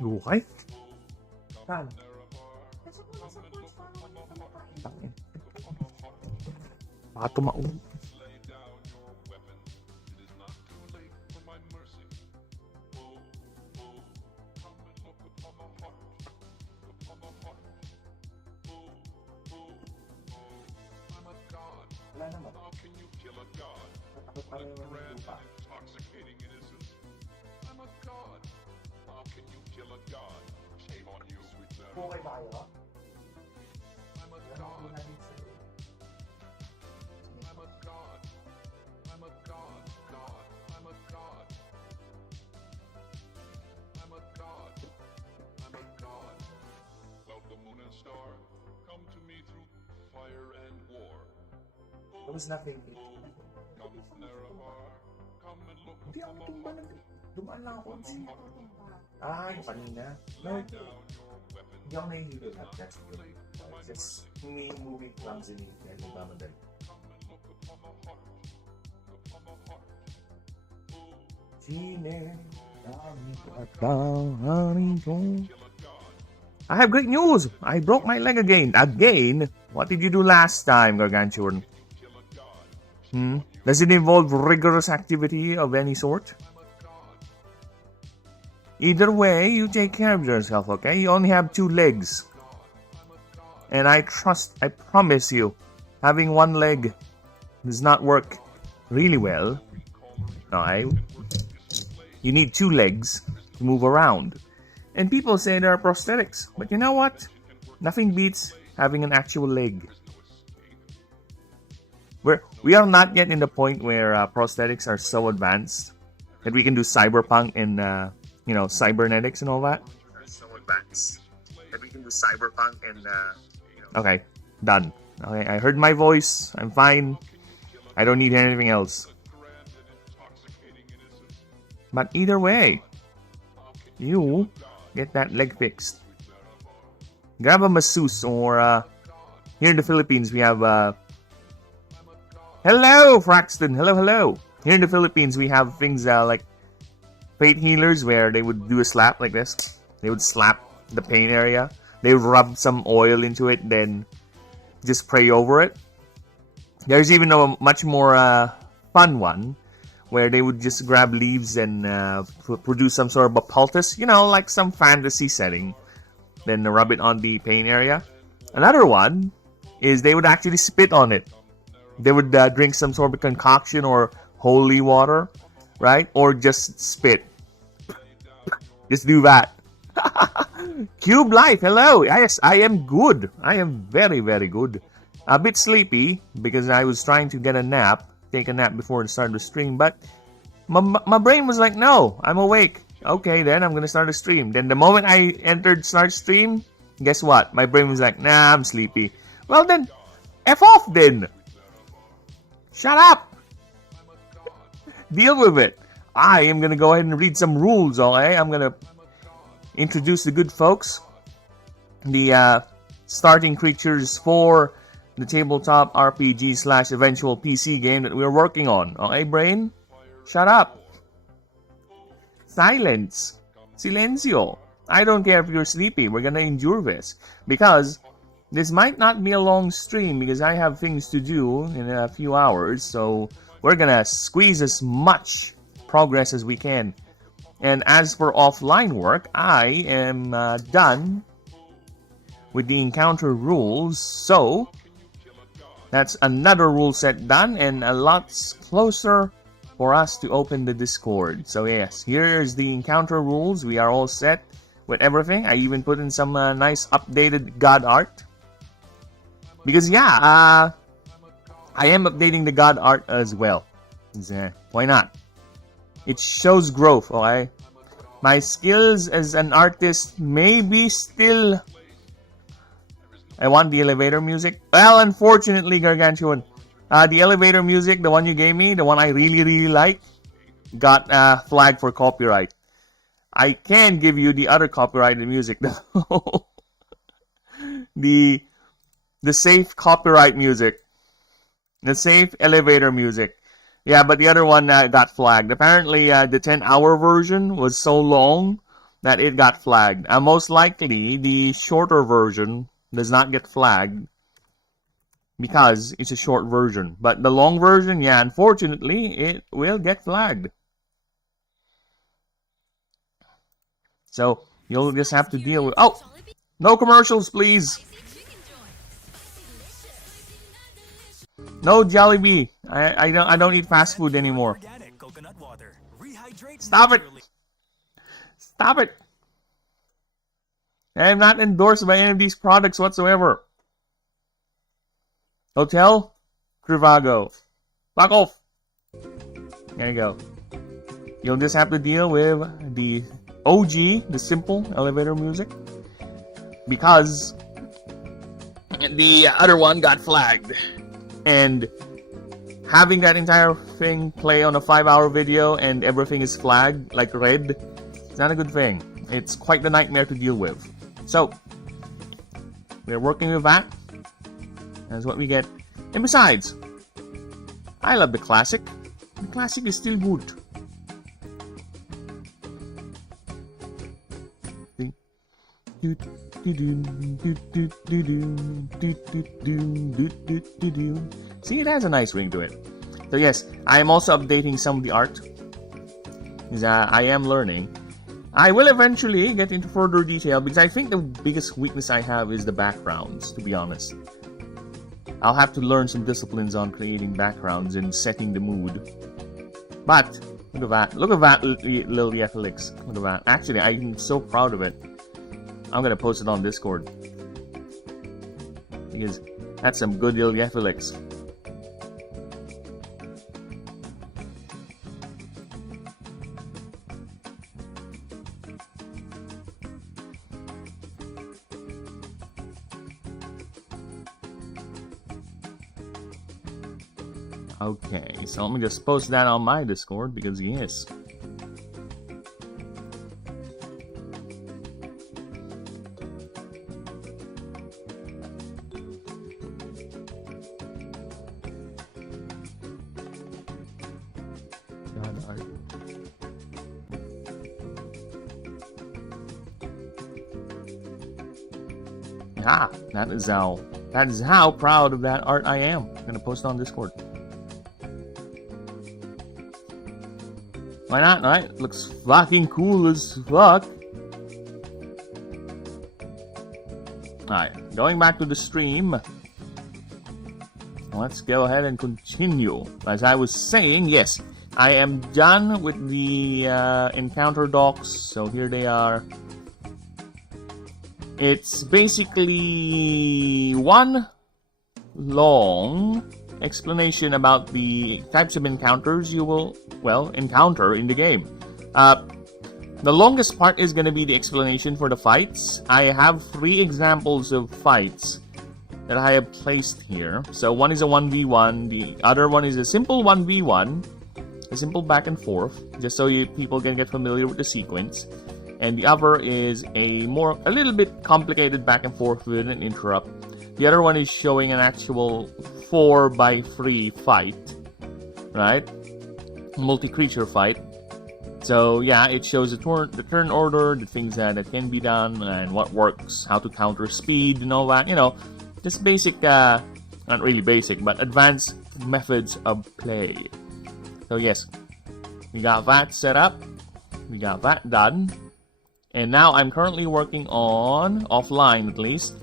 Buhay? Saan? Tangin. Baka tumaon. Wala naman. Takot pa rin yung lupa. Okay ba kayo? There was nothing. Hindi ako natumba na. Dumaan lang ako. Yung kanina. No. Hindi ako nahihilo na. That's good. It's just me moving clumsily and nagmamadali. I have great news! I broke my leg again. Again? What did you do last time, Gargantuan? Does it involve rigorous activity of any sort? Either way, you take care of yourself, okay? You only have 2 legs. And I promise you, having 1 leg does not work really well. Okay? You need 2 legs to move around. And people say there are prosthetics. But you know what? Nothing beats having an actual leg. We are not yet in the point where prosthetics are so advanced that we can do cyberpunk and cybernetics and all that. So advanced that we can do cyberpunk and Okay, done. Okay, I heard my voice. I'm fine. I don't need anything else. But either way, you get that leg fixed. Grab a masseuse or here in the Philippines we have hello, Fraxton. Hello. Here in the Philippines we have things like fate healers where they would do a slap like this. They would slap the pain area. They would rub some oil into it, then just pray over it. There's even a much more fun one where they would just grab leaves and produce some sort of a poultice, like some fantasy setting. Then rub it on the pain area. Another one is they would actually spit on it. They would drink some sort of concoction or holy water, right? Or just spit. Just do that. Cube Life, hello. Yes, I am good. I am very, very good. A bit sleepy because I was trying to get a nap. Take a nap before the start of the stream. But my brain was like, no, I'm awake. Okay, then I'm going to start a stream. Then the moment I entered start stream, guess what? My brain was like, nah, I'm sleepy. Well then, F off then. Shut up. Deal with it. I am going to go ahead and read some rules, okay? I'm going to introduce the good folks. The starting creatures for the tabletop RPG / eventual PC game that we're working on. Okay, brain? Shut up. Silence. Silencio. I don't care if you're sleepy. We're gonna endure this. Because this might not be a long stream because I have things to do in a few hours. So we're gonna squeeze as much progress as we can. And as for offline work, I am done with the encounter rules. So that's another rule set done and a lot closer for us to open the Discord. So yes, here's the encounter rules. We are all set with everything. I even put in some nice updated god art. Because I am updating the god art as well. Why not? It shows growth, okay? My skills as an artist may be still... I want the elevator music. Well, unfortunately, Gargantuan, the elevator music, the one you gave me, the one I really, really like, got flagged for copyright. I can give you the other copyrighted music, though. the safe copyright music. The safe elevator music. Yeah, but the other one got flagged. Apparently, the 10-hour version was so long that it got flagged. Most likely, the shorter version does not get flagged because it's a short version. But the long version, yeah, unfortunately, it will get flagged. So you'll just have to deal with. Oh, no commercials, please. No Jollibee. I don't eat fast food anymore. Stop it. Stop it. I am not endorsed by any of these products whatsoever. Hotel Trivago. Fuck off. There you go. You'll just have to deal with the OG, the simple elevator music, because the other one got flagged. And having that entire thing play on a 5-hour video and everything is flagged, like red, it's not a good thing. It's quite the nightmare to deal with. So, we're working with that. That's what we get. And besides, I love the classic. The classic is still good. See, it has a nice ring to it. So yes, I am also updating some of the art. Because I am learning. I will eventually get into further detail because I think the biggest weakness I have is the backgrounds, to be honest. I'll have to learn some disciplines on creating backgrounds and setting the mood. But, look at that. Look at that little Yethlix. Look at that. Actually, I'm so proud of it. I'm gonna post it on Discord. Because that's some good little Yethlix. Okay, so let me just post that on my Discord because yes. Ah, that is how proud of that art I am. I'm gonna post it on Discord. Why not, right? Looks fucking cool as fuck. Alright, going back to the stream. Let's go ahead and continue. As I was saying, yes, I am done with the encounter docs. So here they are. It's basically one long explanation about the types of encounters you will, well, encounter in the game. The longest part is going to be the explanation for the fights. I have 3 examples of fights that I have placed here. So one is a 1v1, the other one is a simple 1v1, a simple back and forth, just so people can get familiar with the sequence. And the other is a little bit complicated back and forth with an interrupt. The other one is showing an actual 4x3 fight, right? Multi-creature fight. So yeah, it shows the turn order, the things that can be done, and what works, how to counter speed, and all that. You know, just basic, not really basic, but advanced methods of play. So yes, we got that set up, we got that done. And now I'm currently working on, offline at least,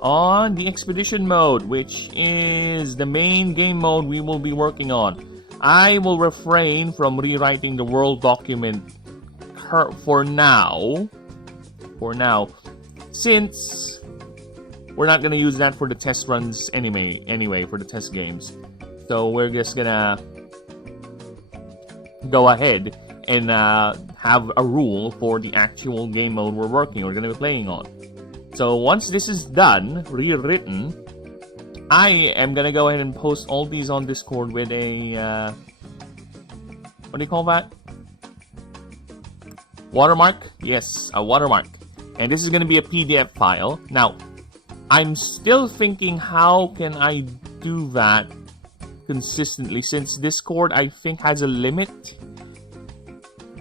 on the expedition mode, which is the main game mode we will be working on. I will refrain from rewriting the world document for now, since we're not going to use that for the test runs anyway, for the test games. So we're just gonna go ahead and have a rule for the actual game mode we're going to be playing on. So once this is done, rewritten, I am going to go ahead and post all these on Discord with a, what do you call that? Watermark? Yes, a watermark. And this is going to be a PDF file. Now, I'm still thinking how can I do that consistently, since Discord, I think, has a limit.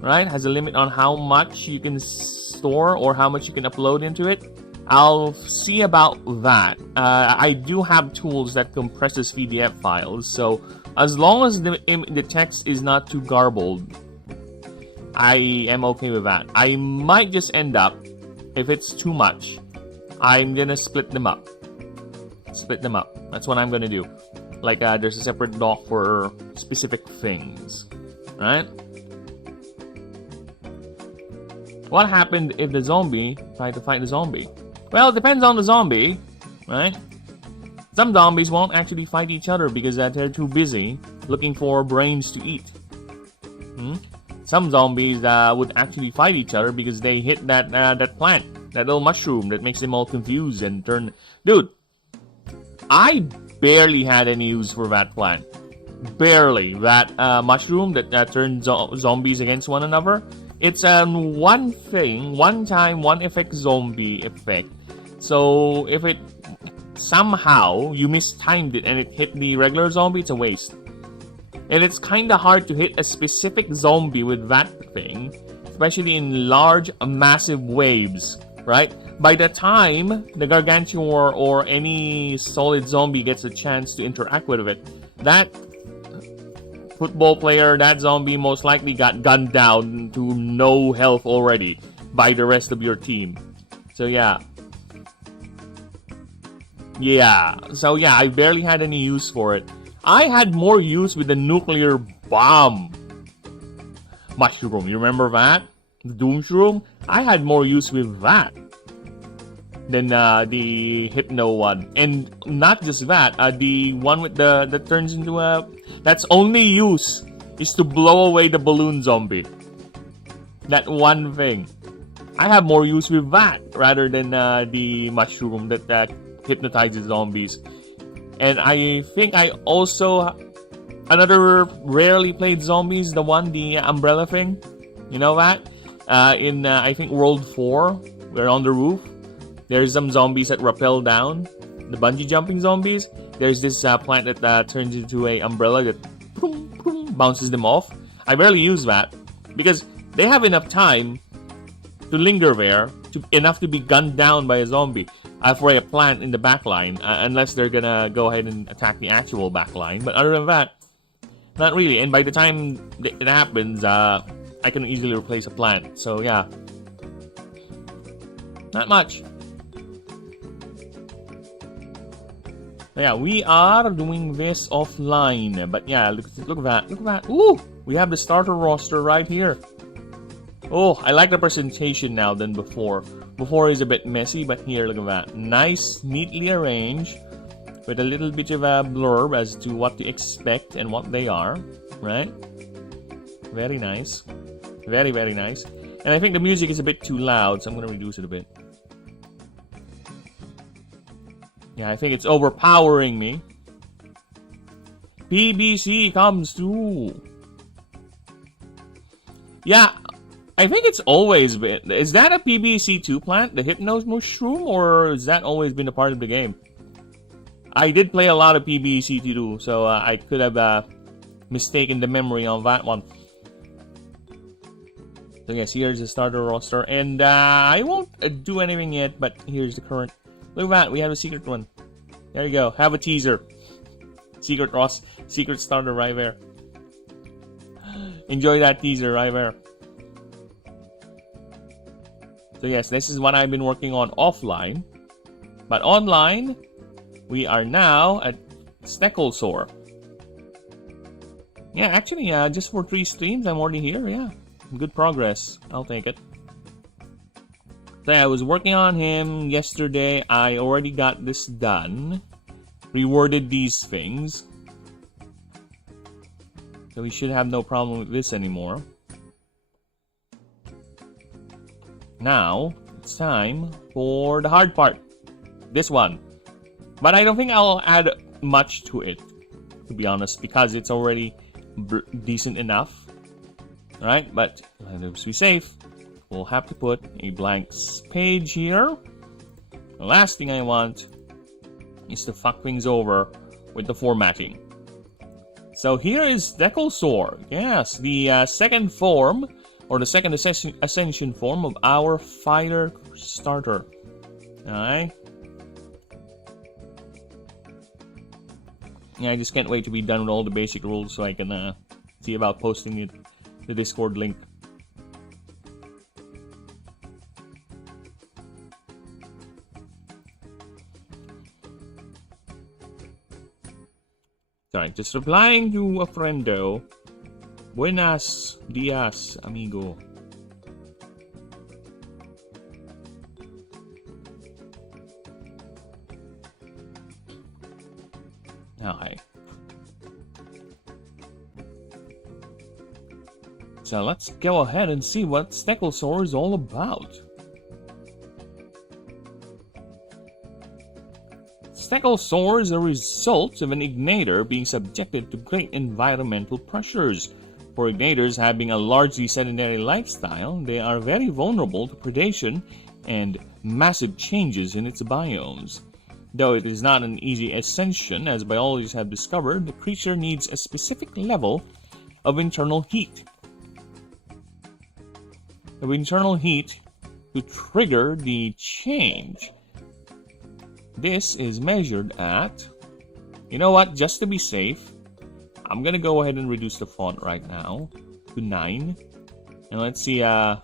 Right? Has a limit on how much you can store or how much you can upload into it. I'll see about that. I do have tools that compresses PDF files, so as long as the text is not too garbled, I am okay with that. I might just end up, if it's too much, I'm gonna split them up. That's what I'm gonna do. Like, there's a separate doc for specific things, right? What happened if the zombie tried to fight the zombie? Well, it depends on the zombie, right? Some zombies won't actually fight each other because they're too busy looking for brains to eat. Some zombies would actually fight each other because they hit that plant, that little mushroom that makes them all confused and turn... Dude, I barely had any use for that plant. Barely. That mushroom that turns zombies against one another. It's one thing, one time, one effect zombie effect. So if it somehow you mistimed it and it hit the regular zombie, it's a waste. And it's kind of hard to hit a specific zombie with that thing, especially in large, massive waves, right? By the time the Gargantuar or any solid zombie gets a chance to interact with it, that football player, that zombie most likely got gunned down to no health already by the rest of your team. So yeah. So yeah, I barely had any use for it. I had more use with the nuclear bomb mushroom. You remember that? The Doomshroom? I had more use with that than the Hypno one. And not just that, the one with that turns into a... That's only use is to blow away the balloon zombie. That one thing. I have more use with that rather than the mushroom that hypnotizes zombies. And I think I also... Another rarely played zombies, the umbrella thing. You know that? In, I think, World 4, we're on the roof. There's some zombies that rappel down. The bungee jumping zombies. There's this plant that turns into a umbrella that bounces them off. I barely use that because they have enough time to linger there, enough to be gunned down by a zombie for a plant in the back line, unless they're gonna go ahead and attack the actual back line. But other than that, not really. And by the time it happens, I can easily replace a plant. So yeah, not much. Yeah, we are doing this offline, but yeah, look at that. Ooh, we have the starter roster right here. Oh, I like the presentation now than before. Before is a bit messy, but here, look at that. Nice, neatly arranged, with a little bit of a blurb as to what to expect and what they are, right? Very nice. Very, very nice. And I think the music is a bit too loud, so I'm going to reduce it a bit. Yeah, I think it's overpowering me. PBC comes through. Yeah, I think it's always been... Is that a PBC2 plant, the Hypnos Mushroom, or has that always been a part of the game? I did play a lot of PBC2, so I could have mistaken the memory on that one. So yes, here's the starter roster, and I won't do anything yet, but here's the current... Look at that, we have a secret one. There you go, have a teaser. Secret starter right there. Enjoy that teaser right there. So yes, this is what I've been working on offline. But online, we are now at Stekelsor. Yeah, actually, just for 3 streams, I'm already here, yeah. Good progress, I'll take it. So I was working on him yesterday. I already got this done. Reworded these things. So we should have no problem with this anymore. Now, it's time for the hard part. This one. But I don't think I'll add much to it, to be honest, because it's already decent enough. Alright, but let's be safe. We'll have to put a blank page here. The last thing I want is to fuck things over with the formatting. So here is Decalsaur. Yes, the second form, or the second ascension form of our fighter starter. Alright. Yeah, I just can't wait to be done with all the basic rules so I can see about posting it, the Discord link. Sorry, just replying to a friendo. Buenos dias, amigo. Okay. So let's go ahead and see what Decalsaur is all about. Decalsaur is a result of an ignitor being subjected to great environmental pressures. For ignitors having a largely sedentary lifestyle, they are very vulnerable to predation and massive changes in its biomes. Though it is not an easy ascension, as biologists have discovered, the creature needs a specific level of internal heat. To trigger the change. This is measured at, you know what, just to be safe, I'm gonna go ahead and reduce the font right now to 9. And let's see, okay.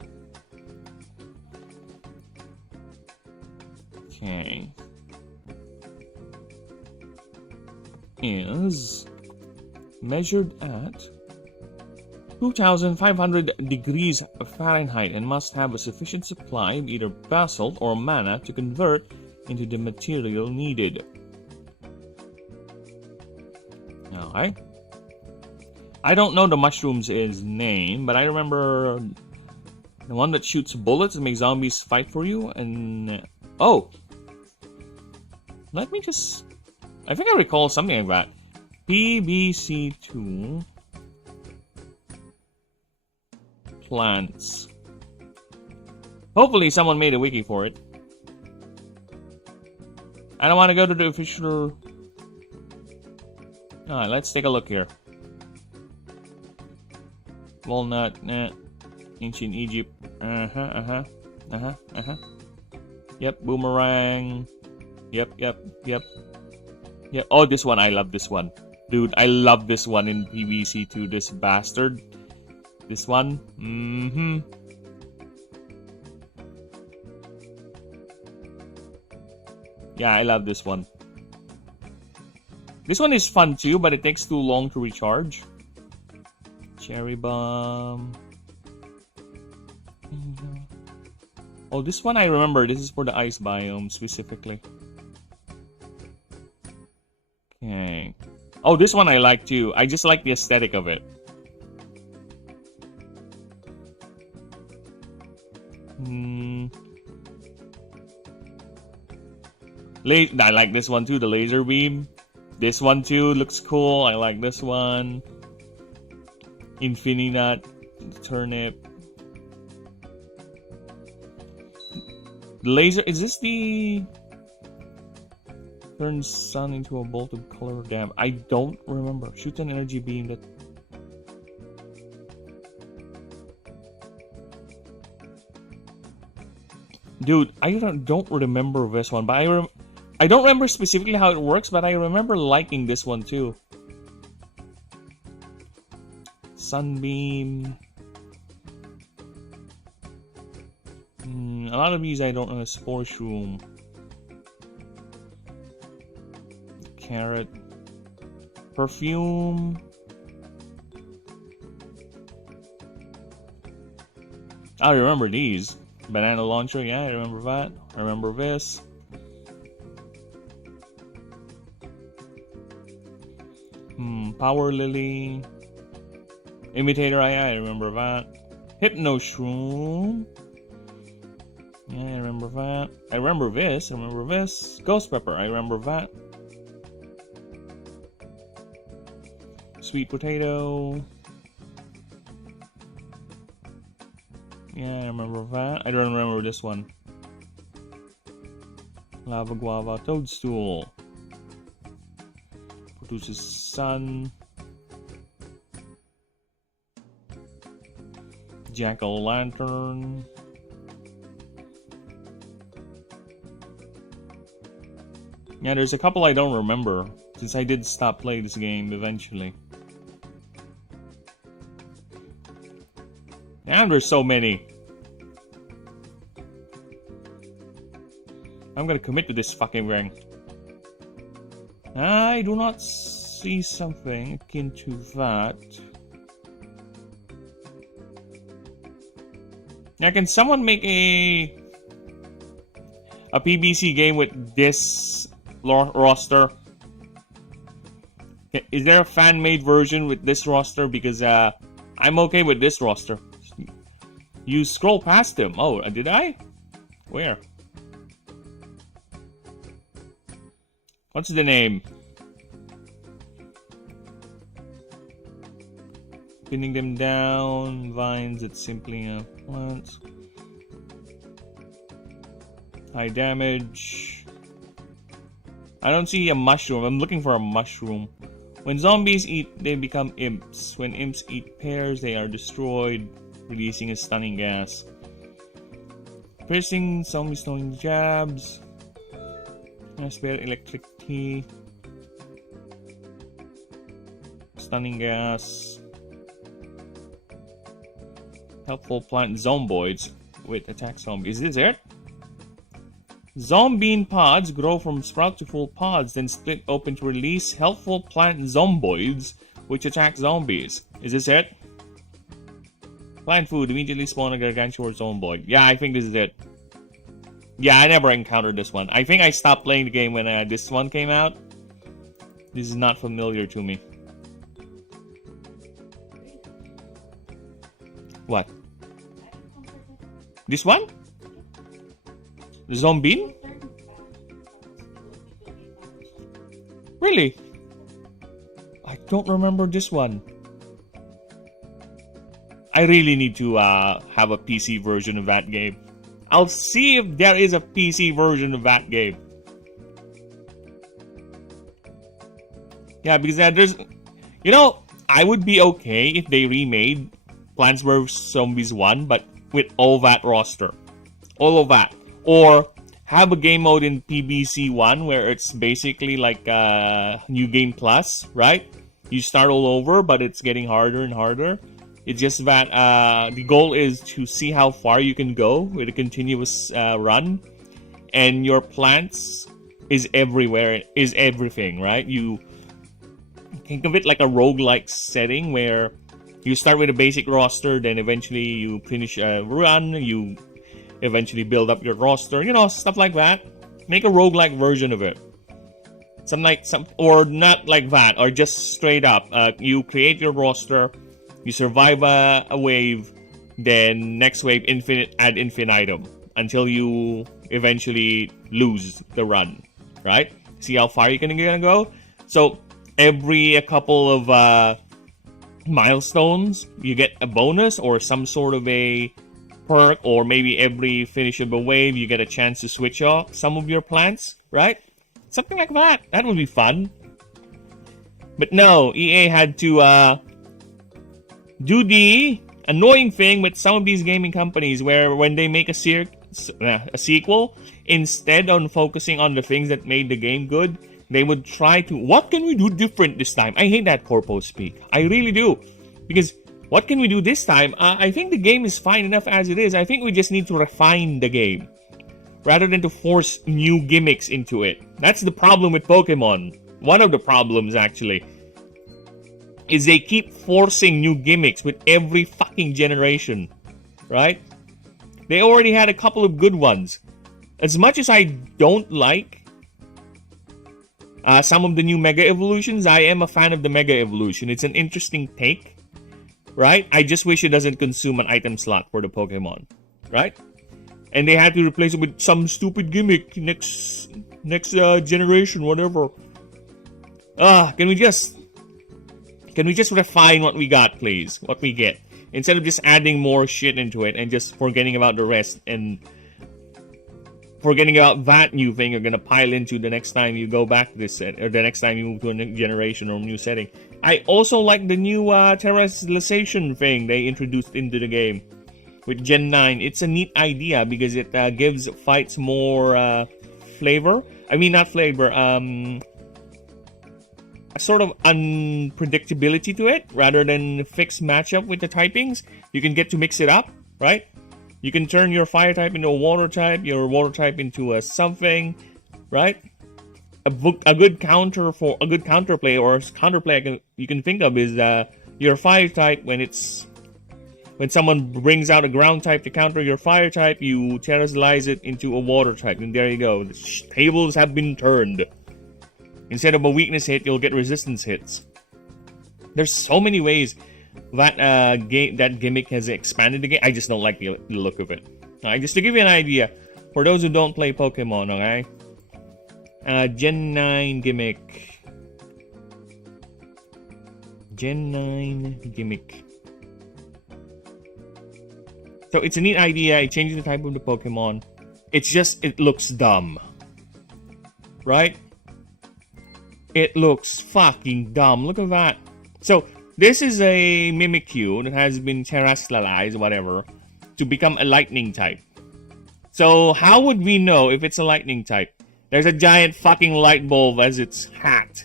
Is measured at 2,500 degrees Fahrenheit and must have a sufficient supply of either basalt or mana to convert into the material needed. Alright. I don't know the mushroom's name, but I remember the one that shoots bullets and makes zombies fight for you, and... oh! Let me just... I think I recall something like that. PBC2... plants. Hopefully someone made a wiki for it. I don't want to go to the official... Alright, let's take a look here. Walnut, ancient Egypt. Yep, boomerang. Yep. Oh, this one, I love this one. Dude, I love this one in PVC2, this bastard. This one. Yeah, I love this one. This one is fun too, but it takes too long to recharge. Cherry bomb. Oh, this one I remember. This is for the ice biome specifically. Okay. Oh, this one I like too. I just like the aesthetic of it. I like this one too, the laser beam. This one too looks cool. I like this one. Infininut, turnip. The laser, is this the turns sun into a bolt of color? Damn, I don't remember. Shoot an energy beam that... Dude, I don't remember this one, but I don't remember specifically how it works, but I remember liking this one too. Sunbeam. A lot of these I don't know. Spore shroom. Carrot. Perfume. I remember these. Banana launcher, yeah, I remember that. I remember this. Power lily. Imitator, I remember that. Hypno shroom. Yeah, I remember that. I remember this. I remember this. Ghost pepper. I remember that. Sweet potato. Yeah, I remember that. I don't remember this one. Lava guava toadstool. Produces sun. Jack-o'-lantern. Yeah, there's a couple I don't remember, since I did stop playing this game eventually. Now there's so many. I'm gonna commit to this fucking ring. I do not see something akin to that. Now, can someone make a PBC game with this roster? Is there a fan-made version with this roster? Because I'm okay with this roster. You scroll past them. Oh, did I? Where? What's the name? Pinning them down. Vines that simply plants. High damage. I don't see a mushroom. I'm looking for a mushroom. When zombies eat, they become imps. When imps eat pears, they are destroyed, releasing a stunning gas. Piercing, zombies throwing jabs. Spare electric tea. Stunning gas. Helpful plant zomboids. Wait, attack zombies. Is this it? Zombine pods grow from sprout to full pods, then split open to release helpful plant zomboids, which attack zombies. Is this it? Plant food immediately spawn a gargantuan zomboid. Yeah, I think this is it. Yeah, I never encountered this one. I think I stopped playing the game when this one came out. This is not familiar to me. What? This one? The zombie? Really? I don't remember this one. I really need to have a PC version of that game. I'll see if there is a PC version of that game. Yeah, because there's... You know, I would be okay if they remade Plants vs. Zombies 1, but with all that roster. All of that. Or have a game mode in PBC 1 where it's basically like New Game Plus, right? You start all over, but it's getting harder and harder. It's just that the goal is to see how far you can go with a continuous run. And your plants is everywhere, is everything, right? You think of it like a roguelike setting where you start with a basic roster, then eventually you finish a run, you eventually build up your roster, you know, stuff like that. Make a roguelike version of it. Or not like that, or just straight up. You create your roster, you survive a wave, then next wave ad infinitum until you eventually lose the run, right? See how far you're gonna go? So every a couple of milestones, you get a bonus or some sort of a perk, or maybe every finish of a wave, you get a chance to switch off some of your plants, right? Something like that. That would be fun. But no, EA had to do the annoying thing with some of these gaming companies where when they make a sequel, instead on focusing on the things that made the game good, they would try to, what can we do different this time? I hate that corpo speak. I really do. Because what can we do this time? I think the game is fine enough as it is. I think we just need to refine the game rather than to force new gimmicks into it. That's the problem with Pokemon. One of the problems, actually, is they keep forcing new gimmicks with every fucking generation, right? They already had a couple of good ones. As much as I don't like some of the new Mega Evolutions, I am a fan of the Mega Evolution. It's an interesting take, right? I just wish it doesn't consume an item slot for the Pokemon, right? And they had to replace it with some stupid gimmick next generation, whatever. Can we just refine what we got, please? What we get, instead of just adding more shit into it and just forgetting about the rest and forgetting about that new thing you're gonna pile into the next time you go back to this set, or the next time you move to a new generation or new setting. I also like the new terrestrialization thing they introduced into the game. with Gen 9. It's a neat idea because it gives fights more flavor. I mean, not flavor, a sort of unpredictability to it rather than fixed matchup with the typings. You can get to mix it up, right? You can turn your fire type into a water type, your water type into a something, right? A good counterplay or counterplay you can think of is your fire type when someone brings out a ground type to counter your fire type, you terrestrialize it into a water type, and there you go. The tables have been turned. Instead of a weakness hit, you'll get resistance hits. There's so many ways that that gimmick has expanded the game. I just don't like the look of it. Alright, just to give you an idea, for those who don't play Pokemon, okay? Gen 9 gimmick. Gen 9 gimmick. So it's a neat idea. It changes the type of the Pokemon. It's just, it looks dumb. Right? It looks fucking dumb. Look at that. So, this is a Mimikyu that has been terrestrialized, whatever, to become a lightning type. So, how would we know if it's a lightning type? There's a giant fucking light bulb as its hat.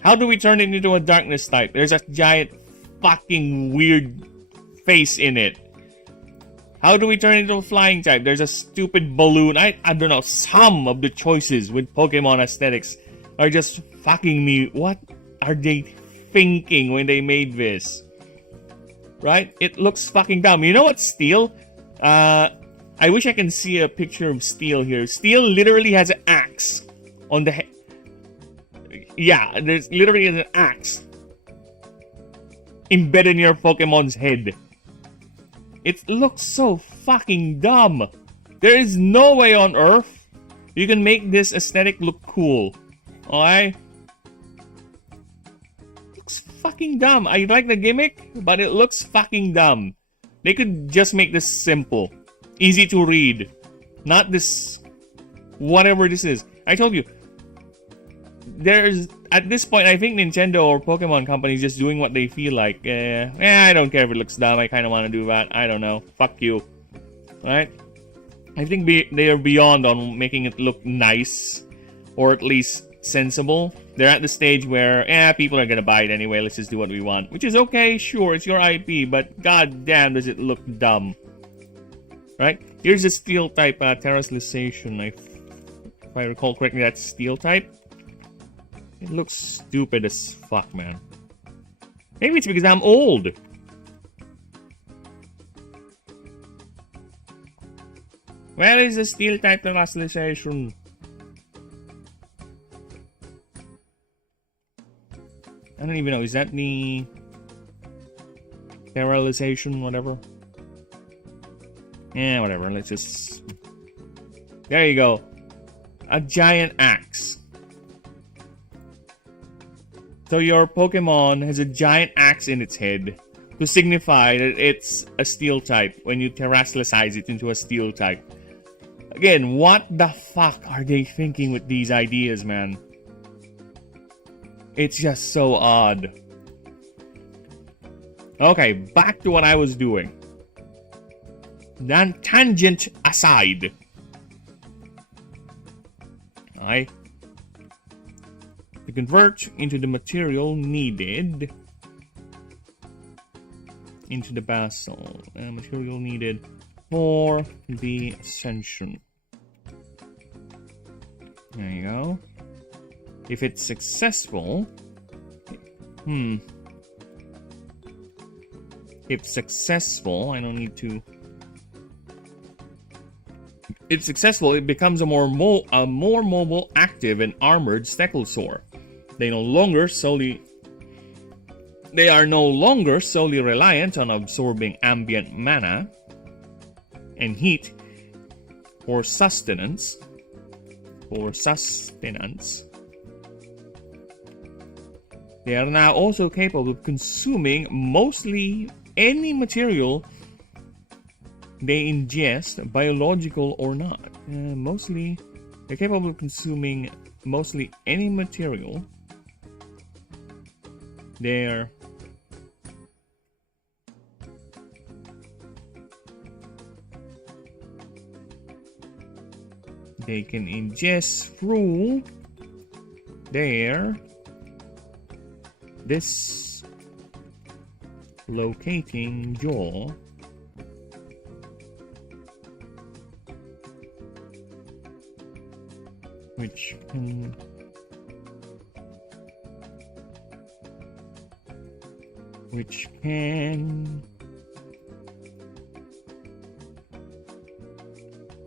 How do we turn it into a darkness type? There's a giant fucking weird face in it. How do we turn it into a flying type? There's a stupid balloon. I don't know. Some of the choices with Pokemon aesthetics are just fucking me. What are they thinking when they made this? Right? It looks fucking dumb. You know what, Steel? I wish I can see a picture of Steel here. Steel literally has an axe on the head. Yeah, there's literally an axe embedded in your Pokemon's head. It looks so fucking dumb. There is no way on Earth you can make this aesthetic look cool. Alright? Looks fucking dumb. I like the gimmick, but it looks fucking dumb. They could just make this simple. Easy to read. Not this... whatever this is. I told you. There's... at this point, I think Nintendo or Pokemon companies just doing what they feel like. I don't care if it looks dumb. I kind of want to do that. I don't know. Fuck you. Right? I think they are beyond on making it look nice. Or at least sensible. They're at the stage where, people are gonna buy it anyway. Let's just do what we want. Which is okay, sure. It's your IP. But god damn, does it look dumb. Right? Here's a steel type terrestrialization. If I recall correctly, that's steel type. It looks stupid as fuck, man. Maybe it's because I'm old. Where is the steel type terrestrialization? I don't even know. Is that the terrestrialization, whatever? Yeah, whatever. Let's just... there you go. A giant axe. So your Pokemon has a giant axe in its head to signify that it's a steel type when you terrestrialize it into a steel type. Again, what the fuck are they thinking with these ideas, man? It's just so odd. Okay, back to what I was doing. Then tangent aside. Alright. To convert into the material needed into the basal. Material needed for the ascension. There you go. If it's successful... If successful, I don't need to... If successful, it becomes a more mobile, active, and armored Stegosaur. They are no longer solely reliant on absorbing ambient mana and heat for sustenance. They are now also capable of consuming mostly any material they ingest, biological or not. They're capable of consuming mostly any material they can ingest through this locating jaw, which can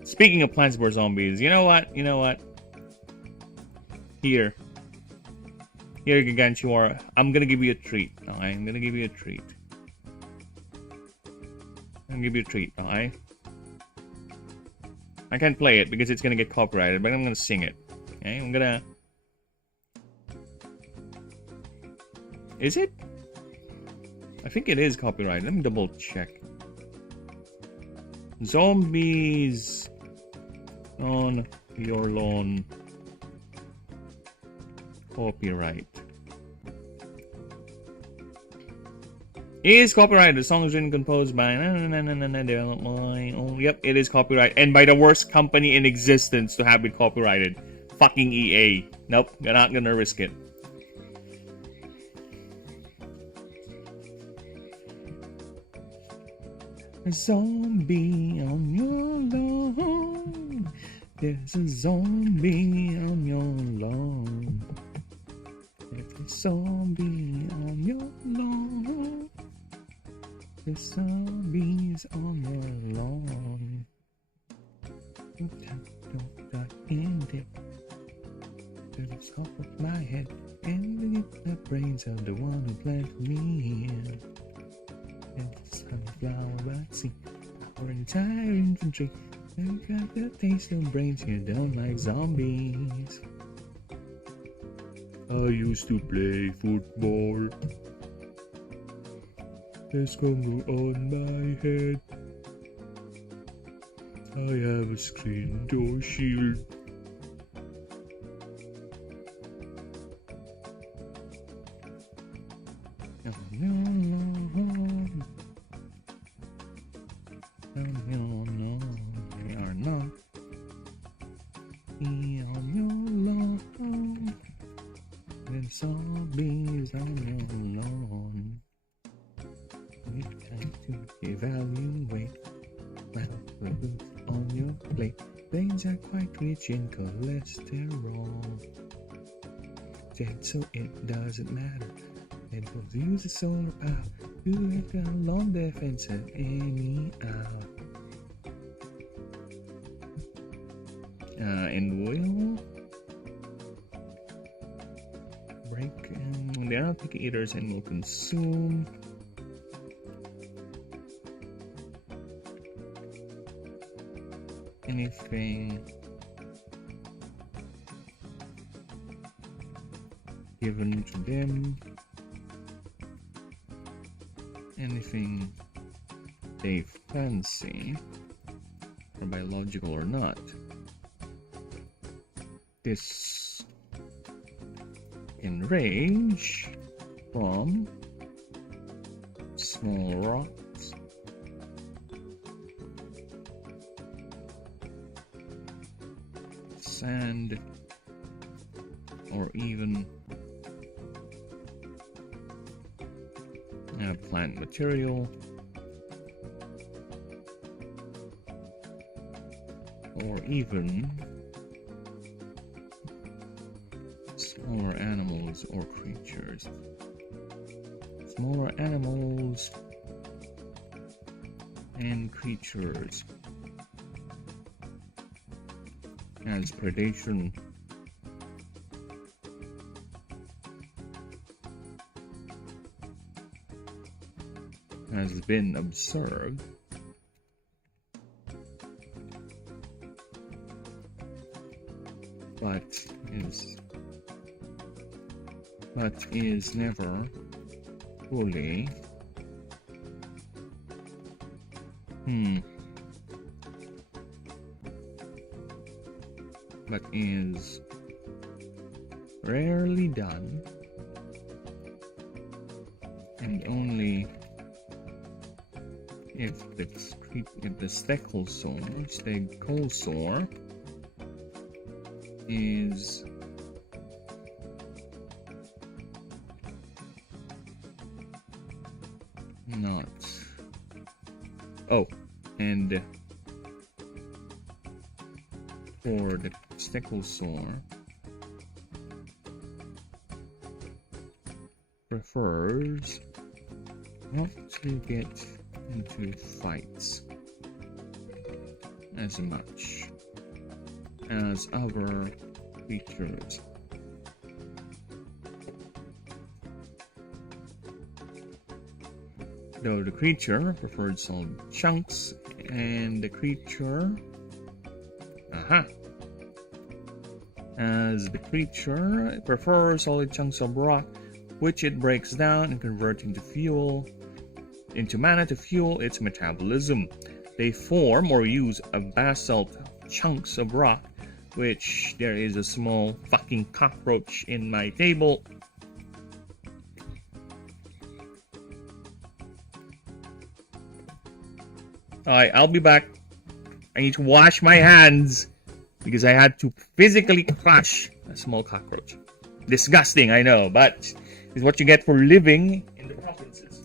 speaking of Plants vs Zombies, you know what? Here, Gargantuar, I'm gonna give you a treat. I'm gonna give you a treat. Alright? I can't play it because it's gonna get copyrighted, but I'm gonna sing it. Okay, Is it? I think it is copyrighted. Let me double check. Zombies on your lawn. Copyright. It is copyrighted. The song is written and composed by yep, it is copyright. And by the worst company in existence to have it copyrighted. Fucking EA. Nope, you're not gonna risk it. A zombie on your lawn. There's a zombie on your lawn. There's a zombie on your lawn. There's zombies on your lawn. Don't end it. To the top of my head. And the brains of the one who planted me here. And the sunflower vaccine. Our entire infantry. You got the taste of brains, you don't like zombies. I used to play football. There's Congo on my head. I have a screen door shield. Zombies on your lawn. We have to evaluate food on your plate. Brains are quite rich in cholesterol. So it doesn't matter. It will use the solar power. You have a long defense at any hour. And we'll break. They are not picky eaters and will consume anything given to them, anything they fancy, or biological or not. This can range from small rocks sand, or even plant material, or even smaller animals or creatures. Smaller animals and creatures as predation. Has been observed, but is never fully but is rarely done, and only if the stegosaur is not. Oh, and for the stegosaur prefers not to get into fights as much as other creatures. Though the creature preferred solid chunks, and the creature as the creature prefers solid chunks of rock, which it breaks down and converts into mana to fuel its metabolism. They form or use a basalt chunks of rock, which there is a small fucking cockroach in my table. Alright, I'll be back. I need to wash my hands because I had to physically crush a small cockroach. Disgusting, I know, but it's what you get for living in the provinces.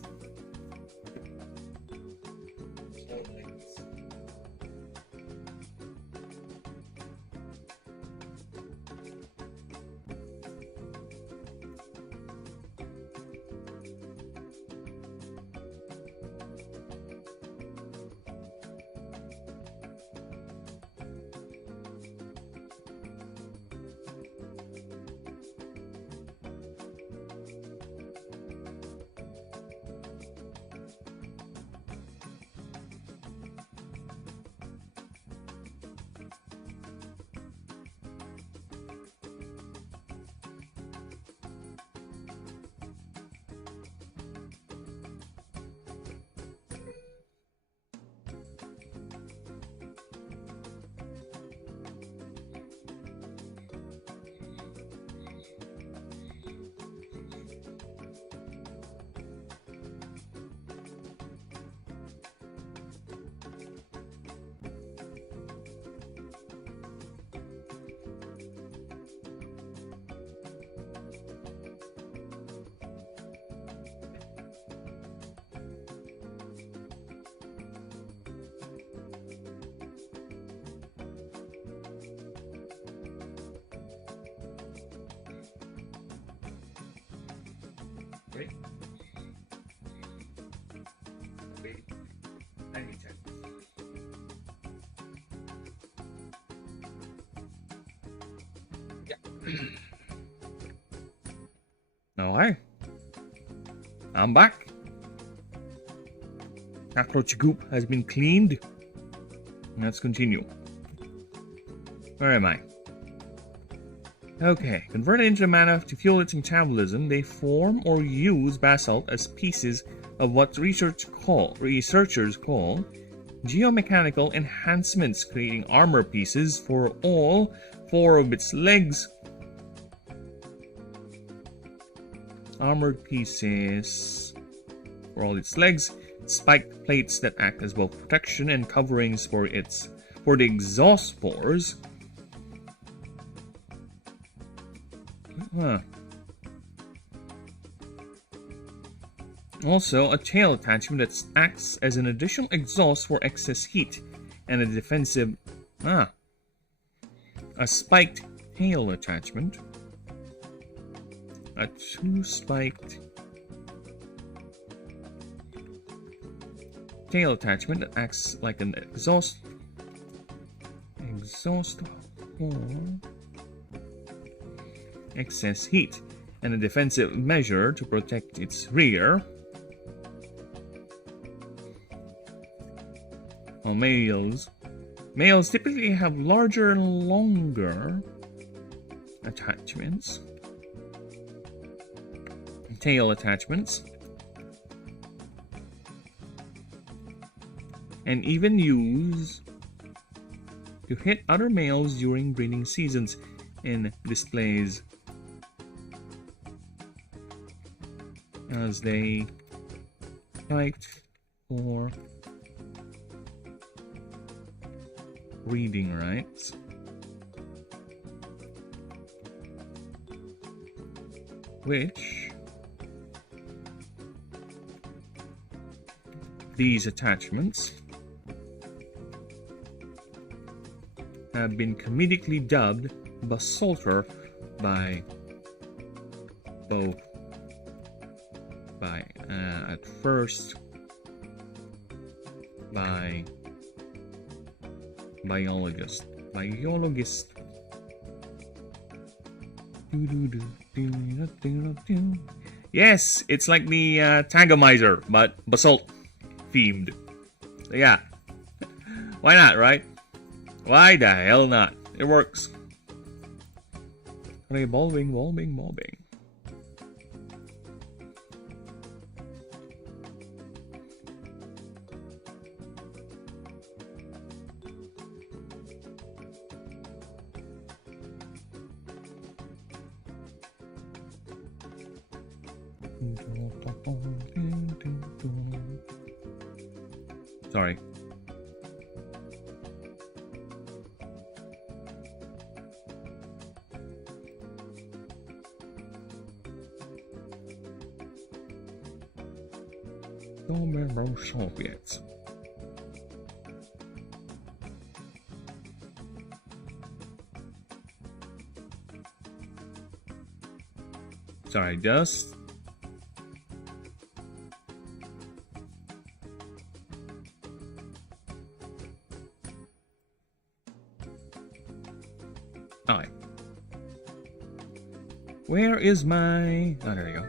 Wait. I need to check. Yeah. Alright. I'm back. Cockroach goop has been cleaned. Let's continue. Where am I? Okay, converted into mana to fuel its metabolism, they form or use basalt as pieces of what researchers call geomechanical enhancements, creating armor pieces for all 4 of its legs. Armored pieces for all its legs, spiked plates that act as both protection and coverings for the exhaust spores. Also, a tail attachment that acts as an additional exhaust for excess heat, and a defensive... a spiked tail attachment. A 2-spiked tail attachment that acts like an exhaust for excess heat, and a defensive measure to protect its rear. While males typically have larger and longer attachments, tail attachments, and even use to hit other males during breeding seasons in displays as they fight for breeding rights. which these attachments have been comedically dubbed Basalter by both at first by biologists. Yes, it's like the Tagomizer, but basalt themed. So yeah, why not, right? Why the hell not? It works. Revolving. Sorry. Soviets. Sorry, just alright. Where is my... Oh, there you go.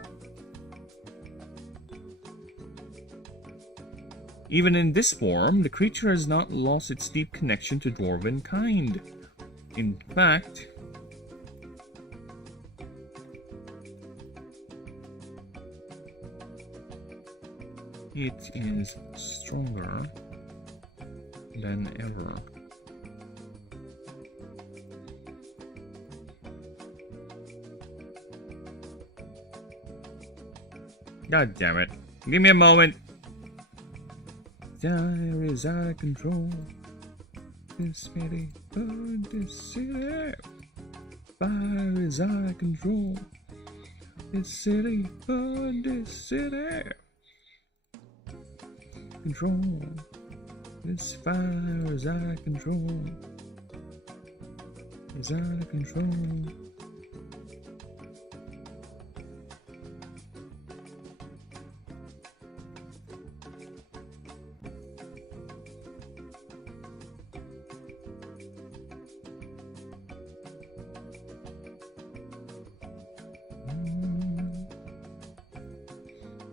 Even in this form, the creature has not lost its deep connection to dwarven kind. In fact, it is stronger than ever. God damn it. Give me a moment. Fire is out of control. This city, this city. Fire is out of control. This city, this city. Control. This fire is out of control. It's out of control.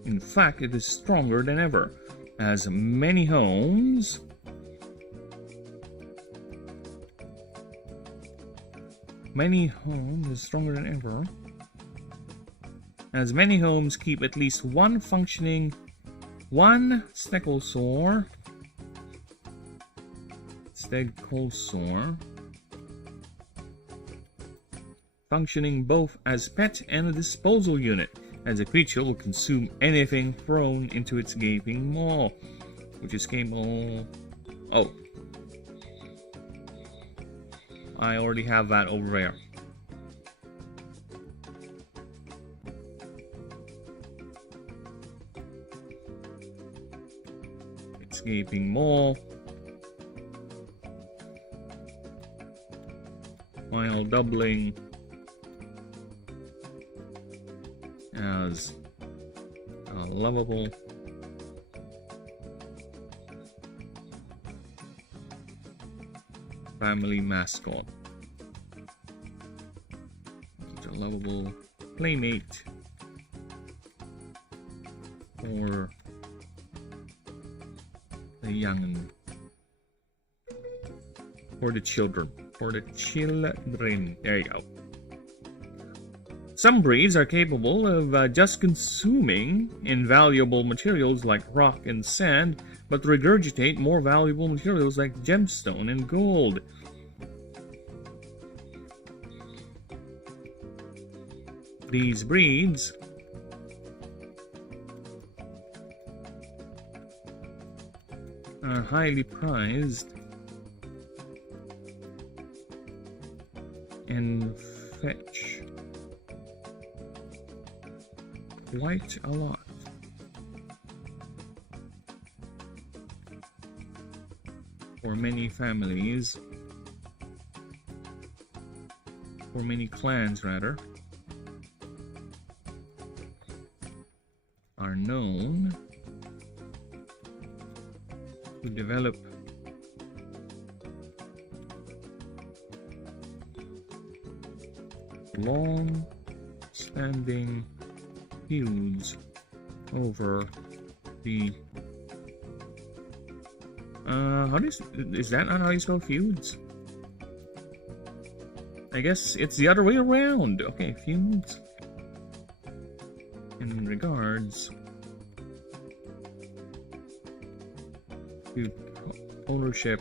In fact, it is stronger than ever, as many homes is stronger than ever, as many homes keep at least one stegosaur functioning both as pet and a disposal unit, as a creature will consume anything thrown into its gaping maw, which is capable... Oh. I already have that over there. Its gaping maw, while doubling as a lovable family mascot. Such a lovable playmate for the young, for the children. There you go. Some breeds are capable of just consuming invaluable materials like rock and sand, but regurgitate more valuable materials like gemstone and gold. These breeds are highly prized and fetch quite a lot. For many families, for many clans rather, are known to develop long-standing feuds over the is that not how you spell feuds? I guess it's the other way around. Okay, feuds in regards to ownership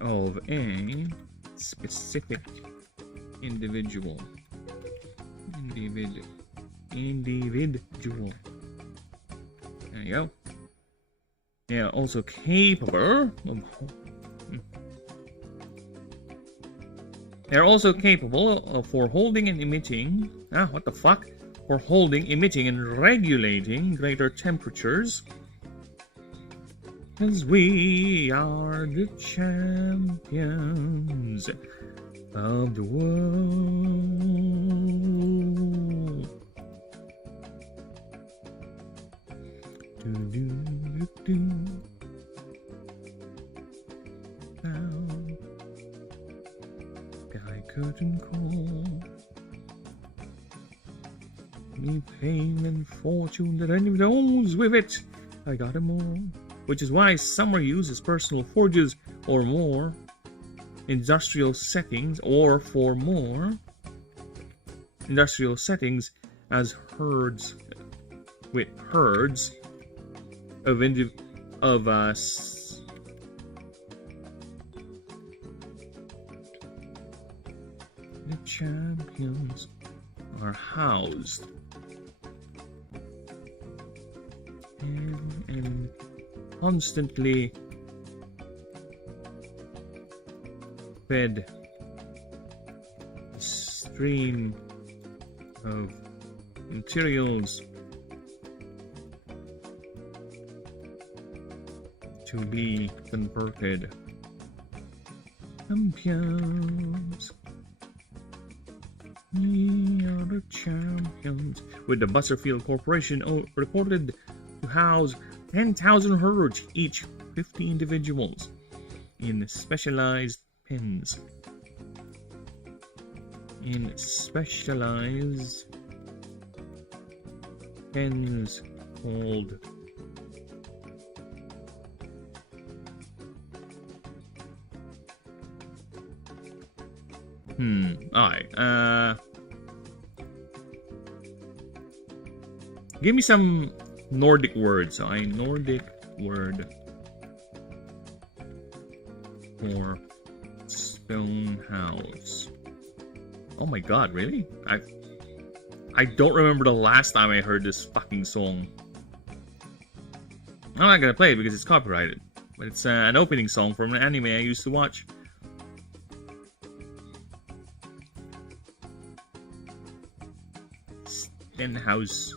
of a specific individual. Individual. There you go. They are also capable of. They're also capable of for holding and emitting. What the fuck? For holding, emitting, and regulating greater temperatures. Cause we are the champions of the world. Now, I couldn't call me pain and fortune that anyone owns with it. I got them all. Which is why some are used as personal forges or more industrial settings, or for more industrial settings as herds, with herds of us. The champions are housed and constantly fed a stream of materials to be converted. Champions. We are the champions. With the Butterfield Corporation reported to house 10,000 herds, each 50 individuals, in specialized pens. In specialized pens called alright, give me some Nordic words. A Nordic word for stone house. Oh my god, really? I don't remember the last time I heard this fucking song. I'm not gonna play it because it's copyrighted, but it's an opening song from an anime I used to watch. Stone house.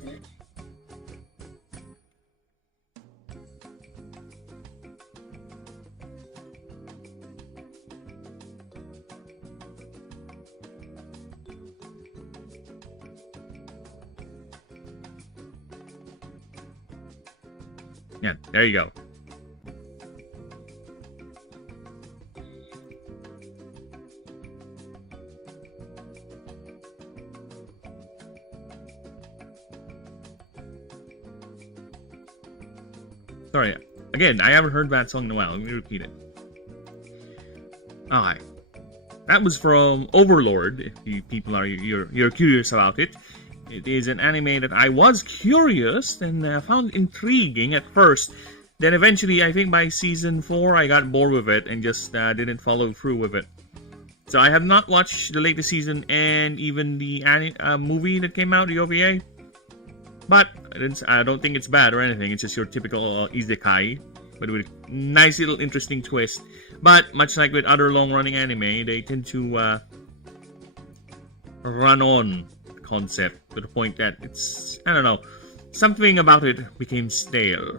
Yeah, there you go. Sorry, again, I haven't heard that song in a while. Let me repeat it. Alright. That was from Overlord, if you people are you're curious about it. It is an anime that I was curious and found intriguing at first. Then eventually, I think by season 4, I got bored with it and just didn't follow through with it. So I have not watched the latest season and even the movie that came out, the OVA. But I don't think it's bad or anything. It's just your typical isekai. but with a nice little interesting twist. But much like with other long-running anime, they tend to run on the concept to the point that it's, I don't know, something about it became stale.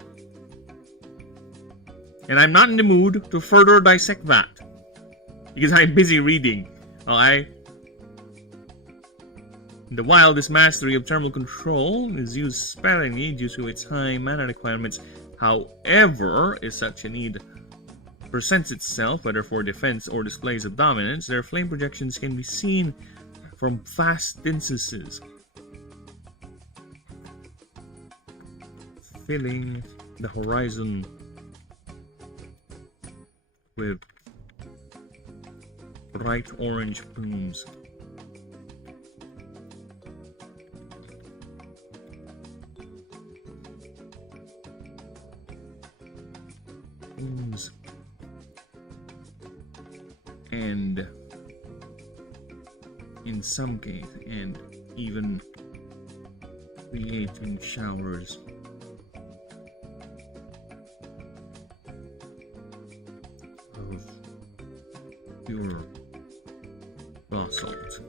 And I'm not in the mood to further dissect that, because I'm busy reading. Okay? In the wild, this mastery of thermal control is used sparingly due to its high mana requirements. However, if such a need presents itself, whether for defense or displays of dominance, their flame projections can be seen from vast distances, filling the horizon with bright orange plumes. And in some cases, and even creating showers of pure basalt.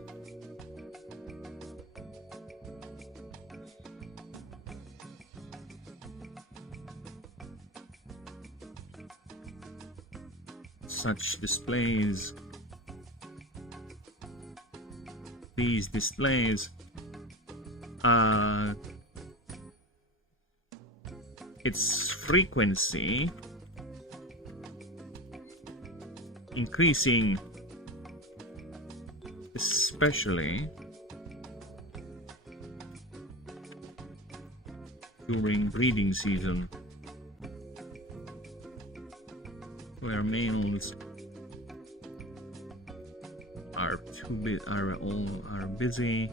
Such displays, these displays, its frequency increasing, especially during breeding season, where males are busy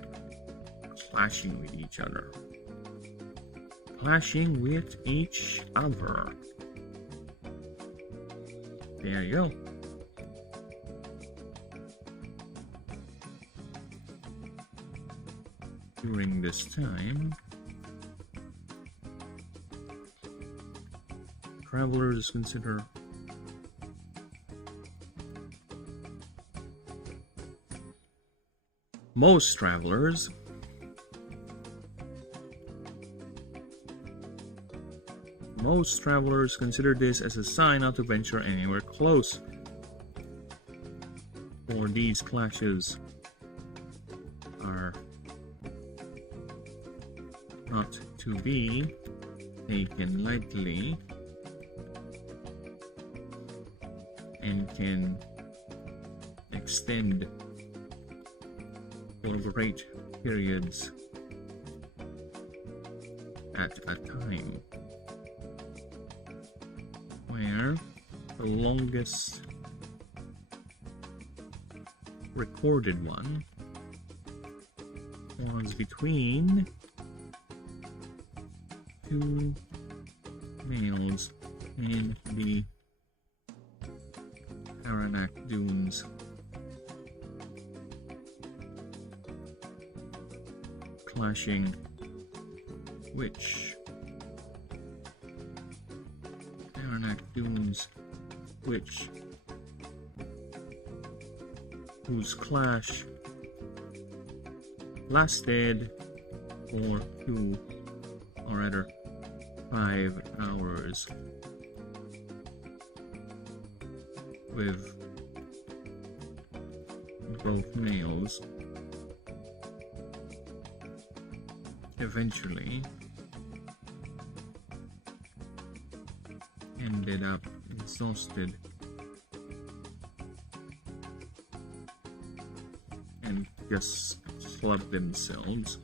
clashing with each other. There you go. During this time, travelers consider most travelers consider this as a sign not to venture anywhere close, for these clashes are not to be taken lightly and can extend for great periods at a time, where the longest recorded one was between two males in the Aranak Dunes. Clashing, Aranak Dunes, whose clash lasted for 2 or rather 5 hours, with both males eventually ended up exhausted and just clubbed themselves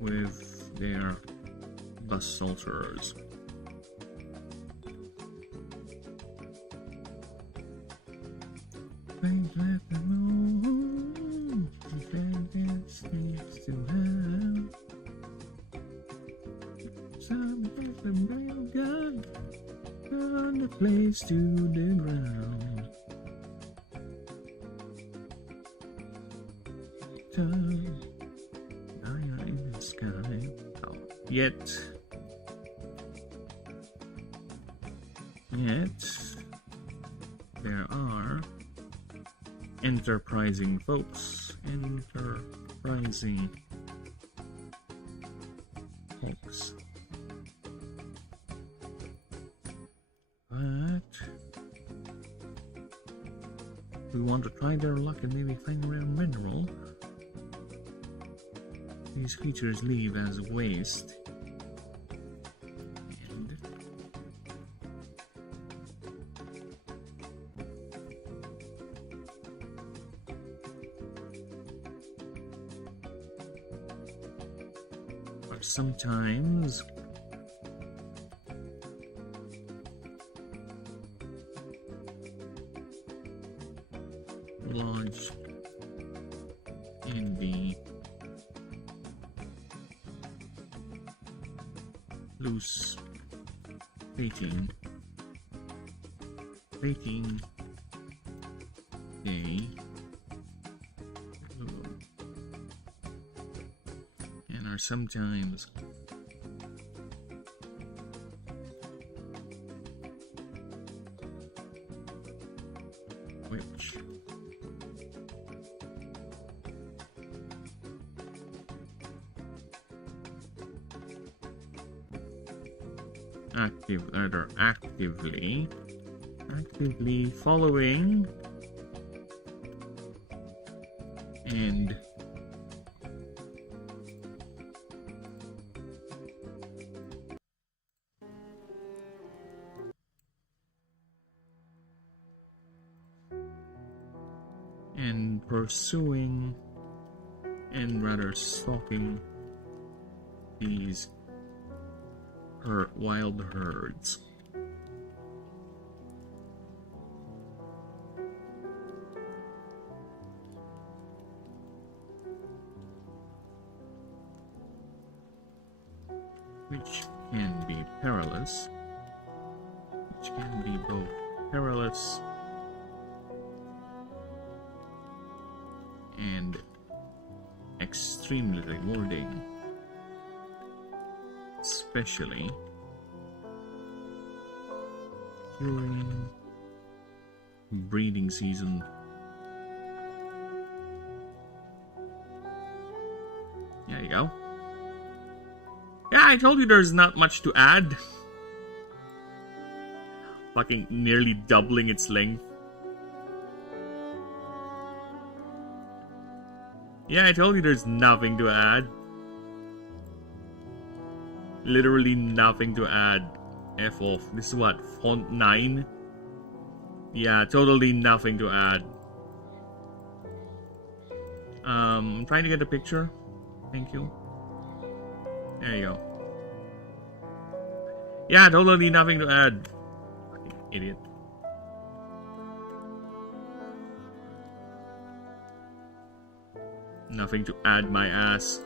with their basalters. Let them know things to have. Some get the real gun, turn the place to the ground. Turn fire in the sky. Yet there are enterprising folks. Enterprising folks. But we want to try their luck and maybe find a rare mineral. These creatures leave as waste. And but sometimes lodge in the loose plating day and are sometimes which actively following and pursuing and rather stalking these wild herds. Which can be perilous. Which can be both perilous and extremely rewarding. Especially during breeding season. There you go. Yeah, I told you there's not much to add. Fucking nearly doubling its length. Yeah, I told you there's nothing to add. Literally nothing to add. F off. This is what? Font 9? Yeah, totally nothing to add. I'm trying to get a picture. Thank you. There you go. Yeah, totally nothing to add. Fucking idiot. Nothing to add, my ass.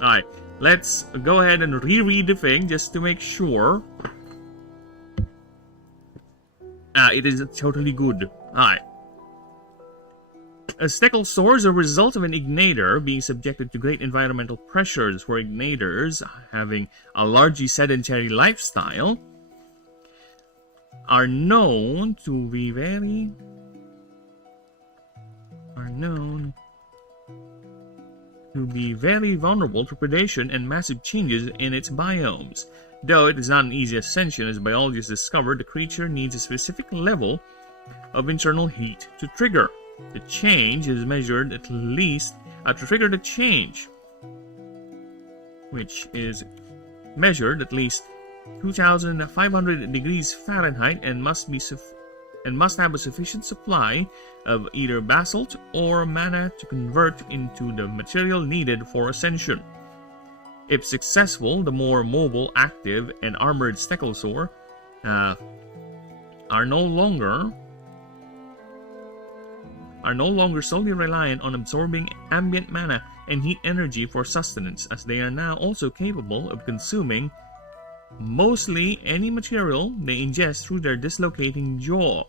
Alright, let's go ahead and reread the thing just to make sure. It is totally good. Alright. A stegosaur is a result of an ignitor being subjected to great environmental pressures. For ignitors having a largely sedentary lifestyle are known to be very vulnerable to predation and massive changes in its biomes. Though it is not an easy ascension, as biologists discovered, the creature needs a specific level of internal heat to trigger. The change is measured at least to trigger the change, which is measured at least 2,500 degrees Fahrenheit and must have a sufficient supply of either basalt or mana to convert into the material needed for ascension. If successful, the more mobile, active, and armored stegosaur are no longer solely reliant on absorbing ambient mana and heat energy for sustenance, as they are now also capable of consuming mostly any material they ingest through their dislocating jaw,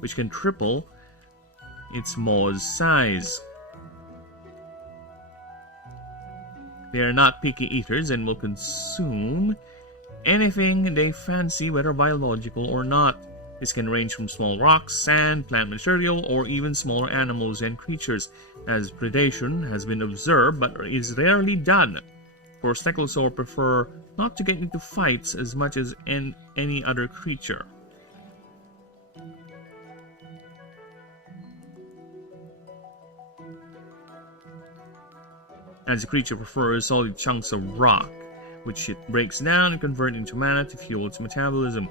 which can triple its maw's size. They are not picky eaters and will consume anything they fancy, whether biological or not. This can range from small rocks, sand, plant material, or even smaller animals and creatures, as predation has been observed but is rarely done. For stegosaur prefer not to get into fights as much as any other creature. As the creature prefers solid chunks of rock, which it breaks down and converts into mana to fuel its metabolism.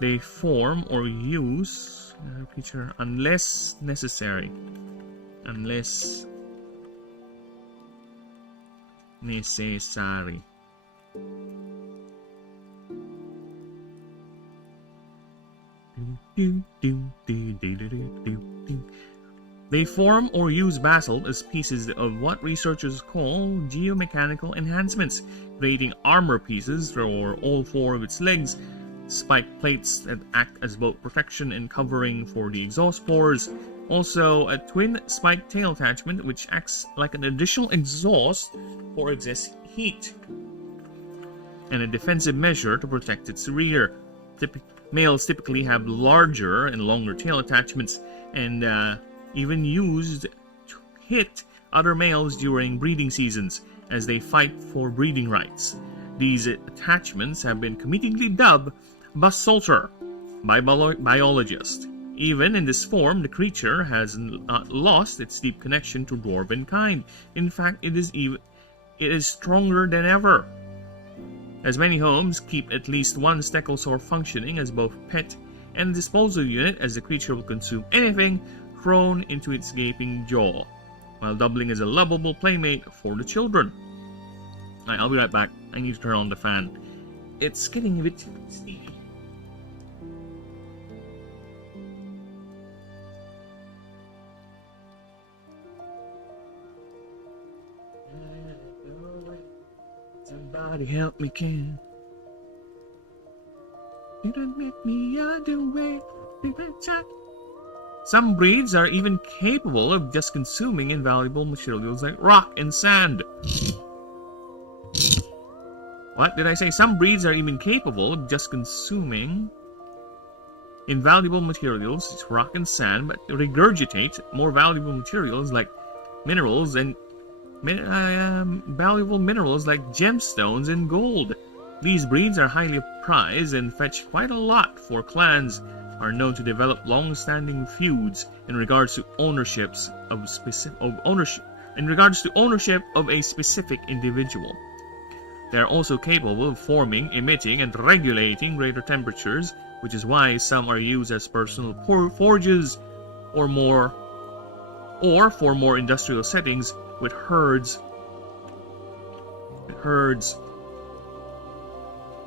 They form or use creature unless necessary. Unless necessary. They form or use basalt as pieces of what researchers call geomechanical enhancements, creating armor pieces for all four of its legs, spike plates that act as both protection and covering for the exhaust pores, also a twin spike tail attachment which acts like an additional exhaust for excess heat, and a defensive measure to protect its rear. Males typically have larger and longer tail attachments and even used to hit other males during breeding seasons as they fight for breeding rights. These attachments have been comedically dubbed basalter by biologists. Even in this form, the creature has not lost its deep connection to dwarven kind. In fact, it is stronger than ever, as many homes keep at least one stegosaur functioning as both pet and disposal unit, as the creature will consume anything thrown into its gaping jaw, while doubling as a lovable playmate for the children. Alright, I'll be right back. I need to turn on the fan. It's getting a bit steamy. Somebody help me, can. You don't make me underway. Some breeds are even capable of just consuming invaluable materials like rock and sand. What did I say? Some breeds are even capable of just consuming invaluable materials, rock and sand, but regurgitate more valuable materials like minerals and valuable minerals like gemstones and gold. These breeds are highly prized and fetch quite a lot, for clans are known to develop long-standing feuds in regards to ownership of a specific individual. They are also capable of forming, emitting, and regulating greater temperatures, which is why some are used as personal forges or for more industrial settings with herds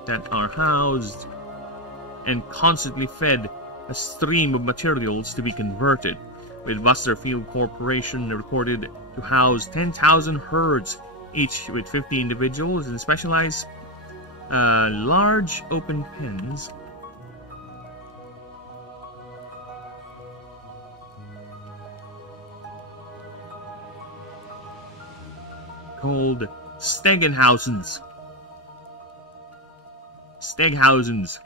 that are housed and constantly fed a stream of materials to be converted, with Busterfield Corporation recorded to house 10,000 herds, each with 50 individuals in specialized large open pens. Called Stegenhausens. Stegenhausen!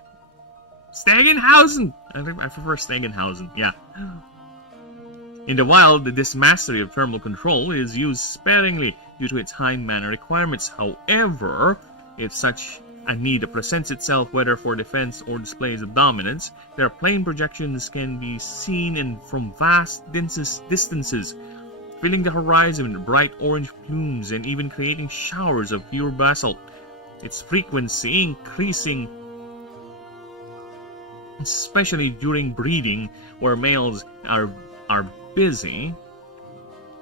I prefer Stegenhausen, yeah. In the wild, this mastery of thermal control is used sparingly due to its high mana requirements. However, if such a need presents itself, whether for defense or displays of dominance, their plane projections can be seen from vast distances, filling the horizon with bright orange plumes and even creating showers of pure basalt. Its frequency increasing, especially during breeding, where males are busy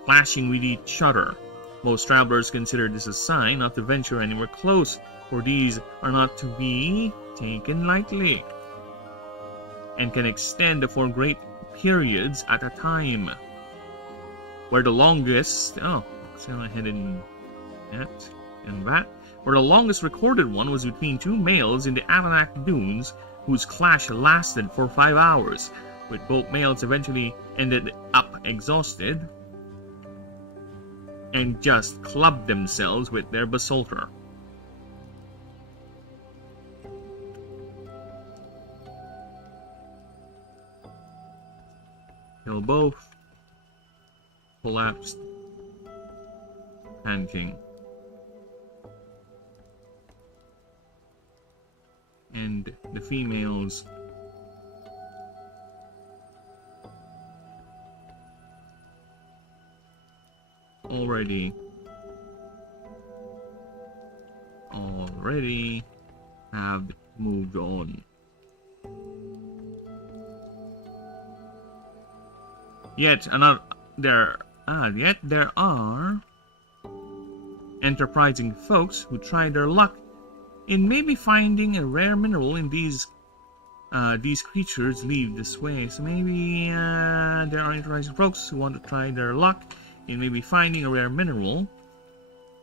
clashing with each other. Most travelers consider this a sign not to venture anywhere close, for these are not to be taken lightly and can extend for great periods at a time. Where the longest where the longest recorded one was between two males in the Arenak Dunes, whose clash lasted for 5 hours, with both males eventually ended up exhausted and just club themselves with their basalter. They'll both collapse, panting. And the females already have moved on. Yet there are enterprising folks who try their luck in maybe finding a rare mineral in these creatures leave this way. So maybe there are enterprising folks who want to try their luck in maybe finding a rare mineral.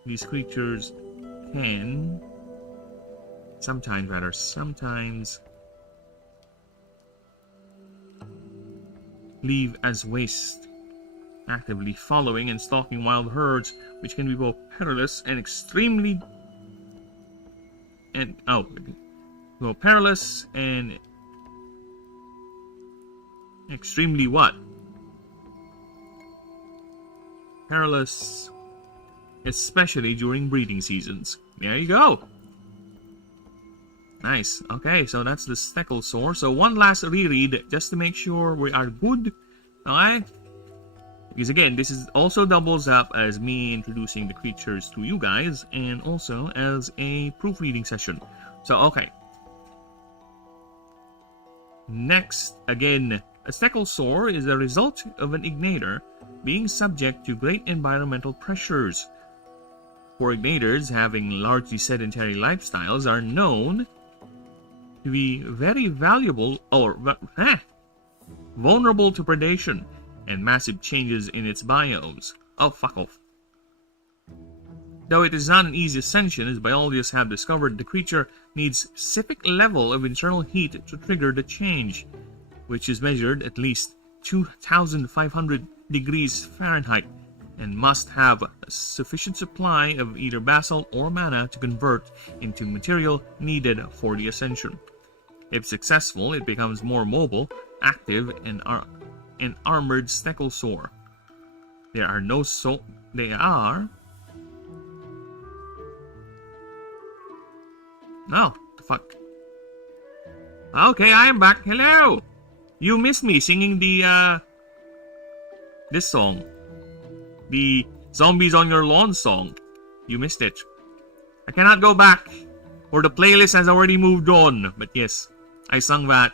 These creatures can sometimes leave as waste, actively following and stalking wild herds, which can be both perilous and extremely what? Perilous, especially during breeding seasons. There you go. Nice. Okay, so that's the Stegosaur. So one last reread just to make sure we are good. Alright? Because again, this is also doubles up as me introducing the creatures to you guys and also as a proofreading session. So, okay. Next, again, a Stegosaur is a result of an ignator being subject to great environmental pressures. For ignators, having largely sedentary lifestyles are known to be very valuable or vulnerable to predation and massive changes in its biomes. Oh, fuck off. Though it is not an easy ascension, as biologists have discovered, the creature needs specific level of internal heat to trigger the change, which is measured at least 2,500 degrees Fahrenheit, and must have a sufficient supply of either basalt or mana to convert into material needed for the ascension. If successful, it becomes more mobile, active, and an armored Stegosaur. There are no Oh, the fuck. Okay, I am back. Hello! You missed me singing the, this song. The Zombies on Your Lawn song. You missed it. I cannot go back, or the playlist has already moved on. But yes, I sung that.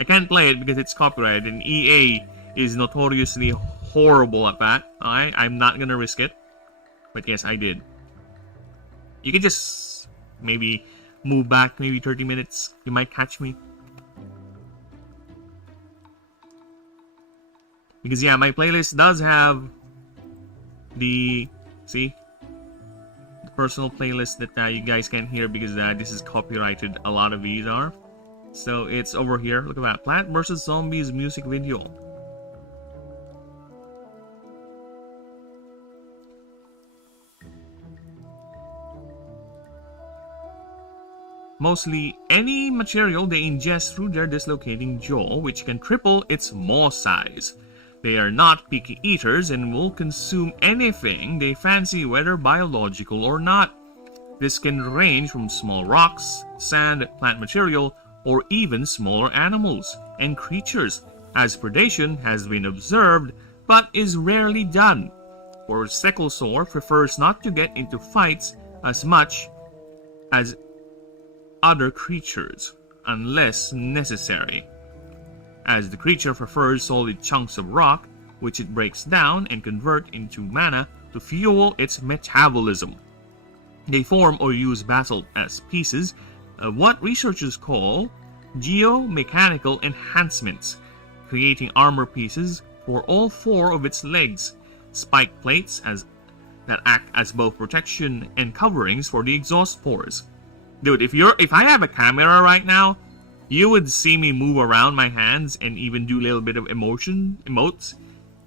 I can't play it because it's copyrighted, and EA is notoriously horrible at that. I'm not gonna risk it. But yes, I did. You could just maybe move back maybe 30 minutes. You might catch me. Because yeah, my playlist does have the personal playlist that you guys can't hear because this is copyrighted. A lot of these are. So it's over here. Look at that. Plant vs. Zombies music video. Mostly any material they ingest through their dislocating jaw, which can triple its maw size. They are not picky eaters and will consume anything they fancy, whether biological or not. This can range from small rocks, sand, plant material, or even smaller animals and creatures, as predation has been observed but is rarely done. For Stegosaur prefers not to get into fights as much as other creatures, unless necessary, as the creature prefers solid chunks of rock, which it breaks down and convert into mana to fuel its metabolism. They form or use basalt as pieces of what researchers call geomechanical enhancements, creating armor pieces for all four of its legs, spike plates that act as both protection and coverings for the exhaust pores. Dude, if I have a camera right now, you would see me move around my hands and even do a little bit of emotes,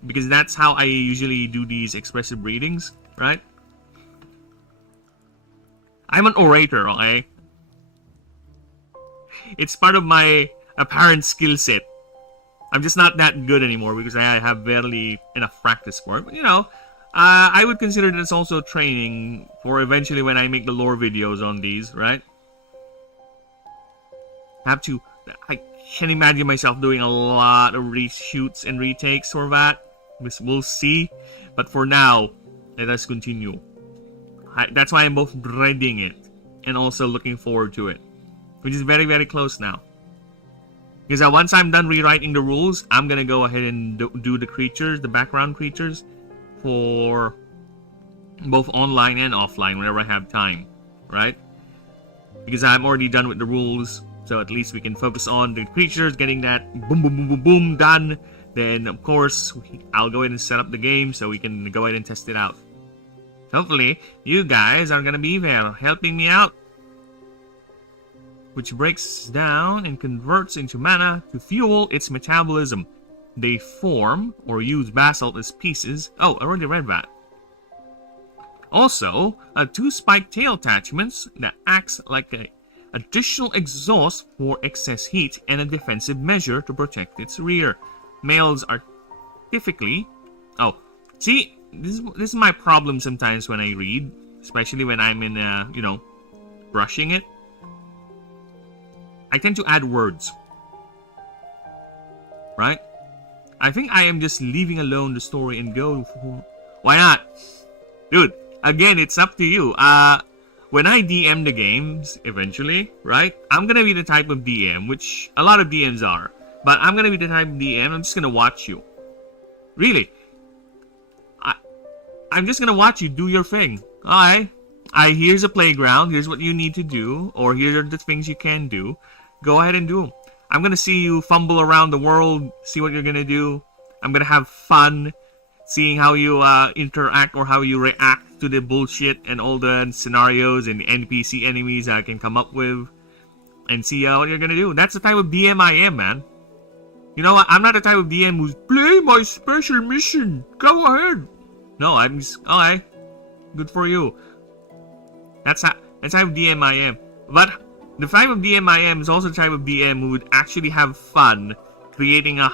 because that's how I usually do these expressive readings. right? I'm an orator, okay? It's part of my apparent skill set. I'm just not that good anymore because I have barely enough practice for it. But, you know, I would consider this also training for eventually when I make the lore videos on these, right? I can imagine myself doing a lot of reshoots and retakes for that. We'll see. But for now, let us continue. That's why I'm both dreading it and also looking forward to it. Which is very, very close now. Because once I'm done rewriting the rules, I'm going to go ahead and do the creatures, the background creatures, for both online and offline whenever I have time, right? Because I'm already done with the rules, so at least we can focus on the creatures, getting that boom, boom, boom, boom, boom done. Then, of course, I'll go ahead and set up the game so we can go ahead and test it out. Hopefully, you guys are going to be there helping me out. Which breaks down and converts into mana to fuel its metabolism. They form or use basalt as pieces. Oh, I already read that. Also, 2 spiked tail attachments that acts like an additional exhaust for excess heat and a defensive measure to protect its rear. Males are typically... Oh, see, this is my problem sometimes when I read, especially when I'm in, you know, brushing it. I tend to add words. Right? I think I am just leaving alone the story and go for... Why not? Dude, again, it's up to you. When I DM the games, eventually, right? I'm gonna be the type of DM, which a lot of DMs are. But I'm gonna be the type of DM, I'm just gonna watch you. Really. I'm just gonna watch you do your thing. Alright? Here's a playground, here's what you need to do, or here are the things you can do. Go ahead and do them. I'm gonna see you fumble around the world, see what you're gonna do. I'm gonna have fun seeing how you interact or how you react to the bullshit and all the scenarios and NPC enemies I can come up with. And see what you're gonna do. That's the type of DM I am, man. You know what? I'm not the type of DM who's play my special mission. Go ahead. No, I'm just... Alright. Good for you. That's how type of DM I am. But the type of DM I am is also the type of DM who would actually have fun creating a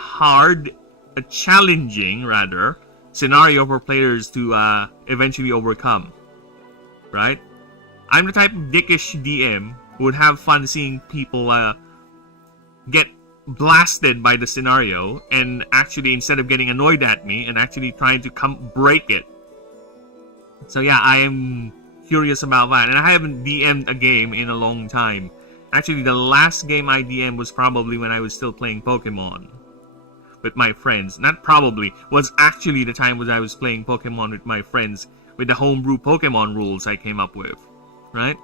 challenging, rather, scenario for players to eventually overcome. Right? I'm the type of dickish DM who would have fun seeing people get blasted by the scenario and actually, instead of getting annoyed at me, and actually trying to break it. So yeah, I am curious about that. And I haven't DM'd a game in a long time. Actually, the last game I DM'd was probably when I was still playing Pokemon with my friends. Not probably, was actually the time when I was playing Pokemon with my friends with the homebrew Pokemon rules I came up with. Right?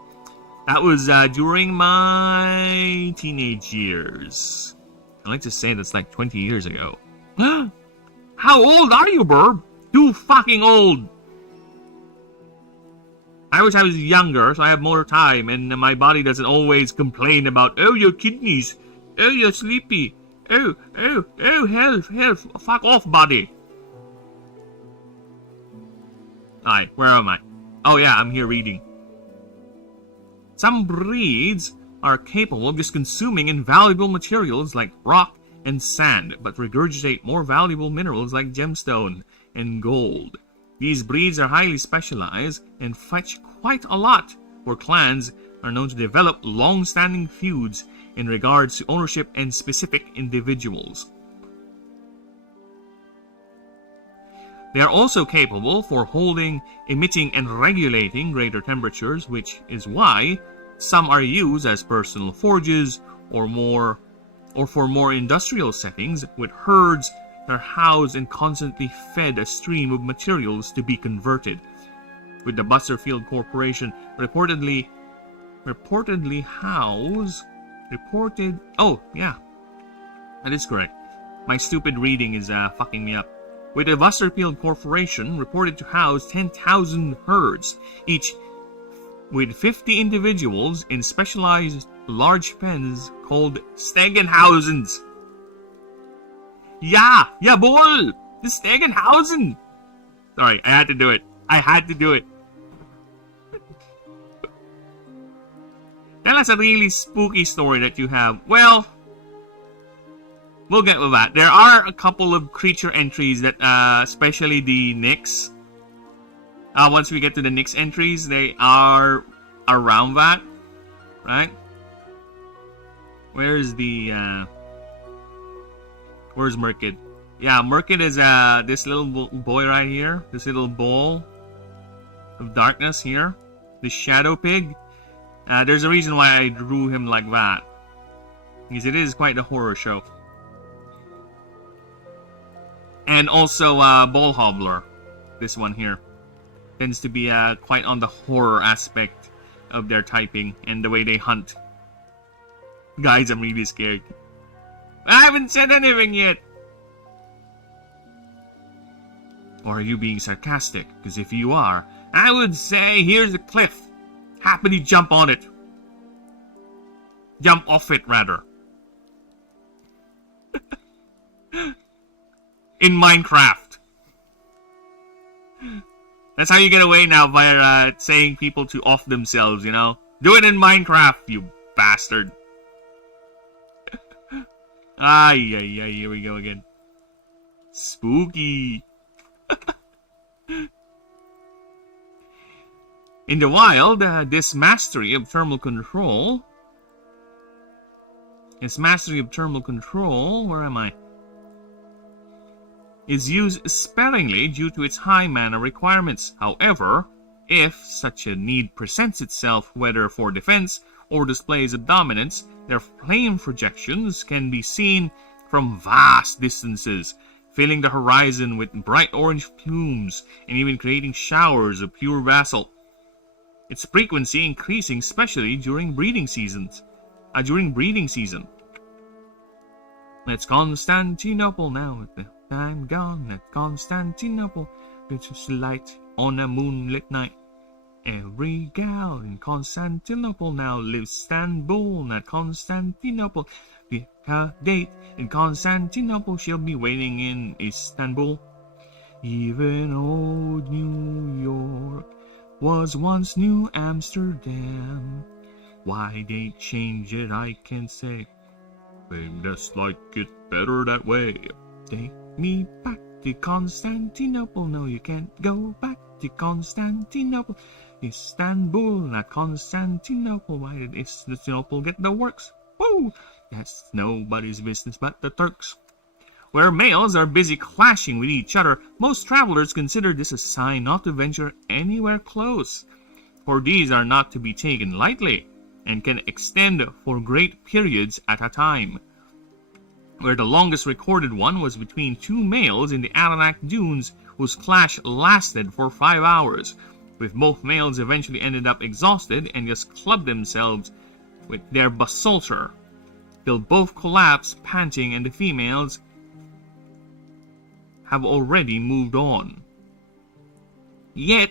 That was during my teenage years. I like to say that's like 20 years ago. How old are you, Burb? Too fucking old. I wish I was younger, so I have more time, and my body doesn't always complain about, oh, your kidneys, oh, you're sleepy, oh, health, fuck off, body. Alright, where am I? Oh yeah, I'm here reading. Some breeds are capable of just consuming invaluable materials like rock and sand, but regurgitate more valuable minerals like gemstone and gold. These breeds are highly specialized and fetch quite a lot, for clans are known to develop long-standing feuds in regards to ownership and specific individuals. They are also capable for holding, emitting, and regulating greater temperatures, which is why some are used as personal forges or for more industrial settings, with herds that are housed and constantly fed a stream of materials to be converted. With the Butterfield Corporation reported. Oh yeah, that is correct. My stupid reading is fucking me up. With the Butterfield Corporation reported to house 10,000 herds, each with 50 individuals in specialized large pens called Stegenhausens. Yeah, boy! The Stegenhausen! Sorry, I had to do it. I had to do it. Tell us a really spooky story that you have. Well, we'll get with that. There are a couple of creature entries that, especially the Nyx. Once we get to the Nyx entries, they are around that, right? Where's Merkid? Yeah, Merkid is this little boy right here. This little ball of darkness here. This shadow pig. There's a reason why I drew him like that. Because it is quite a horror show. And also Ball Hobbler. This one here. Tends to be quite on the horror aspect of their typing and the way they hunt. Guys, I'm really scared. I haven't said anything yet! Or are you being sarcastic? Because if you are, I would say here's a cliff. Happily jump on it. Jump off it, rather. In Minecraft. That's how you get away now by saying people to off themselves, you know? Do it in Minecraft, you bastard. Ay, here we go again. Spooky. In the wild, this mastery of thermal control... where am I? Is used sparingly due to its high mana requirements. However, if such a need presents itself, whether for defense or displays of dominance, their flame projections can be seen from vast distances, filling the horizon with bright orange plumes and even creating showers of pure basalt. Its frequency increasing especially during breeding season. It's Constantinople now. At the time gone at Constantinople, which is light on a moonlit night. Every gal in Constantinople now lives Istanbul, not Constantinople. Pick a date in Constantinople, she'll be waiting in Istanbul. Even old New York was once New Amsterdam. Why they changed it, I can't say. They just like it better that way. Take me back to Constantinople. No, you can't go back to Constantinople. Istanbul, not Constantinople. Why did Istanbul get the works? Woo! That's nobody's business but the Turks. Where males are busy clashing with each other, most travelers consider this a sign not to venture anywhere close, for these are not to be taken lightly, and can extend for great periods at a time. Where the longest recorded one was between two males in the Aranak Dunes, whose clash lasted for 5 hours, with both males eventually ended up exhausted and just clubbed themselves with their basalter, till both collapsed panting and the females have already moved on. Yet,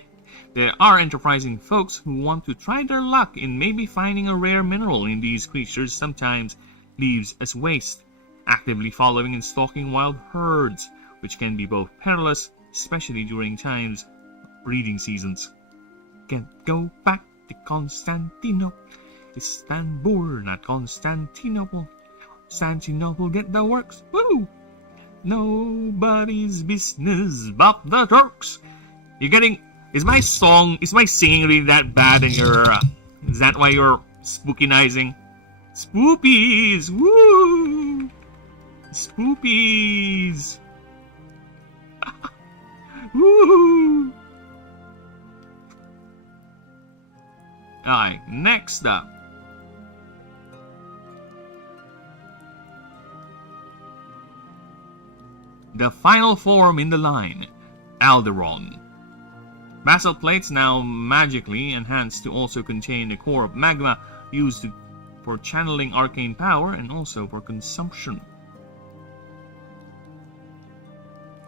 there are enterprising folks who want to try their luck in maybe finding a rare mineral in these creatures sometimes leaves as waste, actively following and stalking wild herds, which can be both perilous, especially during times breeding seasons. Can't go back to Constantinople, Istanbul, not Constantinople. Constantinople get the works, woo! Nobody's business but the Turks. You're getting... Is my singing really that bad and is that why you're spookinizing? Spoopies! Woo! Spoopies! Woo! Alright, next up. The final form in the line, Alderon. Basalt plates now magically enhanced to also contain a core of magma used for channeling arcane power and also for consumption.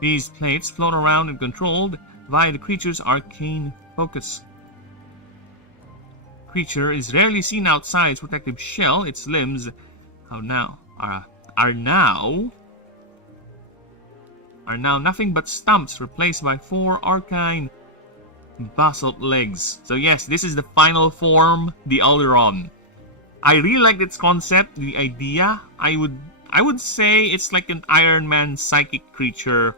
These plates float around and controlled via the creature's arcane focus. Creature is rarely seen outside its protective shell. Its limbs are now nothing but stumps replaced by 4 arcane Basalt legs. So yes, this is the final form, the Alderon. I really like its concept, the idea. I would say it's like an Iron Man psychic creature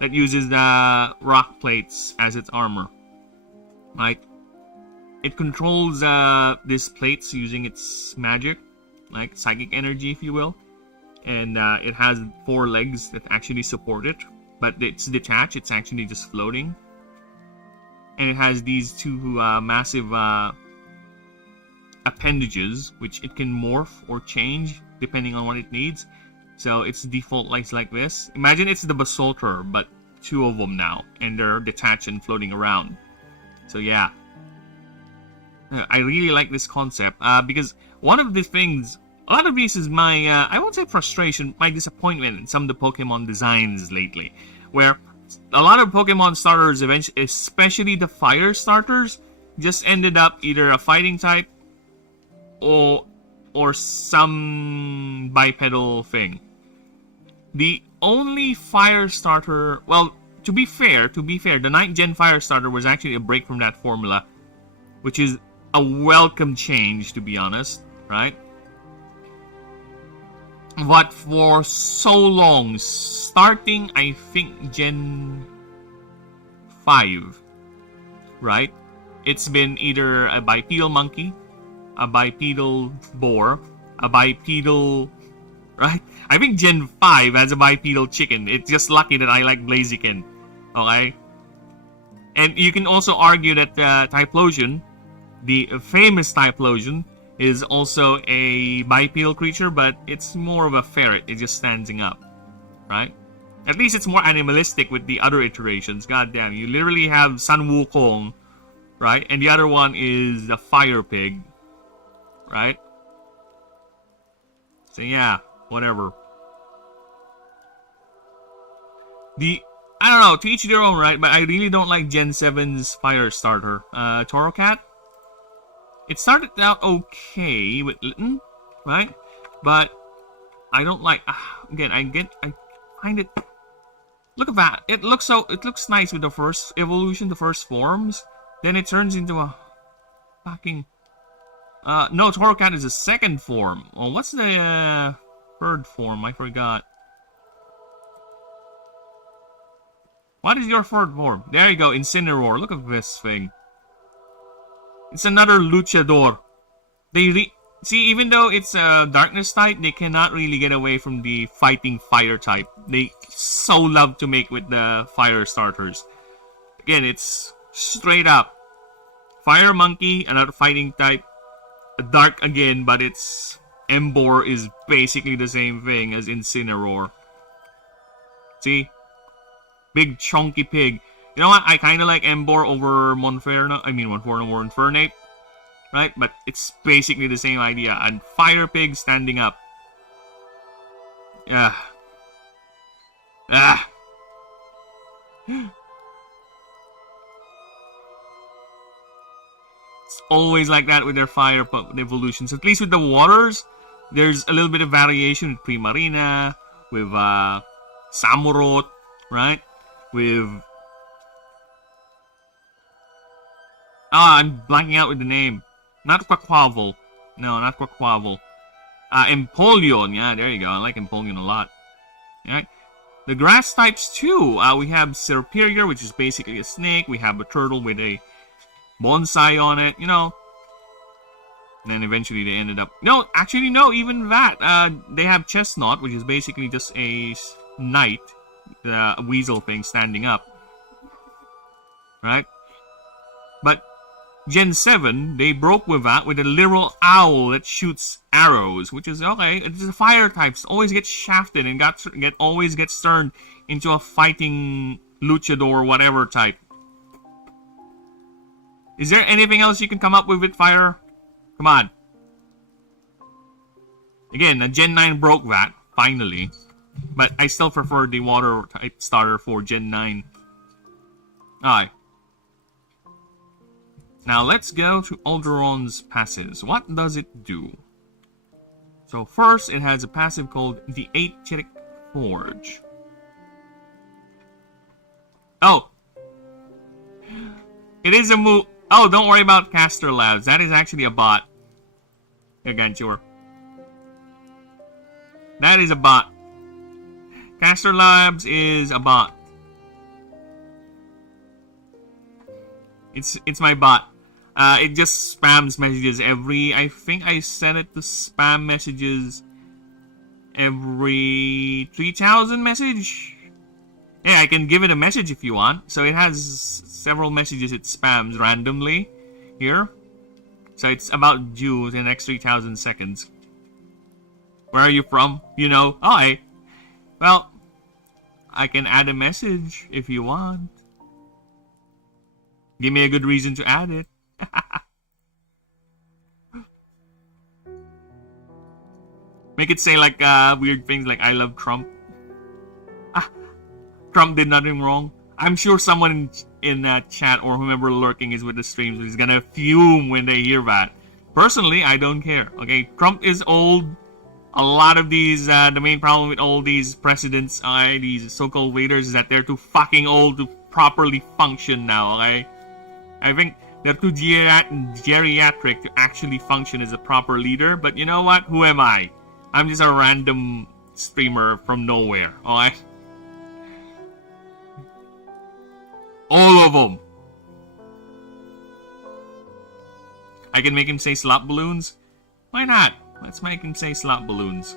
that uses the rock plates as its armor. Right? It controls these plates using its magic, like psychic energy, if you will. And it has 4 legs that actually support it, but it's detached. It's actually just floating. And it has these 2 massive appendages, which it can morph or change depending on what it needs. So its default lies like this. Imagine it's the Basalter, but 2 of them now, and they're detached and floating around. So yeah, I really like this concept because one of the things, a lot of this is my, I won't say frustration, my disappointment in some of the Pokemon designs lately, where a lot of Pokemon starters, eventually, especially the fire starters, just ended up either a fighting type or some bipedal thing. The only fire starter, well, to be fair, the 9th Gen fire starter was actually a break from that formula, which is a welcome change, to be honest, right? But for so long, starting I think Gen 5, right? It's been either a bipedal monkey, a bipedal boar, a bipedal, right? I think Gen 5 has a bipedal chicken. It's just lucky that I like Blaziken, okay? And you can also argue that Typhlosion, the famous Typhlosion, is also a bipedal creature, but it's more of a ferret. It just standing up, right? At least it's more animalistic with the other iterations. God damn, you literally have Sun Wukong, right? And the other one is the fire pig, right? So yeah, whatever. I don't know, to each their own, right? But I really don't like Gen 7's fire starter. Torocat? It started out okay with Litten, right? But I don't like. Again, I find it. Look at that. It looks nice with the first evolution, the first forms. Then it turns into a fucking. No, Torocat is a second form. Well, what's the 3rd form? I forgot. What is your 3rd form? There you go, Incineroar. Look at this thing. It's another luchador. See, even though it's a darkness type, they cannot really get away from the fighting fire type. They so love to make with the fire starters. Again, it's straight up fire monkey, another fighting type. Dark again, but its Emboar is basically the same thing as Incineroar. See? Big chunky pig. You know what? I kind of like Emboar over Monferno. I mean, Monferno over Infernape. Right? But it's basically the same idea. And fire pig standing up. Ah. Ah. It's always like that with their fire evolutions. At least with the waters, there's a little bit of variation with Primarina, with Samurott, right? With I'm blanking out with the name. Not Quaquaval. No, not Quaquaval. Empoleon. Yeah, there you go. I like Empoleon a lot. Alright. The grass types too. We have Serperior, which is basically a snake. We have a turtle with a bonsai on it, you know. And then eventually they ended up... No, actually no, even that. They have Chestnut, which is basically just a knight. The weasel thing standing up. Right? But Gen 7, they broke with that with a literal owl that shoots arrows, which is okay. It's a fire type, always gets shafted and always gets turned into a fighting luchador whatever type. Is there anything else you can come up with fire? Come on. Again, the Gen 9 broke that, finally. But I still prefer the water type starter for Gen 9. Alright. Now let's go to Alderon's passives. What does it do? So first, it has a passive called the Aetheric Forge. Oh! It is a move. Oh, don't worry about Caster Labs. That is actually a bot. Gargantua. That is a bot. Caster Labs is a bot. It's my bot. It just spams messages every. I think I set it to spam messages every 3,000 message. Yeah, I can give it a message if you want. So it has several messages it spams randomly here. So it's about due in the next 3,000 seconds. Where are you from? You know? Oh, well, I can add a message if you want. Give me a good reason to add it. Make it say like weird things like I love Trump. Trump did nothing wrong. I'm sure someone in chat or whomever lurking is with the streams is gonna fume when they hear that. Personally, I don't care. Okay, Trump is old. A lot of these, the main problem with all these presidents, these so-called leaders, is that they're too fucking old to properly function now. Okay, I think they're too geriatric to actually function as a proper leader. But you know what? Who am I? I'm just a random streamer from nowhere. Okay. All of them. I can make him say slot balloons. Why not? Let's make him say slot balloons.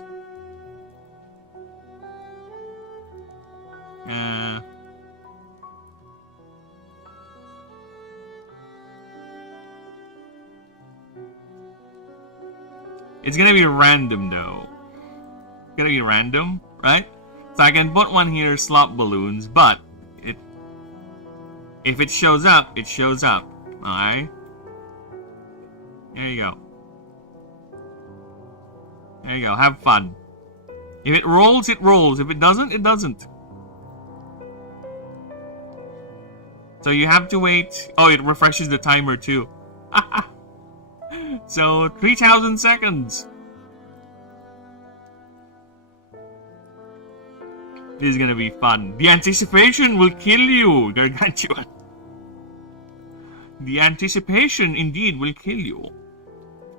It's gonna be random though. It's gonna be random, right? So I can put one here, slot balloons, but if it shows up, it shows up. Alright? There you go. There you go. Have fun. If it rolls, it rolls. If it doesn't, it doesn't. So you have to wait. Oh, it refreshes the timer too. So 3,000 seconds. This is gonna be fun. The anticipation will kill you, Gargantuan. The anticipation indeed will kill you.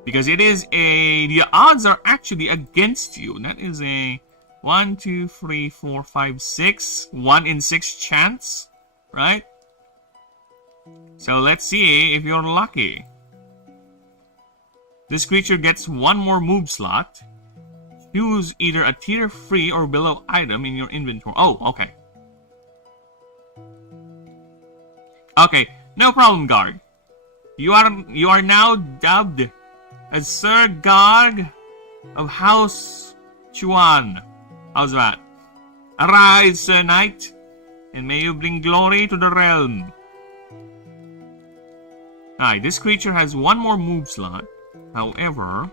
Because it is the odds are actually against you. That is a 1, 2, 3, 4, 5, 6. 1 in 6 chance. Right? So let's see if you're lucky. This creature gets one more move slot. Choose either a tier 3 or below item in your inventory. Oh, okay. Okay, no problem, Garg. You are now dubbed as Sir Garg of House Chuan. How's that? Arise, Sir Knight, and may you bring glory to the realm. Alright, this creature has one more move slot. However,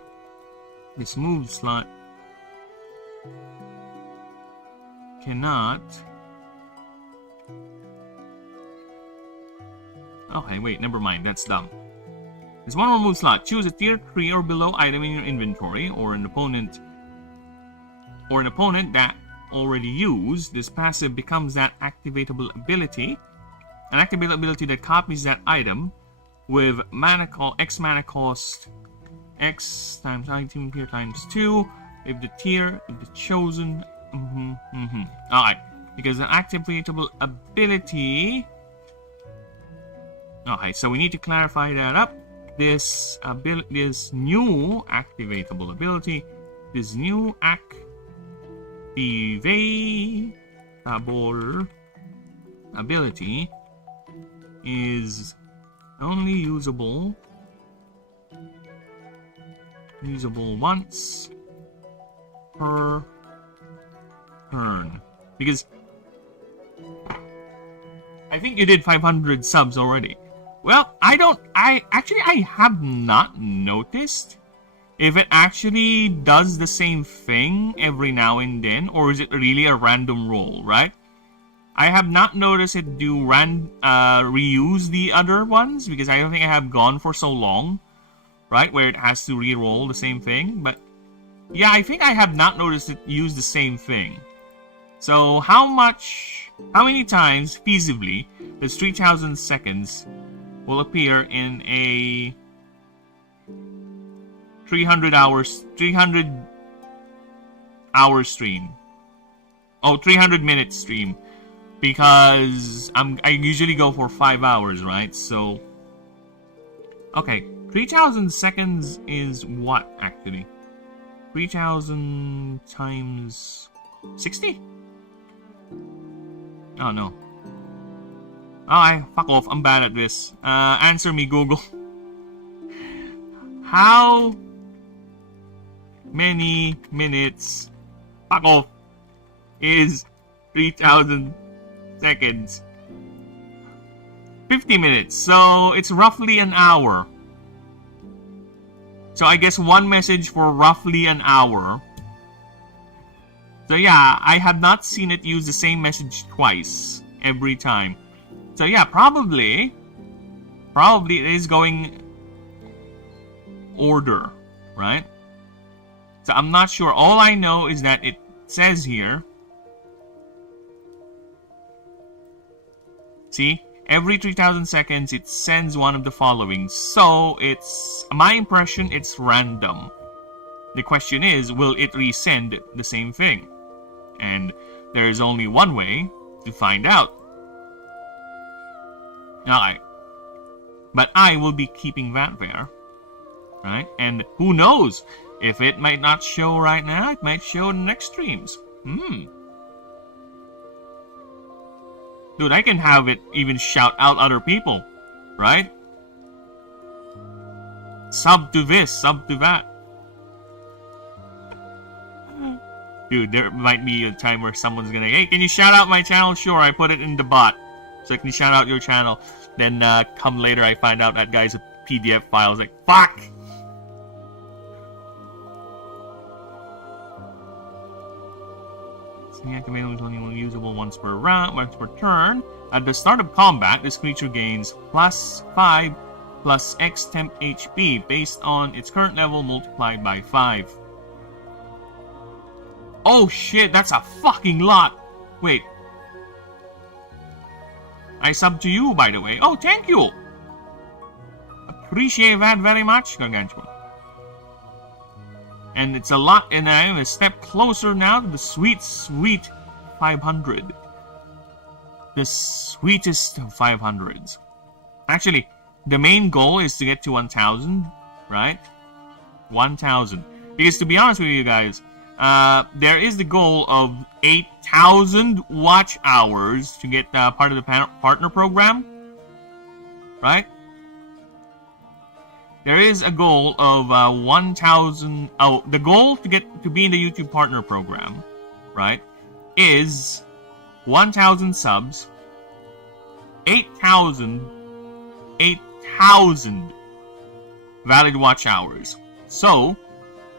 this move slot cannot... Okay, wait, never mind, that's dumb. There's one more move slot. Choose a tier 3 or below item in your inventory, or an opponent that already used. This passive becomes that activatable ability. An activatable ability that copies that item with X mana cost X times item tier times 2. If the chosen. Alright, because an activatable ability. Okay, so we need to clarify that up. This new activatable ability, this new activatable ability is only usable once per turn. Because I think you did 500 subs already. Well, I have not noticed if it actually does the same thing every now and then, or is it really a random roll, right? I have not noticed it do reuse the other ones, because I don't think I have gone for so long, right, where it has to re-roll the same thing. But yeah, I think I have not noticed it use the same thing. So how many times feasibly does 3,000 seconds will appear in a 300 hour stream. Oh, 300 minute stream. Because I usually go for 5 hours, right? So, okay, 3,000 seconds is what, actually? 3,000 times 60? Oh, no. Oh, fuck off. I'm bad at this. Answer me, Google. How many minutes, fuck off, is 3,000 seconds? 50 minutes. So, it's roughly an hour. So, I guess one message for roughly an hour. So, yeah, I have not seen it use the same message twice every time. So, yeah, probably it is going order, right? So, I'm not sure. All I know is that it says here, see, every 3,000 seconds it sends one of the following. So it's, my impression, it's random. The question is, will it resend the same thing? And there is only one way to find out. Alright. But I will be keeping that there. Right? And who knows? If it might not show right now, it might show in the next streams. Dude, I can have it even shout out other people, right? Sub to this, sub to that. Dude, there might be a time where someone's gonna, hey, can you shout out my channel? Sure, I put it in the bot. So I can shout out your channel. Then come later, I find out that guy's a PDF file. I was like, fuck! Activating is only usable once per round, once per turn. At the start of combat, this creature gains +5 plus X temp HP based on its current level multiplied by 5. Oh shit, that's a fucking lot! Wait. I sub to you, by the way. Oh, thank you! Appreciate that very much, Gargantua. And it's a lot, and I'm a step closer now to the sweet, sweet 500. The sweetest of 500s. Actually, the main goal is to get to 1,000, right? 1,000. Because to be honest with you guys, there is the goal of 8,000 watch hours to get part of the partner program, right? There is a goal of 1,000. Oh, the goal to be in the YouTube partner program, right, is 1,000 subs, 8,000 valid watch hours. So,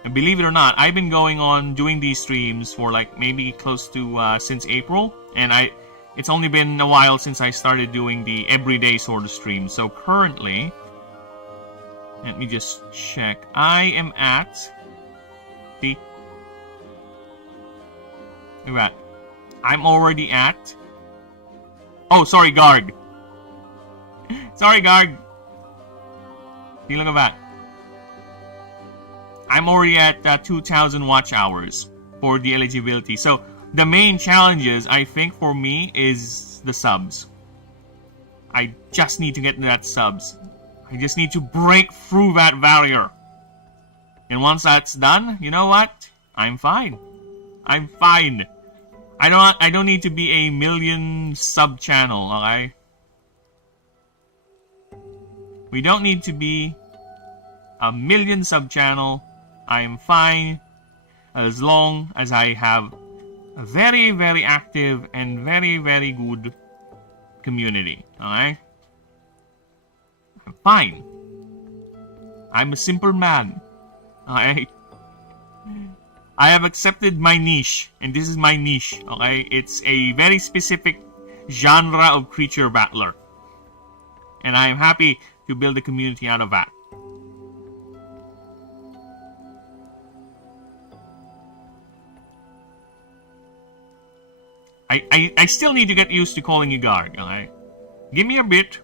and believe it or not, I've been going on doing these streams for like maybe close to since April, and it's only been a while since I started doing the everyday sort of stream. So currently, let me just check. I am at the... Look at that. I'm already at... Oh, sorry, Garg. Sorry, Garg. See, look at that. I'm already at 2,000 watch hours for the eligibility. So, the main challenges, I think, for me is the subs. I just need to get that subs. I just need to break through that barrier. And once that's done, you know what? I'm fine. I'm fine. I don't need to be a million sub channel, okay? We don't need to be a million sub channel. I'm fine as long as I have a very, very active and very, very good community, okay? I'm fine. I'm a simple man. Okay? I have accepted my niche, and this is my niche, okay? It's a very specific genre of creature battler. And I am happy to build a community out of that. I still need to get used to calling you Garg, okay? Give me a bit.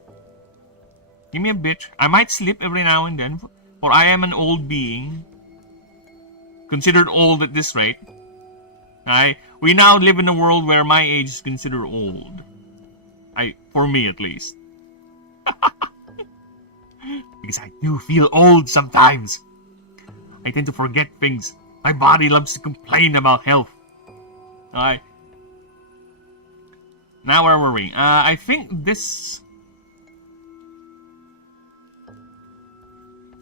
Give me a bit. I might slip every now and then, for I am an old being. Considered old at this rate. We now live in a world where my age is considered old. For me at least. Because I do feel old sometimes. I tend to forget things. My body loves to complain about health. Alright. Now where were we? I think this...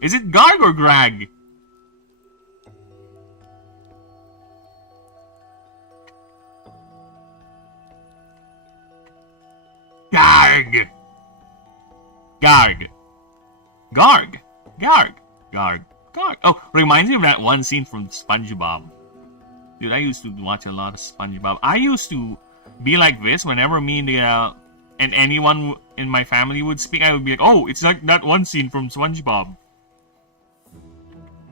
Is it Garg or Grag? Garg! Garg. Garg. Garg. Garg. Garg. Oh, reminds me of that one scene from SpongeBob. Dude, I used to watch a lot of SpongeBob. I used to be like this whenever me and anyone in my family would speak. I would be like, oh, it's like that one scene from SpongeBob.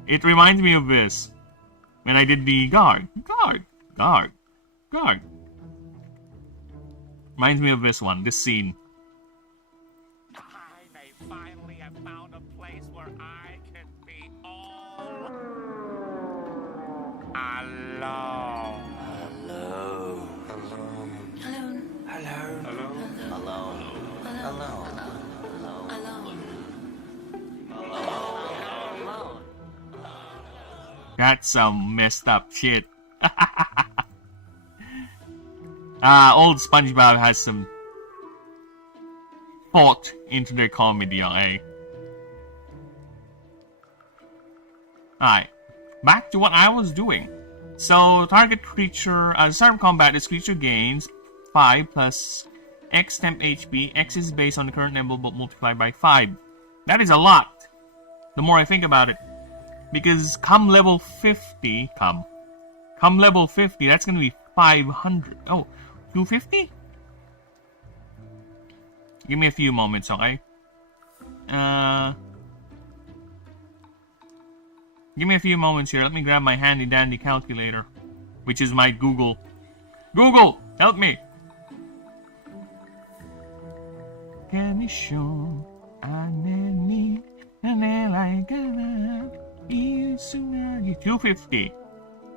It reminds me of this. When I did the Garg. Garg. Garg. Garg. Reminds me of this one, this scene. They finally have found a place where I can be all alone. Hello. Hello. Hello. Hello. Hello. Hello. That's some messed up shit. Old SpongeBob has some thought into their comedy, okay? Alright, back to what I was doing. So, target creature, start of combat, this creature gains 5 plus X temp HP. X is based on the current level but multiplied by 5. That is a lot, the more I think about it. Because come level 50, come level 50, that's gonna be 500. Oh, 250? Give me a few moments, okay? Give me a few moments here. Let me grab my handy dandy calculator, which is my Google. Google, help me! Can you show I need me and then like 250.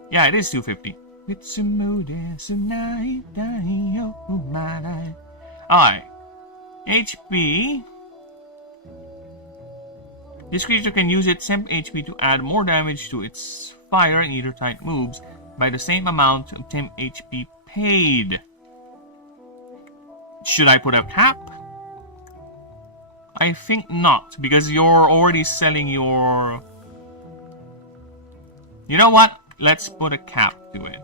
Yeah, it is 250. It's a mood tonight. Alright. HP. This creature can use its temp HP to add more damage to its fire and ether type moves by the same amount of temp HP paid. Should I put a cap? I think not, because you're already selling your... You know what? Let's put a cap to it.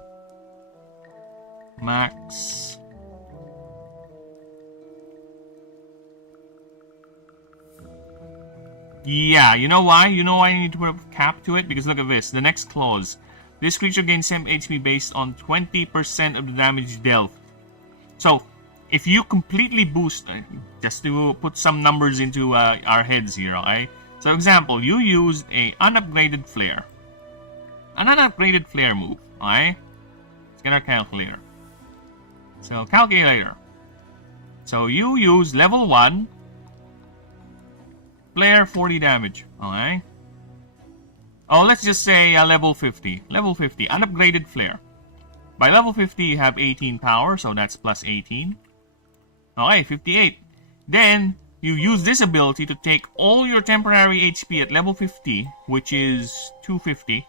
Max. Yeah, you know why? You know why I need to put a cap to it? Because look at this. The next clause. This creature gains temp HP based on 20% of the damage dealt. So, if you completely boost... just to put some numbers into our heads here, okay? So, example, you used a unupgraded flare. An unupgraded flare move, okay? Let's get our calculator. So, calculator. So, you use level 1... Flare 40 damage, okay? Oh, let's just say level 50. Level 50, unupgraded flare. By level 50, you have 18 power, so that's plus 18. Okay, 58. Then, you use this ability to take all your temporary HP at level 50, which is 250.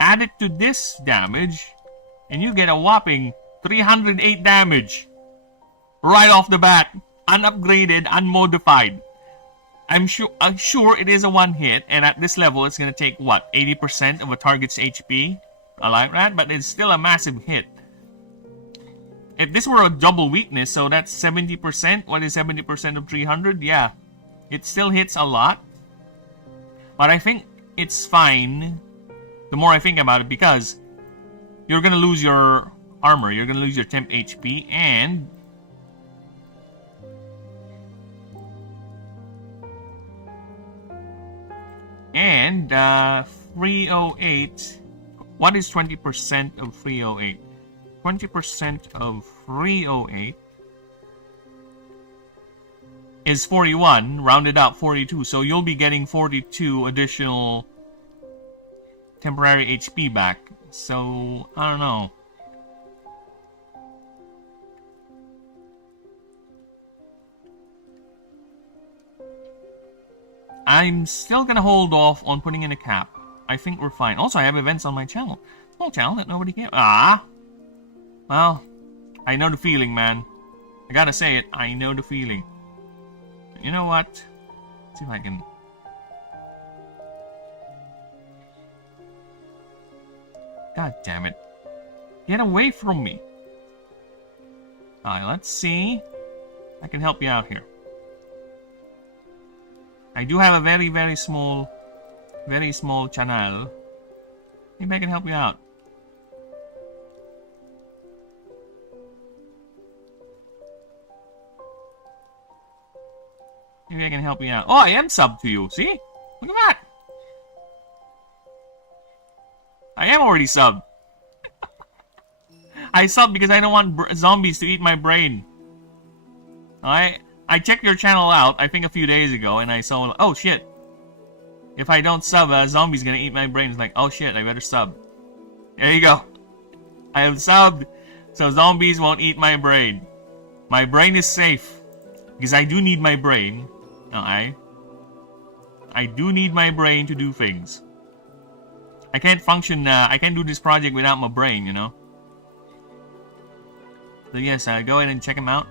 Add it to this damage, and you get a whopping 308 damage. Right off the bat. Unupgraded, unmodified. I'm sure it is a one hit, and at this level, it's gonna take, what, 80% of a target's HP? I like that, but it's still a massive hit. If this were a double weakness, so that's 70%. What is 70% of 300? Yeah, it still hits a lot. But I think it's fine, the more I think about it, because you're gonna lose your armor, you're gonna lose your temp HP, and... And, 308... What is 20% of 308? 20% of 308 is 41, rounded up 42. So you'll be getting 42 additional temporary HP back. So, I don't know. I'm still gonna hold off on putting in a cap. I think we're fine. Also, I have events on my channel. Small channel that nobody cares. Well, I know the feeling, man. I gotta say it. I know the feeling. You know what? Let's see if I can... God damn it. Get away from me. Alright, let's see. I can help you out here. I do have a very, very small channel. Maybe I can help you out. Maybe I can help you out. Oh, I am subbed to you. See? Look at that. I am already subbed. I subbed because I don't want zombies to eat my brain. I checked your channel out, I think a few days ago, and I saw, oh shit. If I don't sub, a zombie's gonna eat my brain. It's like, oh shit, I better sub. There you go. I have subbed, so zombies won't eat my brain. My brain is safe. Because I do need my brain. I do need my brain to do things. I can't function, I can't do this project without my brain, you know? So yes, go ahead and check him out.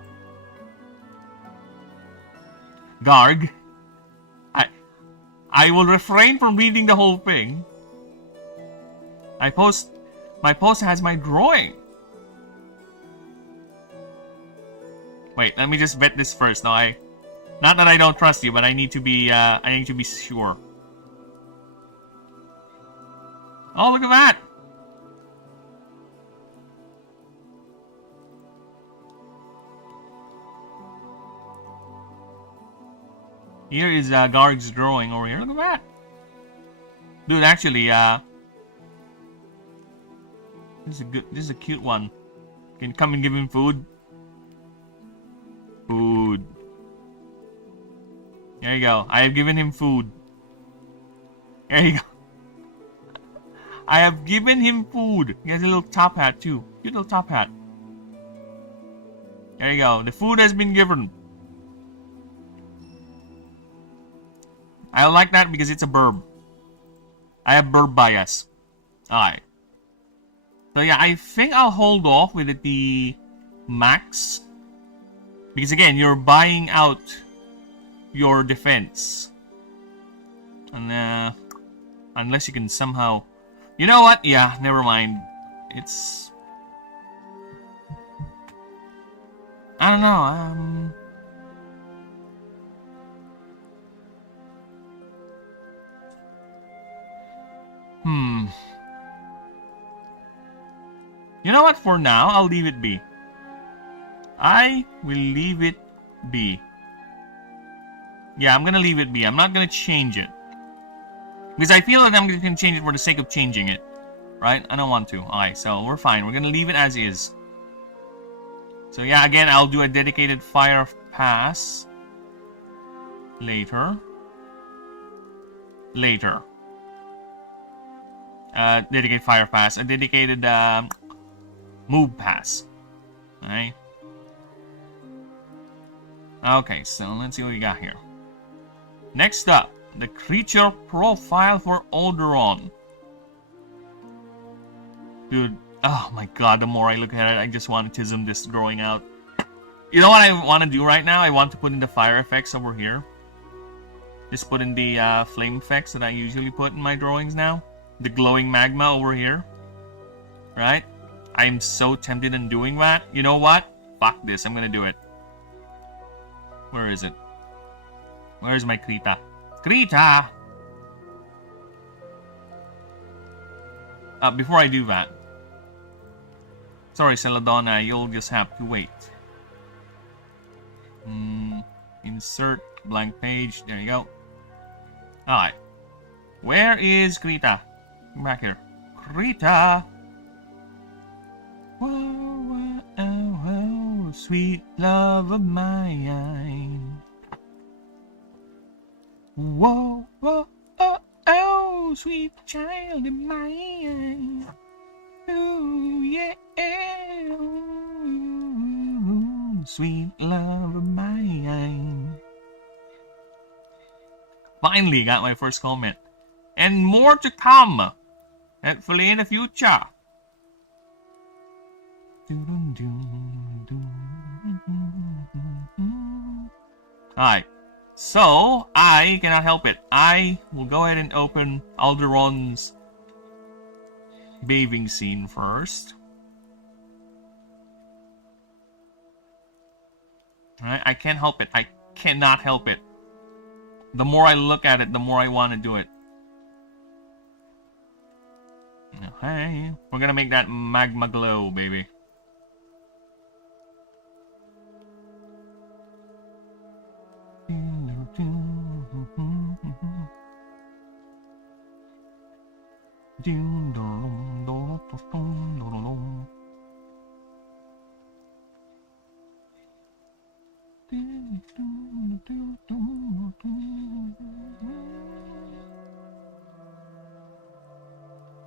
Garg. I will refrain from reading the whole thing. My post has my drawing. Wait, let me just vet this first. No, not that I don't trust you, but I need to be sure. Oh, look at that. Here is Garg's drawing over here. Look at that. Dude, actually, this is a cute one. Can you come and give him food? Food. There you go. I have given him food. There you go. I have given him food. He has a little top hat too. Cute little top hat. There you go. The food has been given. I like that because it's a burb. I have burb bias. Alright. So yeah, I think I'll hold off with the max. Because again, you're buying out your defense. And unless you can somehow... You know what? Yeah, never mind. It's... I don't know. You know what? For now, I'll leave it be. I will leave it be. Yeah, I'm gonna leave it be. I'm not gonna change it. Because I feel like I'm gonna change it for the sake of changing it. Right? I don't want to. Alright, so we're fine. We're gonna leave it as is. So yeah, again, I'll do a dedicated fire pass. Later. Dedicated fire pass. A dedicated move pass. Alright. Okay, so let's see what we got here. Next up, the creature profile for Alderon. Dude, oh my god, the more I look at it, I just want to tism this growing out. You know what I want to do right now? I want to put in the fire effects over here. Just put in the flame effects that I usually put in my drawings now. The glowing magma over here. Right? I'm so tempted in doing that. You know what? Fuck this, I'm gonna do it. Where is it? Where's my Krita? Krita! Before I do that. Sorry, Celadonna, you'll just have to wait. Insert blank page. There you go. Alright. Where is Krita? Come back here. Krita! Whoa, whoa, oh, oh, sweet love of mine. Whoa, whoa, oh, oh, sweet child of mine. Ooh, yeah, ooh, sweet love of mine. Finally got my first comment. And more to come. Hopefully in the future. Alright. So, I cannot help it. I will go ahead and open Alderon's bathing scene first. Alright, I can't help it. I cannot help it. The more I look at it, the more I want to do it. Okay, we're gonna make that magma glow, baby.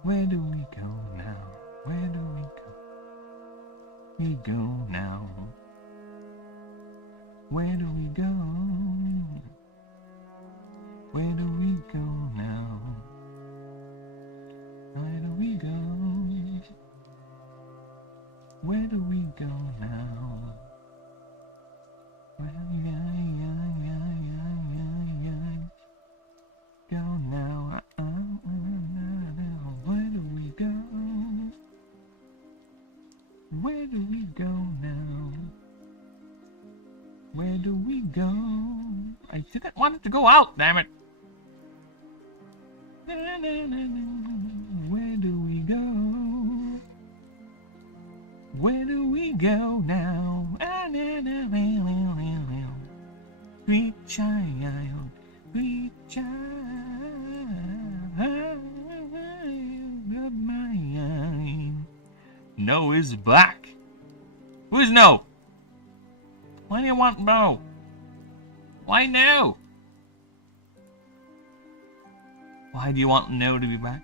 Where do we go now? Where do we go? We go now. Where do we go? Where do we go now? Where do we go? Where do we go now? Where do we go now? Where do we go? Where do we go now? Where do we go? I didn't want it to go out, damn it. Where do we go? Where do we go now? Sweet child, sweet child of mine. No is back. Who is no? Why do you want no? Why no? Why do you want no to be back?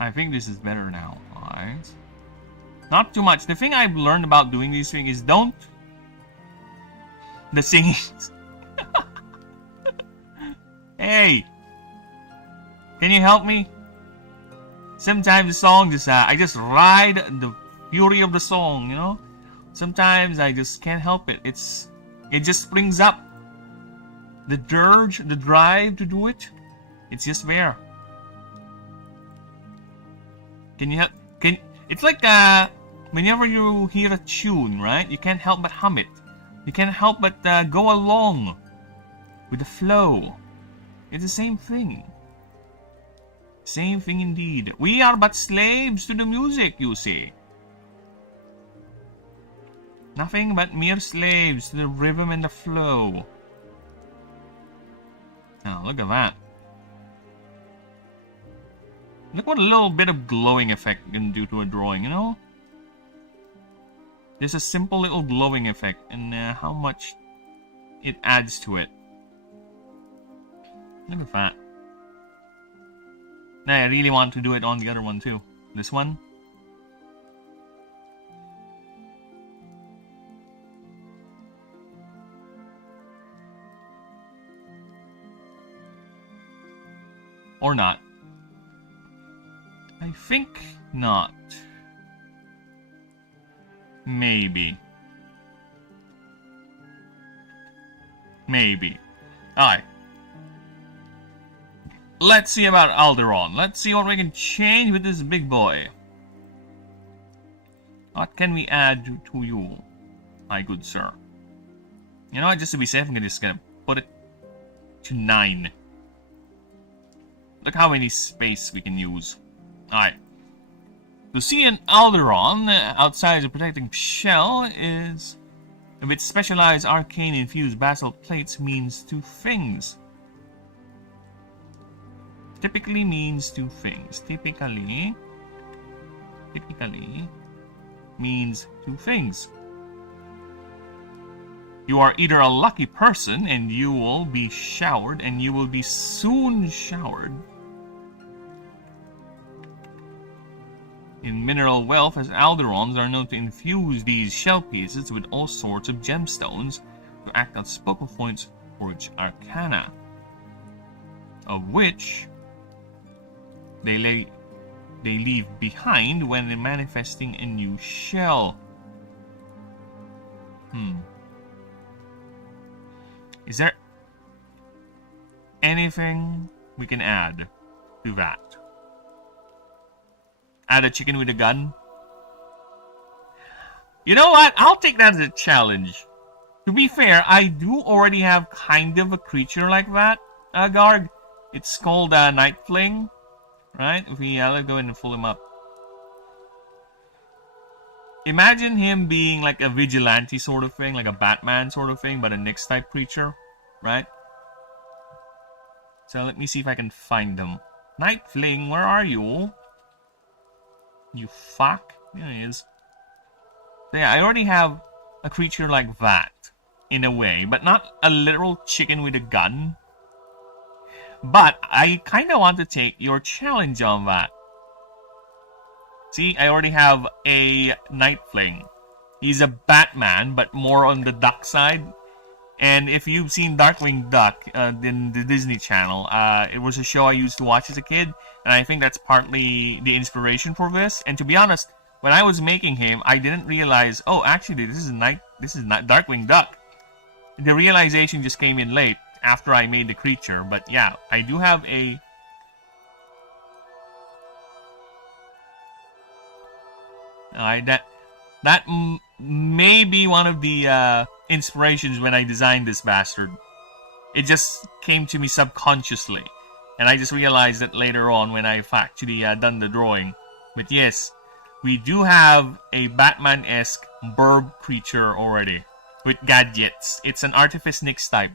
I think this is better now, alright? Not too much. The thing I've learned about doing these things is don't... The singing... Hey! Can you help me? Sometimes the song just... I just ride the fury of the song, you know? Sometimes I just can't help it. It just springs up. The urge, the drive to do it. It's just there. Can you help? It's like whenever you hear a tune, right? You can't help but hum it. You can't help but go along with the flow. It's the same thing. Same thing indeed. We are but slaves to the music, you see. Nothing but mere slaves to the rhythm and the flow. Now, look at that. Look what a little bit of glowing effect can do to a drawing, you know? Just a simple little glowing effect, and how much it adds to it. Look at that. Now I really want to do it on the other one too. This one. Or not. I think not. Maybe. Maybe. Alright. Let's see about Alderon. Let's see what we can change with this big boy. What can we add to you, my good sir? You know what, just to be safe, I'm just gonna put it to 9. Look how many space we can use. Alright. To see an Alderon outside the protecting shell is... With its specialized arcane-infused basalt plates means two things. Typically means two things. Typically means two things. You are either a lucky person and you will be showered, and you will be soon showered in mineral wealth, as Alderons are known to infuse these shell pieces with all sorts of gemstones to act as focal points for each arcana, of which they leave behind when manifesting a new shell. Is there anything we can add to that? Add a chicken with a gun? You know what? I'll take that as a challenge. To be fair, I do already have kind of a creature like that, Garg. It's called Night Fling. Right? If we let's go ahead and pull him up. Imagine him being like a vigilante sort of thing, like a Batman sort of thing, but a Nyx type creature, right? So let me see if I can find him. Night Fling, where are you? You fuck. There he is. So yeah, I already have a creature like that, in a way, but not a literal chicken with a gun. But I kind of want to take your challenge on that. See, I already have a Night Fling. He's a Batman, but more on the duck side. And if you've seen Darkwing Duck in the Disney Channel, it was a show I used to watch as a kid, and I think that's partly the inspiration for this. And to be honest, when I was making him, I didn't realize, oh, actually, this is not Darkwing Duck. The realization just came in late after I made the creature. But yeah, I do have a... that may be one of the inspirations when I designed this bastard. It just came to me subconsciously, and I just realized that later on when I've actually done the drawing. But yes, we do have a Batman-esque burb creature already with gadgets. It's an Artifice Nyx type.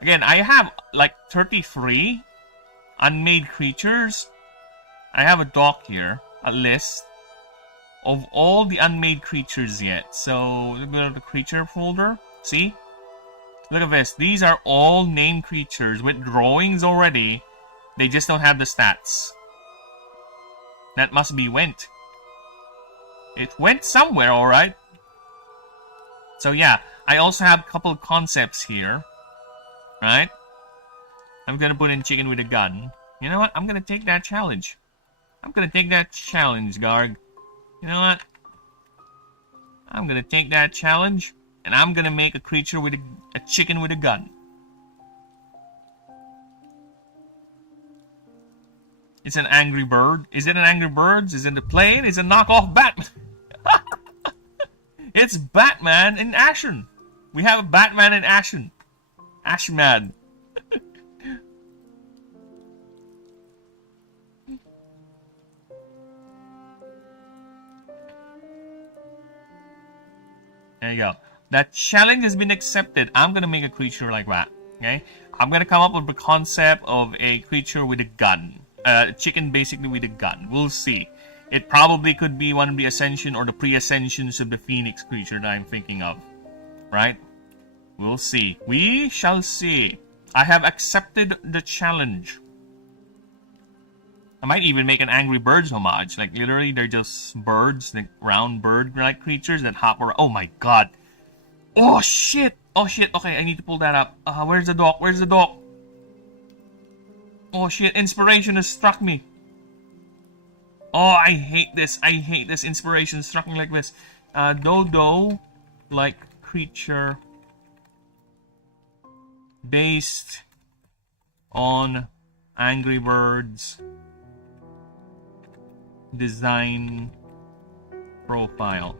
Again, I have like 33 unmade creatures. I have a doc here, a list of all the unmade creatures yet. So, look at the creature folder. See? Look at this. These are all named creatures with drawings already. They just don't have the stats. That must be went. It went somewhere, alright. So yeah, I also have a couple of concepts here. Right? I'm gonna put in chicken with a gun. You know what? I'm gonna take that challenge. I'm gonna take that challenge, Garg. You know what? I'm gonna take that challenge, and I'm gonna make a creature with a chicken with a gun. It's an Angry Bird. Is it an Angry Birds? Is it a plane? Is it a knockoff Batman? It's Batman and Ashen. We have a Batman and Ashen. Ashman. There you go. That challenge has been accepted. I'm gonna make a creature like that. Okay? I'm gonna come up with the concept of a creature with a gun. Chicken basically with a gun. We'll see. It probably could be one of the ascension or the pre-ascensions of the Phoenix creature that I'm thinking of. Right? We'll see. We shall see. I have accepted the challenge. I might even make an Angry Birds homage. Like, literally, they're just birds, like round bird-like creatures that hop around. Oh my god. Oh shit! Oh shit, okay, I need to pull that up. Where's the doc? Where's the doc? Oh shit, inspiration has struck me. Oh, I hate this. I hate this. Inspiration struck me like this. Dodo-like creature based on Angry Birds design profile.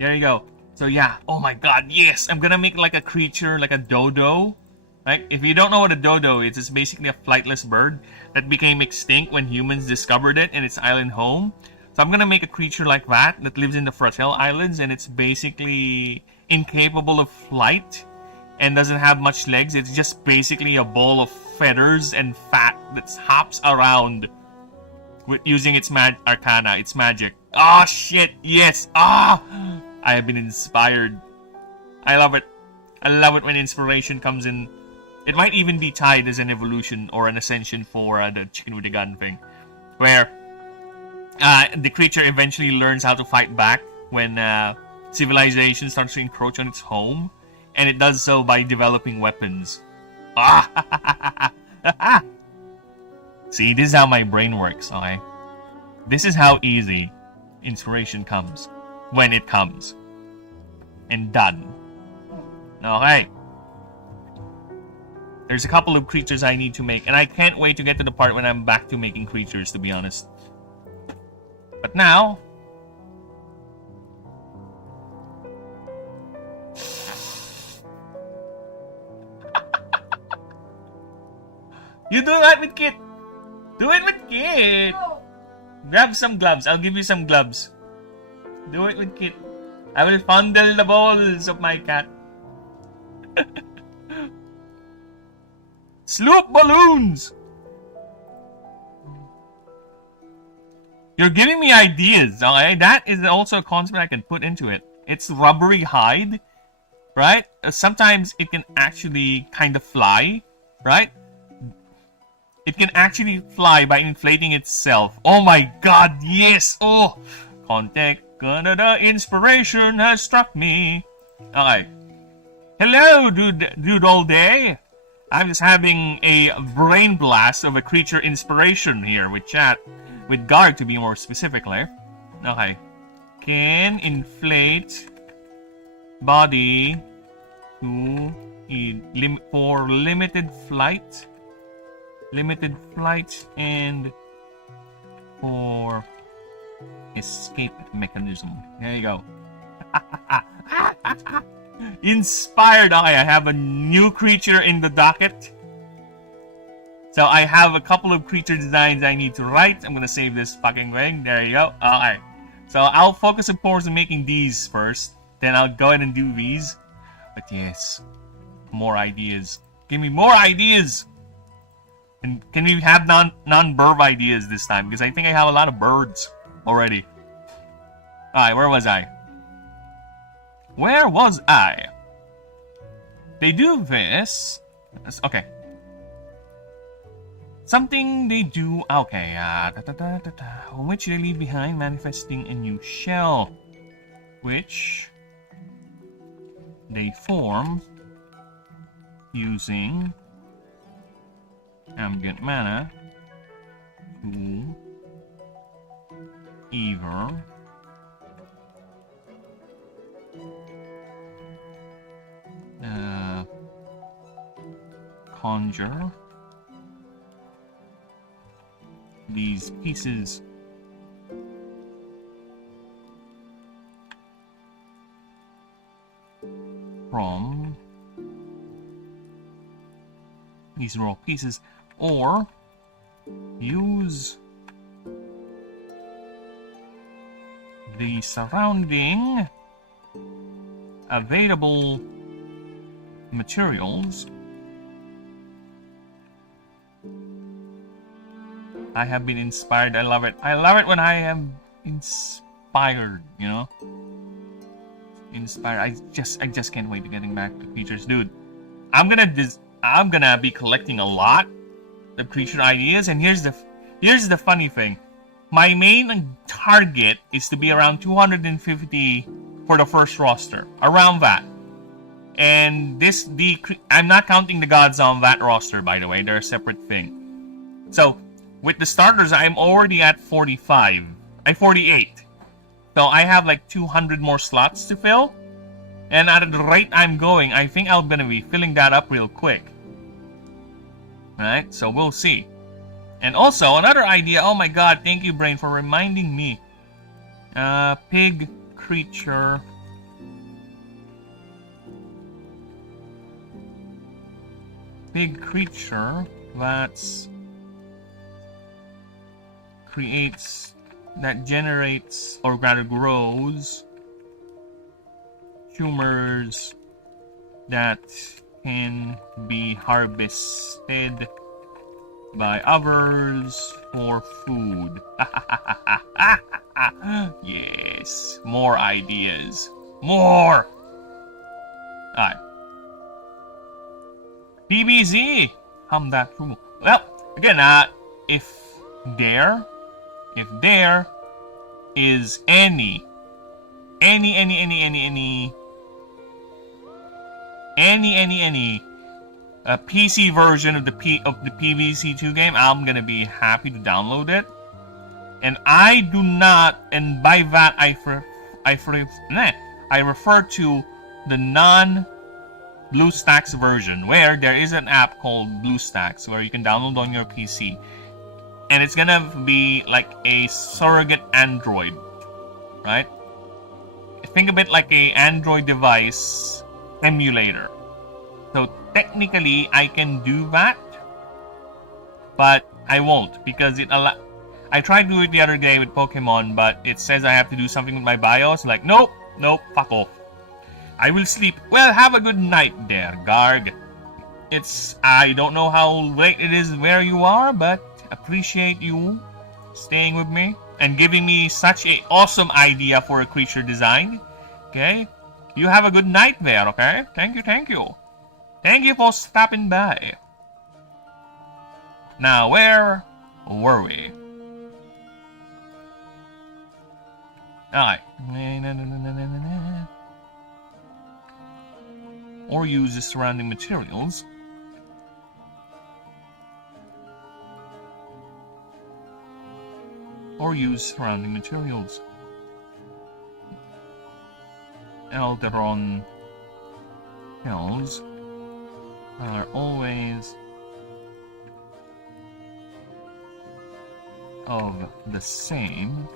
There you go. So yeah, oh my god, yes! I'm gonna make like a creature, like a dodo, Like, if you don't know what a dodo is, it's basically a flightless bird that became extinct when humans discovered it in its island home. So I'm gonna make a creature like that lives in the Fragile Islands, and it's basically incapable of flight and doesn't have much legs. It's just basically a ball of feathers and fat that hops around with using its arcana, its magic. Ah, shit, yes, I have been inspired. I love it. I love it when inspiration comes in. It might even be tied as an evolution or an ascension for the chicken with the gun thing, where the creature eventually learns how to fight back when civilization starts to encroach on its home, and it does so by developing weapons. See, this is how my brain works, okay? This is how easy inspiration comes when it comes. And done. Okay. There's a couple of creatures I need to make, and I can't wait to get to the part when I'm back to making creatures, to be honest. But now... You do that with Kit! Do it with Kit! Grab some gloves. I'll give you some gloves. Do it with Kit. I will fondle the balls of my cat. Sloop balloons! You're giving me ideas, okay? That is also a concept I can put into it. It's rubbery hide, right? Sometimes it can actually kind of fly, right? It can actually fly by inflating itself. Oh my god, yes! Oh! Contact Canada inspiration has struck me. Okay. Hello, dude all day. I'm just having a brain blast of a creature inspiration here with chat. With Garg, to be more specifically. Okay. Can inflate body to for limited flight. Limited flight and for escape mechanism. There you go. Inspired. Okay, I have a new creature in the docket. So I have a couple of creature designs I need to write. I'm gonna save this fucking thing. There you go. Okay. So I'll focus, of course, on making these first. Then I'll go ahead and do these. But yes, more ideas. Give me more ideas. And can we have non-bird ideas this time? Because I think I have a lot of birds already. Alright, where was I? Where was I? They do this. Okay. Something they do. Okay. Which they leave behind, manifesting a new shell. Which they form using ambient mana to either conjure these pieces from these raw pieces, or use the surrounding available materials. I have been inspired. I love it. I love it when I am inspired, you know? Inspired. I just can't wait to getting back to creatures. Dude, I'm gonna be collecting a lot of creature ideas, and here's the funny thing. My main target is to be around 250 for the first roster. Around that. And I'm not counting the gods on that roster, by the way. They're a separate thing. So, with the starters, I'm already at 45. I'm 48. So, I have like 200 more slots to fill. And at the rate I'm going, I think I'm gonna be filling that up real quick. Alright, so we'll see. And also, another idea. Oh my god, thank you, Brain, for reminding me. Pig creature. big creature that generates, or rather grows, tumors that can be harvested by others for food. Yes, more ideas. More! Alright. PBZ! Hum that too. Well, again, if there is any PC version of the PVC2 game, I'm gonna be happy to download it. And I do not, and by that I refer to the non-BlueStacks version, where there is an app called BlueStacks where you can download on your PC, and it's gonna be like a surrogate Android, right? Think of it like a Android device emulator. So technically, I can do that, but I won't, because I tried to do it the other day with Pokemon, but it says I have to do something with my BIOS. Like, nope, fuck off. I will sleep. Well, have a good night there, Garg. I don't know how late it is where you are, but appreciate you staying with me and giving me such a awesome idea for a creature design. Okay? You have a good night there, okay? Thank you. Thank you for stopping by. Now, where were we? Alright. Or use the surrounding materials. Elderon hills are always of the same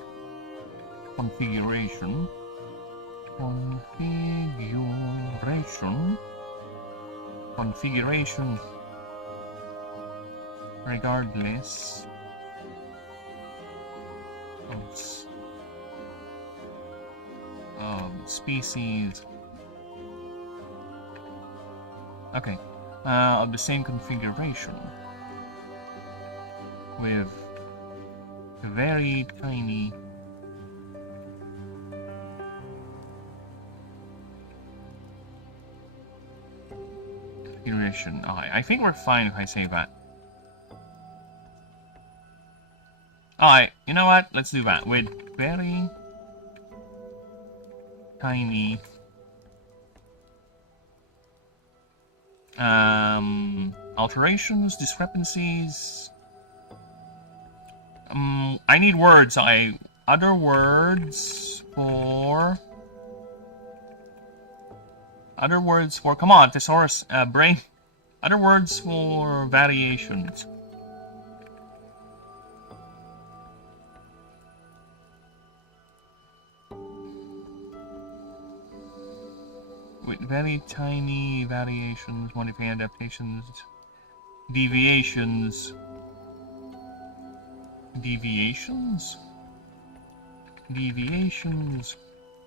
configuration. Regardless of species. Okay, of the same configuration with very tiny configuration. Alright, I think we're fine if I say that. Alright, you know what? Let's do that with very tiny alterations, discrepancies. I need words. Other words for. Come on, thesaurus, brain. Other words for variations. With very tiny variations, modifying adaptations, deviations,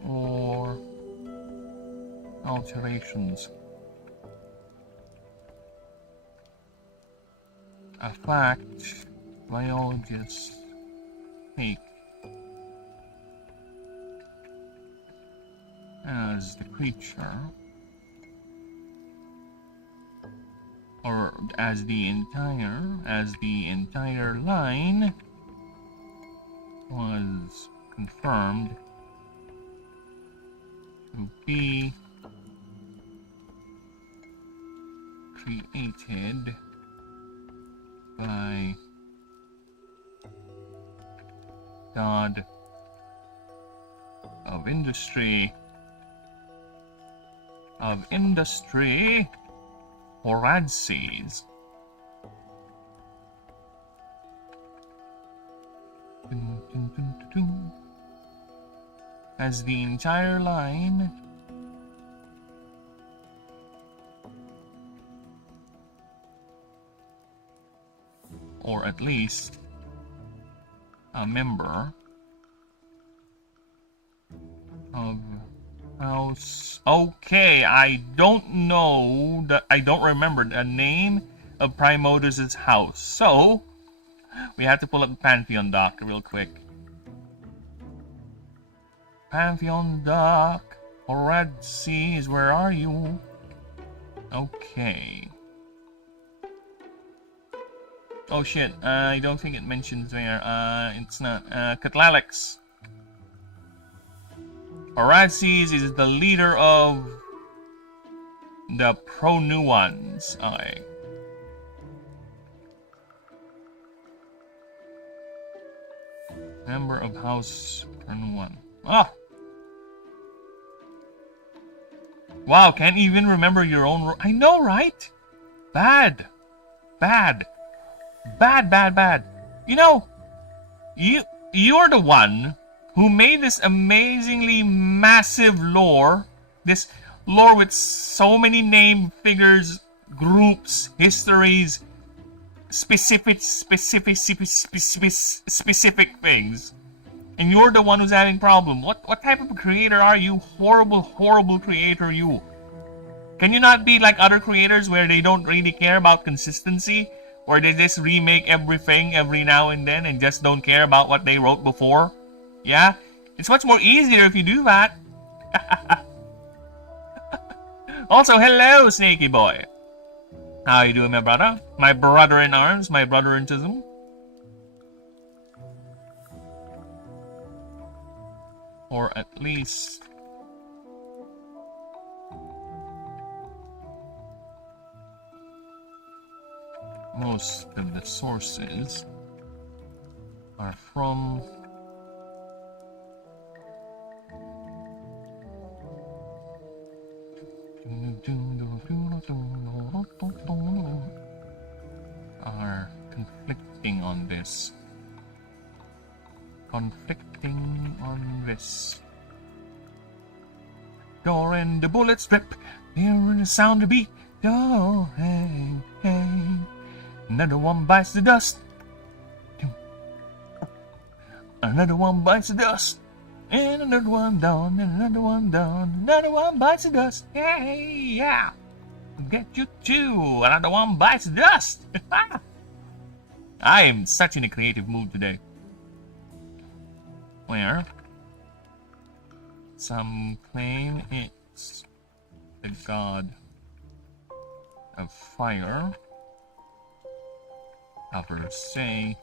or alterations. A fact biologists take as the creature, or as the entire line was confirmed to be created by God of industry, Horadses. As the entire line or at least a member of house. Okay, I don't know that. I don't remember the name of Primodus's house, so we have to pull up the Pantheon doc real quick. Pantheon doc, Red Seas, where are you? Okay. Oh shit, I don't think it mentions there. It's not. Catlalix. Oratses is the leader of the Pro-Nuans. Okay. Member of House Pro-Nuan. Oh! Wow, can't even remember your own... I know, right? Bad. Bad. Bad, bad, bad. You know, you're the one who made this amazingly massive lore. This lore with so many name, figures, groups, histories, specific things. And you're the one who's having problem. What type of a creator are you? Horrible, horrible creator you. Can you not be like other creators where they don't really care about consistency? Or they just remake everything every now and then and just don't care about what they wrote before? Yeah? It's much more easier if you do that. Also, hello, Snaky Boy. How you doing, my brother? My brother in arms, my brother in tism. Or at least... most of the sources are from are conflicting on this. Conflicting on this. Door and the bullets rip, hearing the sound to beat. Oh, hey, hey. Another one bites the dust. Another one bites the dust. And another one down, and another one down. Another one bites the dust. Hey, yeah. Get you too. Another one bites the dust. I am such in a creative mood today. Where some claim it's the god of fire. Others say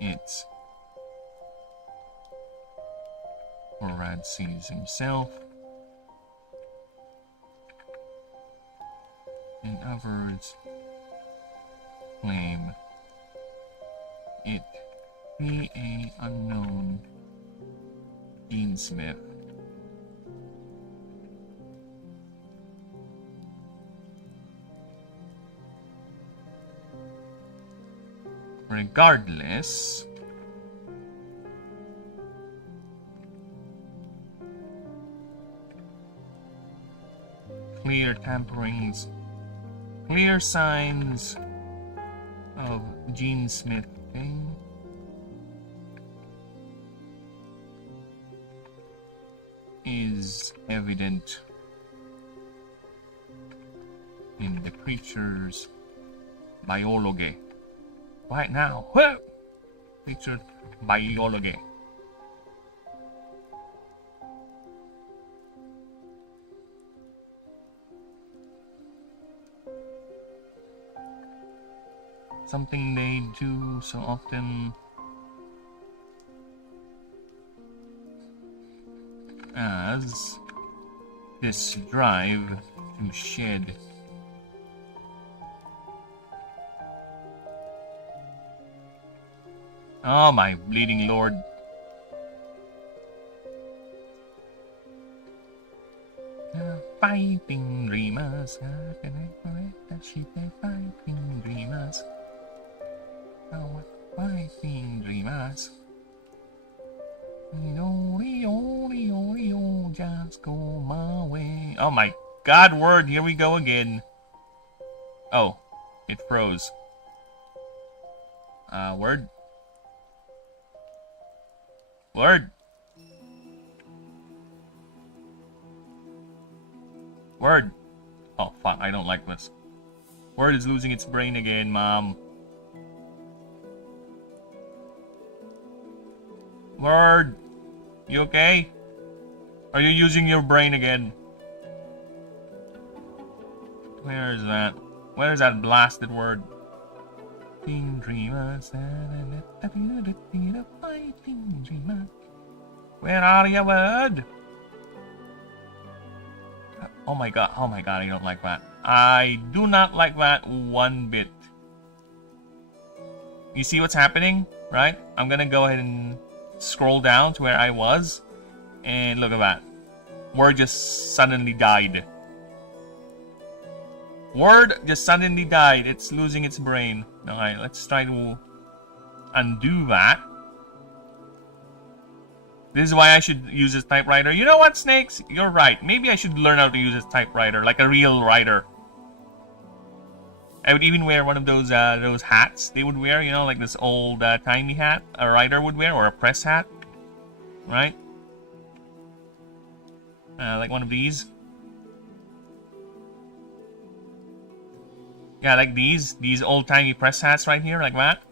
it's Oratses himself. And others claim it be a unknown Deansmith. Regardless, clear tamperings, clear signs of Gene Smithing is evident in the creature's biology. Right now, whoa! Featured biology. Something they do so often as this drive to shed oh my bleeding lord. Fighting dreamers. Fighting dreamers. Oh, fighting dreamers. Just go my way. Oh my god, word, here we go again. Oh, it froze. Word. Word. Word. Oh, fuck. I don't like this. Word is losing its brain again, Mom. Word. You okay? Are you using your brain again? Where is that? Where is that blasted word? Where are you, Word? Oh my god, I don't like that. I do not like that one bit. You see what's happening, right? I'm gonna go ahead and scroll down to where I was, and look at that. Word just suddenly died. Word just suddenly died. It's losing its brain. Alright, let's try to undo that. This is why I should use this typewriter. You know what, Snakes? You're right. Maybe I should learn how to use this typewriter, like a real writer. I would even wear one of those hats they would wear, you know, like this old timey hat a writer would wear, or a press hat, right? Like one of these. Yeah, like these old-timey press hats right here, like that.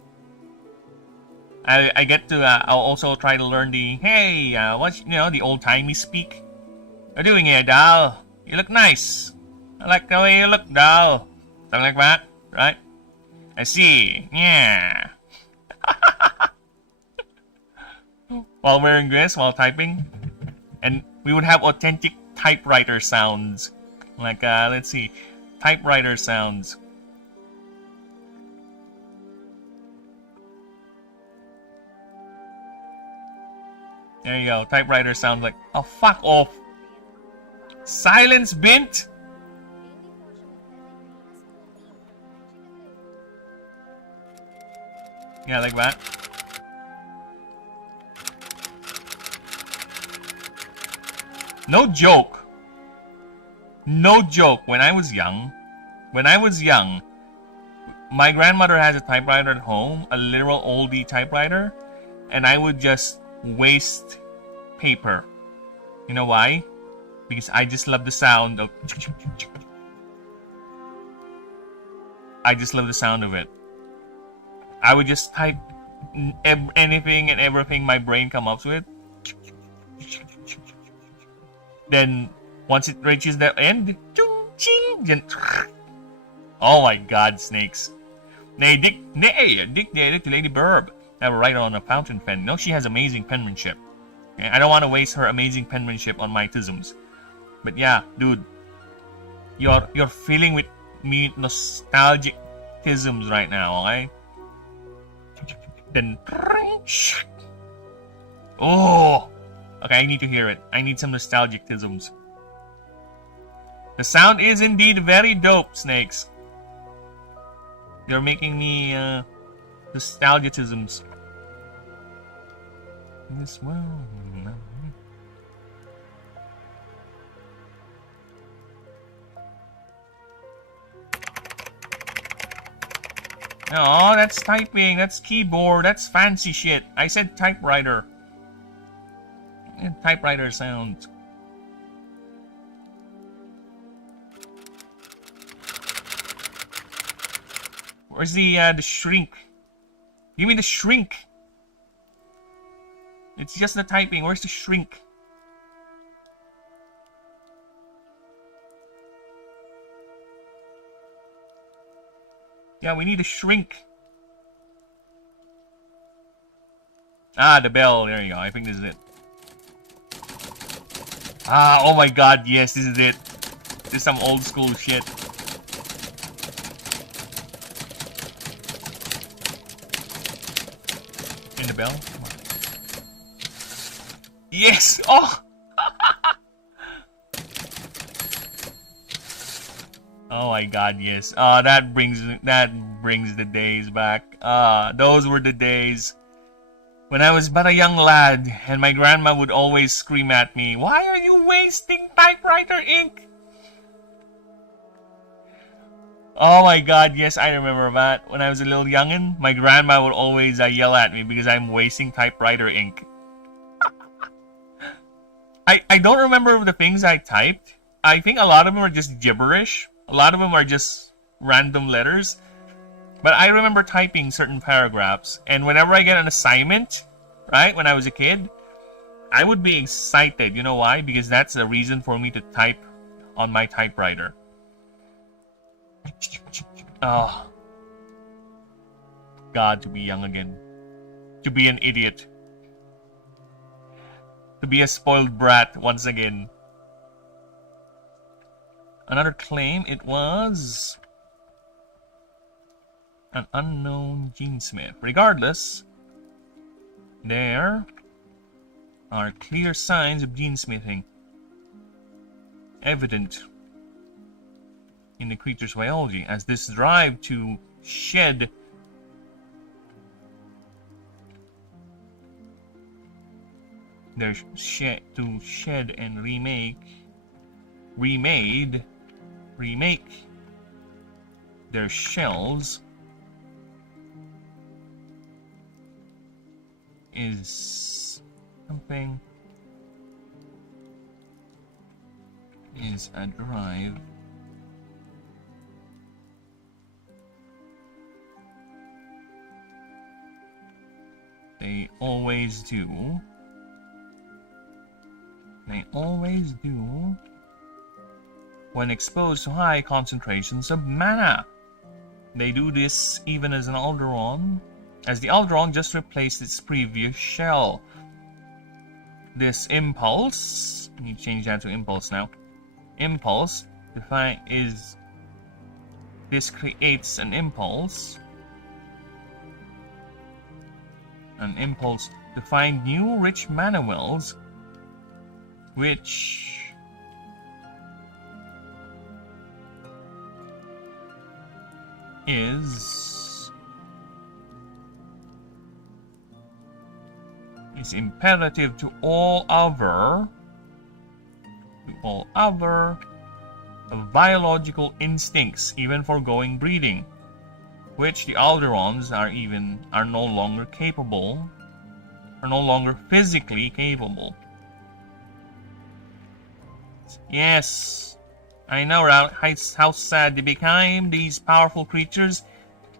I get to, I'll also try to learn the, hey, what's, you know, the old-timey speak. What are you doing here, doll? You look nice. I like the way you look, doll. Something like that, right? I see, yeah. While wearing this, while typing. And we would have authentic typewriter sounds. Like, let's see, typewriter sounds. There you go. Typewriter sounds like... Oh, fuck off. Silence, Bint. Yeah, like that. No joke. No joke. When I was young, my grandmother has a typewriter at home, a literal oldie typewriter, and I would just waste paper. You know why? Because I just love the sound of... I just love the sound of it. I would just type anything and everything my brain comes up with. Then, once it reaches the end... Oh my god, Snakes. Dick to Lady Burb. Have a writer on a fountain pen. No, she has amazing penmanship. Okay? I don't want to waste her amazing penmanship on my tisms. But yeah, dude, you're filling with me nostalgic tisms right now, okay? Then, oh, okay, I need to hear it. I need some nostalgic tisms. The sound is indeed very dope, Snakes. You're making me nostalgicisms. This world. No, that's typing, that's keyboard, that's fancy shit. I said typewriter. Typewriter sounds. Where's the shrink? Give me the shrink. It's just the typing. Where's the shrink? Yeah, we need a shrink. Ah, the bell. There you go. I think this is it. Ah, oh my god, yes, this is it. This is some old school shit. In the bell? Come on. Yes! Oh! Oh my god, yes. That brings the days back. Those were the days when I was but a young lad, and my grandma would always scream at me, "Why are you wasting typewriter ink?" Oh my god, yes, I remember that. When I was a little youngin', my grandma would always yell at me because I'm wasting typewriter ink. I don't remember the things I typed. I think a lot of them are just gibberish. A lot of them are just random letters. But I remember typing certain paragraphs. And whenever I get an assignment, right, when I was a kid, I would be excited. You know why? Because that's a reason for me to type on my typewriter. Oh. God, to be young again. To be an idiot. To be a spoiled brat once again. Another claim, it was an unknown genesmith. Regardless, there are clear signs of genesmithing evident in the creature's biology, as this drive to shed and remake their shells is something, is a drive they always do. They always do when exposed to high concentrations of mana. They do this even as an Alderon, as the Alderon just replaced its previous shell. This impulse, let me change that to impulse now. Impulse this creates an impulse to find new rich mana wells, which is imperative to all other biological instincts, even foregoing breeding, which the Alderons are no longer physically capable. Yes, I know how sad they became, these powerful creatures,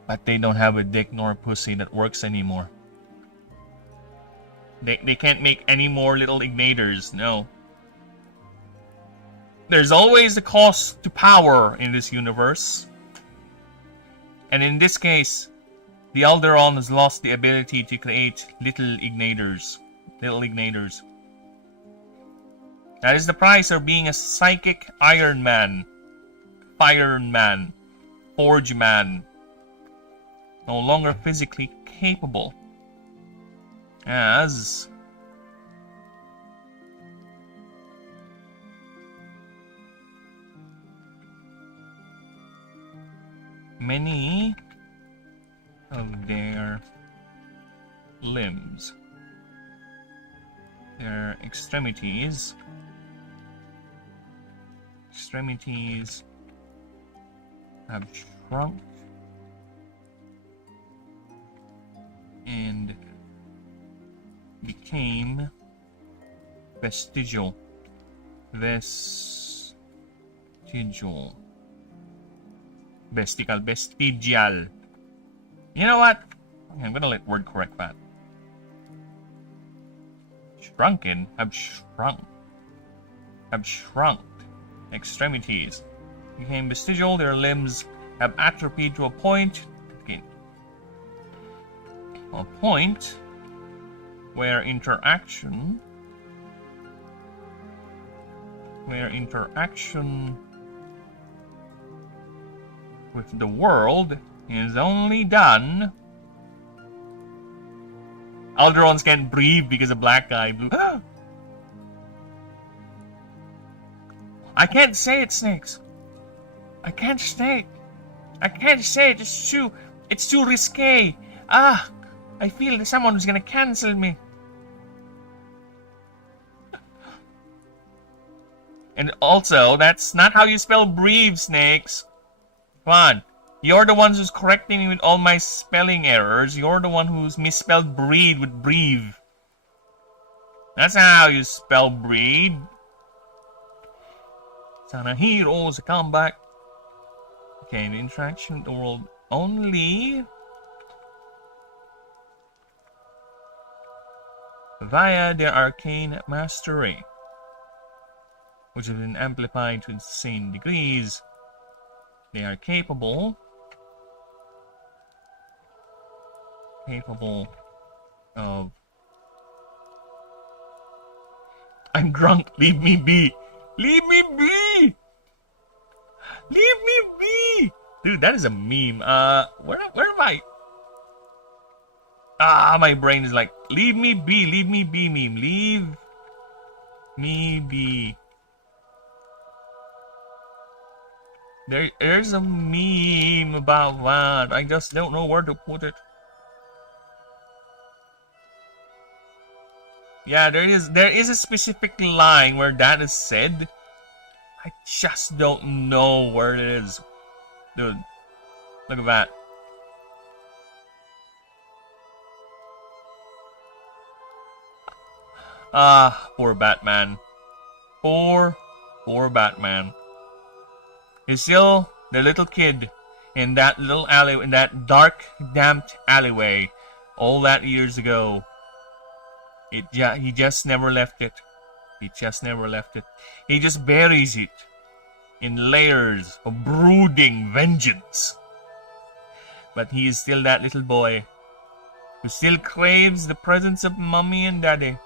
but they don't have a dick nor a pussy that works anymore. They can't make any more little ignators, no. There's always a cost to power in this universe. And in this case, the Alderon has lost the ability to create little ignators. That is the price of being a psychic Iron Man, Fire Man, Forge Man. No longer physically capable. As many of their limbs, their extremities have shrunk and became vestigial. Vestigial. You know what? I'm gonna let word correct that. Shrunken, have shrunk. Extremities became vestigial. Their limbs have atrophied to a point. Okay. A point where interaction with the world is only done. Alderons can't breathe because a black guy blew. I can't say it, Snakes. I can't say it. It's too risque. I feel that someone is gonna cancel me. And also, that's not how you spell breathe, Snakes. Come on. You're the ones who's correcting me with all my spelling errors. You're the one who's misspelled breed with breathe. That's how you spell breed. Sana heroes come back. Okay, the interaction with the world only via their arcane mastery, which has been amplified to insane degrees. They are capable of... I'm drunk, leave me be! Leave me be! Leave me be! Dude, that is a meme. Where am I? My brain is like, leave me be meme. Leave me be. There's a meme about that. I just don't know where to put it. Yeah, there is a specific line where that is said. I just don't know where it is. Dude, look at that. Poor Batman. Poor Batman. He's still the little kid in that little alley, in that dark, damped alleyway all that years ago. He just never left it. He just never left it. He just buries it in layers of brooding vengeance. But he is still that little boy who still craves the presence of mommy and daddy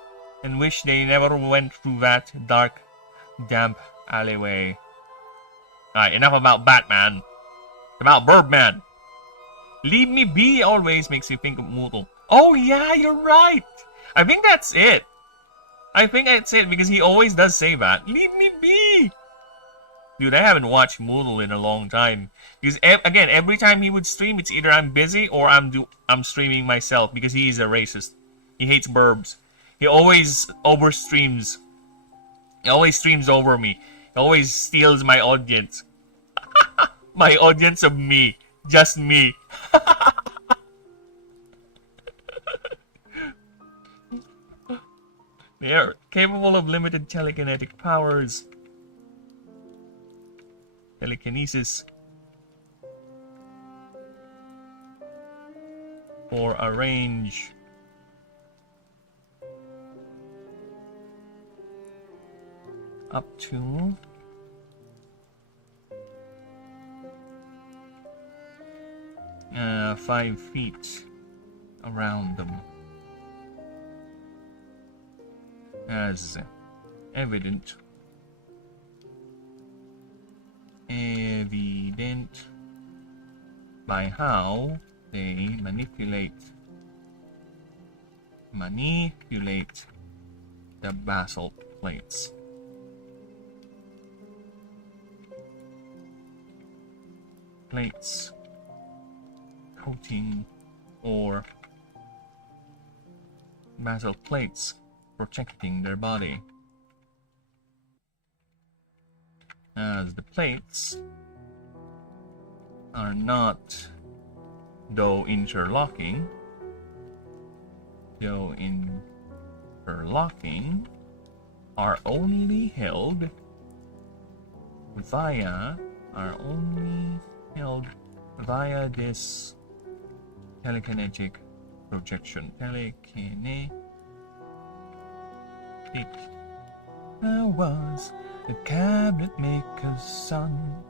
and wish they never went through that dark, damp alleyway. Alright, enough about Batman. About Birdman. Leave me be always makes you think of Mootle. Oh yeah, you're right. I think that's it. I think that's it because he always does say that. Leave me be. Dude, I haven't watched Mootle in a long time. Because again, every time he would stream, it's either I'm busy or I'm streaming myself because he is a racist. He hates burbs. He always overstreams. He always streams over me. He always steals my audience. My audience of me. Just me. They are capable of limited telekinetic powers. Telekinesis. For a range up to 5 feet around them, as evident by how they manipulate the basalt plates. Coating or basalt plates protecting their body, as the plates are not, though interlocking, are only held via this telekinetic projection. Telekinetic. I was the cabinet maker's son,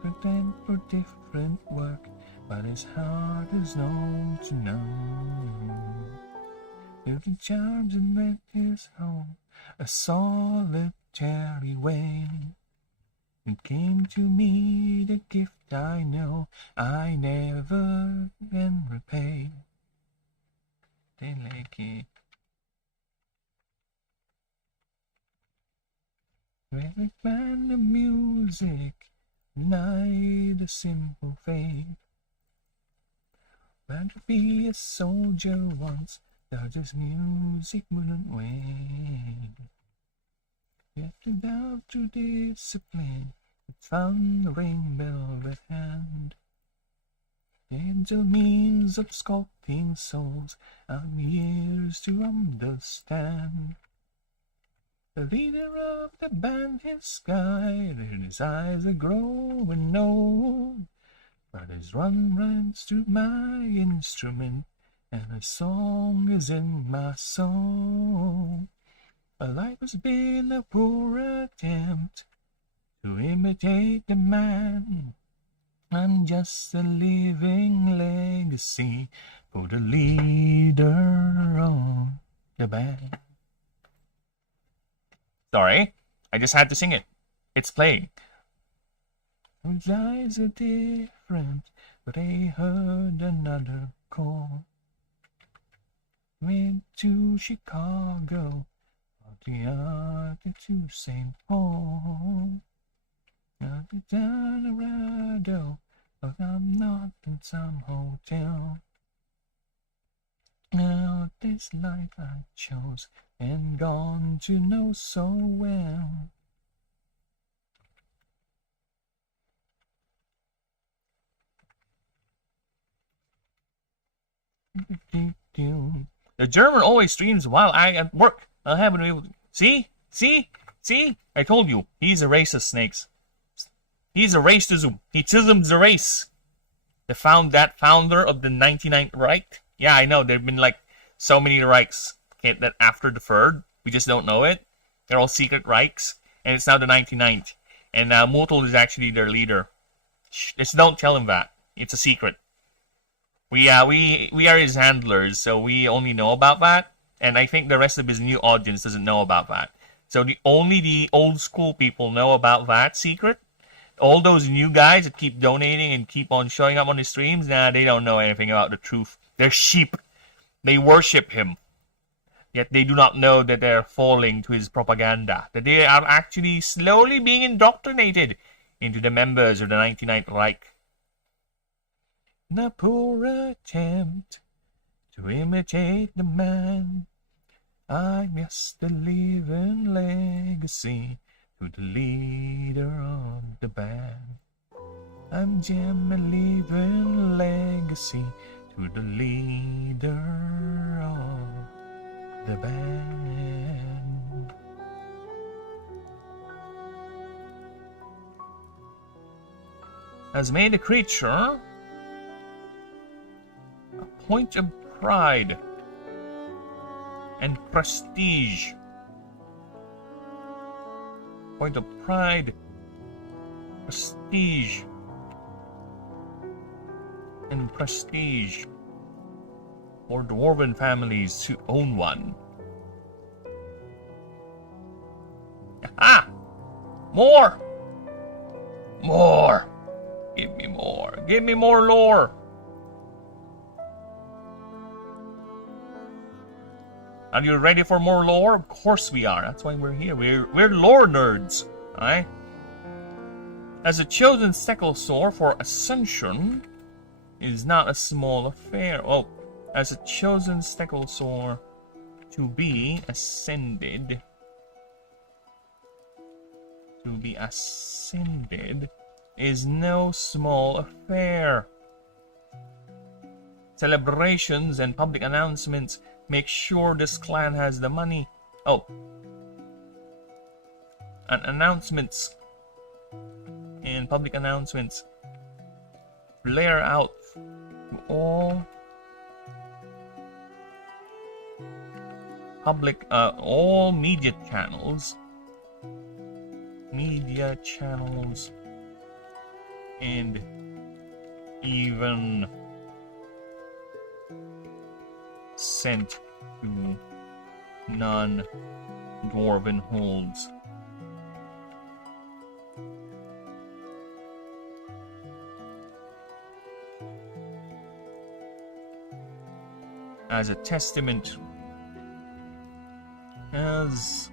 prepared for different work, but his heart is known to none. Lived in charms and rent his home, a solitary way. It came to me the gift I know I never can repay. Delicate. Every band of music denied a simple faith. Planned to be a soldier once, though just music wouldn't wait. Yet without true discipline, Found the ring velvet hand. Gentle means of sculpting souls and years to understand. The leader of the band is guide, and his eyes are growing old. But his run runs to my instrument, and a song is in my soul. My life has been a poor attempt to imitate the man. I'm just a living legacy for the leader of the band. Sorry, I just had to sing it. It's playing. His eyes are different, but I heard another call. Went to Chicago, the other to St. Paul. Now to Colorado, but I'm not in some hotel. Now this life I chose and gone to know so well. The German always streams while I at work. I haven't been able to... See? I told you, he's a racist, Snakes. He's a racism. He chisms the race. The founder of the 99th Reich. Yeah, I know. There've been like so many Reichs that after the third, we just don't know it. They're all secret Reichs, and it's now the 99th. And Mutul is actually their leader. Shh, just don't tell him that. It's a secret. We are his handlers, so we only know about that. And I think the rest of his new audience doesn't know about that. So only the old school people know about that secret. All those new guys that keep donating and keep on showing up on his streams, they don't know anything about the truth. They're sheep. They worship him. Yet they do not know that they're falling to his propaganda. That they are actually slowly being indoctrinated into the members of the 99th Reich. The poor attempt to imitate the man. I'm just a living legacy to the leader of the band. I'm just a living legacy to the leader of the band. Has made a creature a point of pride and prestige. Point of pride, prestige, and prestige for dwarven families to own one. Ah! More! More! Give me more. Give me more lore. Are you ready for more lore? Of course we are. That's why we're here. We're lore nerds. Alright? As a chosen Stekelsaur for Ascension is not a small affair. Oh, as a chosen Stekelsaur to be ascended. To be ascended is no small affair. Celebrations and public announcements make sure this clan has the money. Oh. And announcements. And public announcements. Flare out to all public, all media channels. Media channels. And even sent to non-dwarven holds. As a testament, as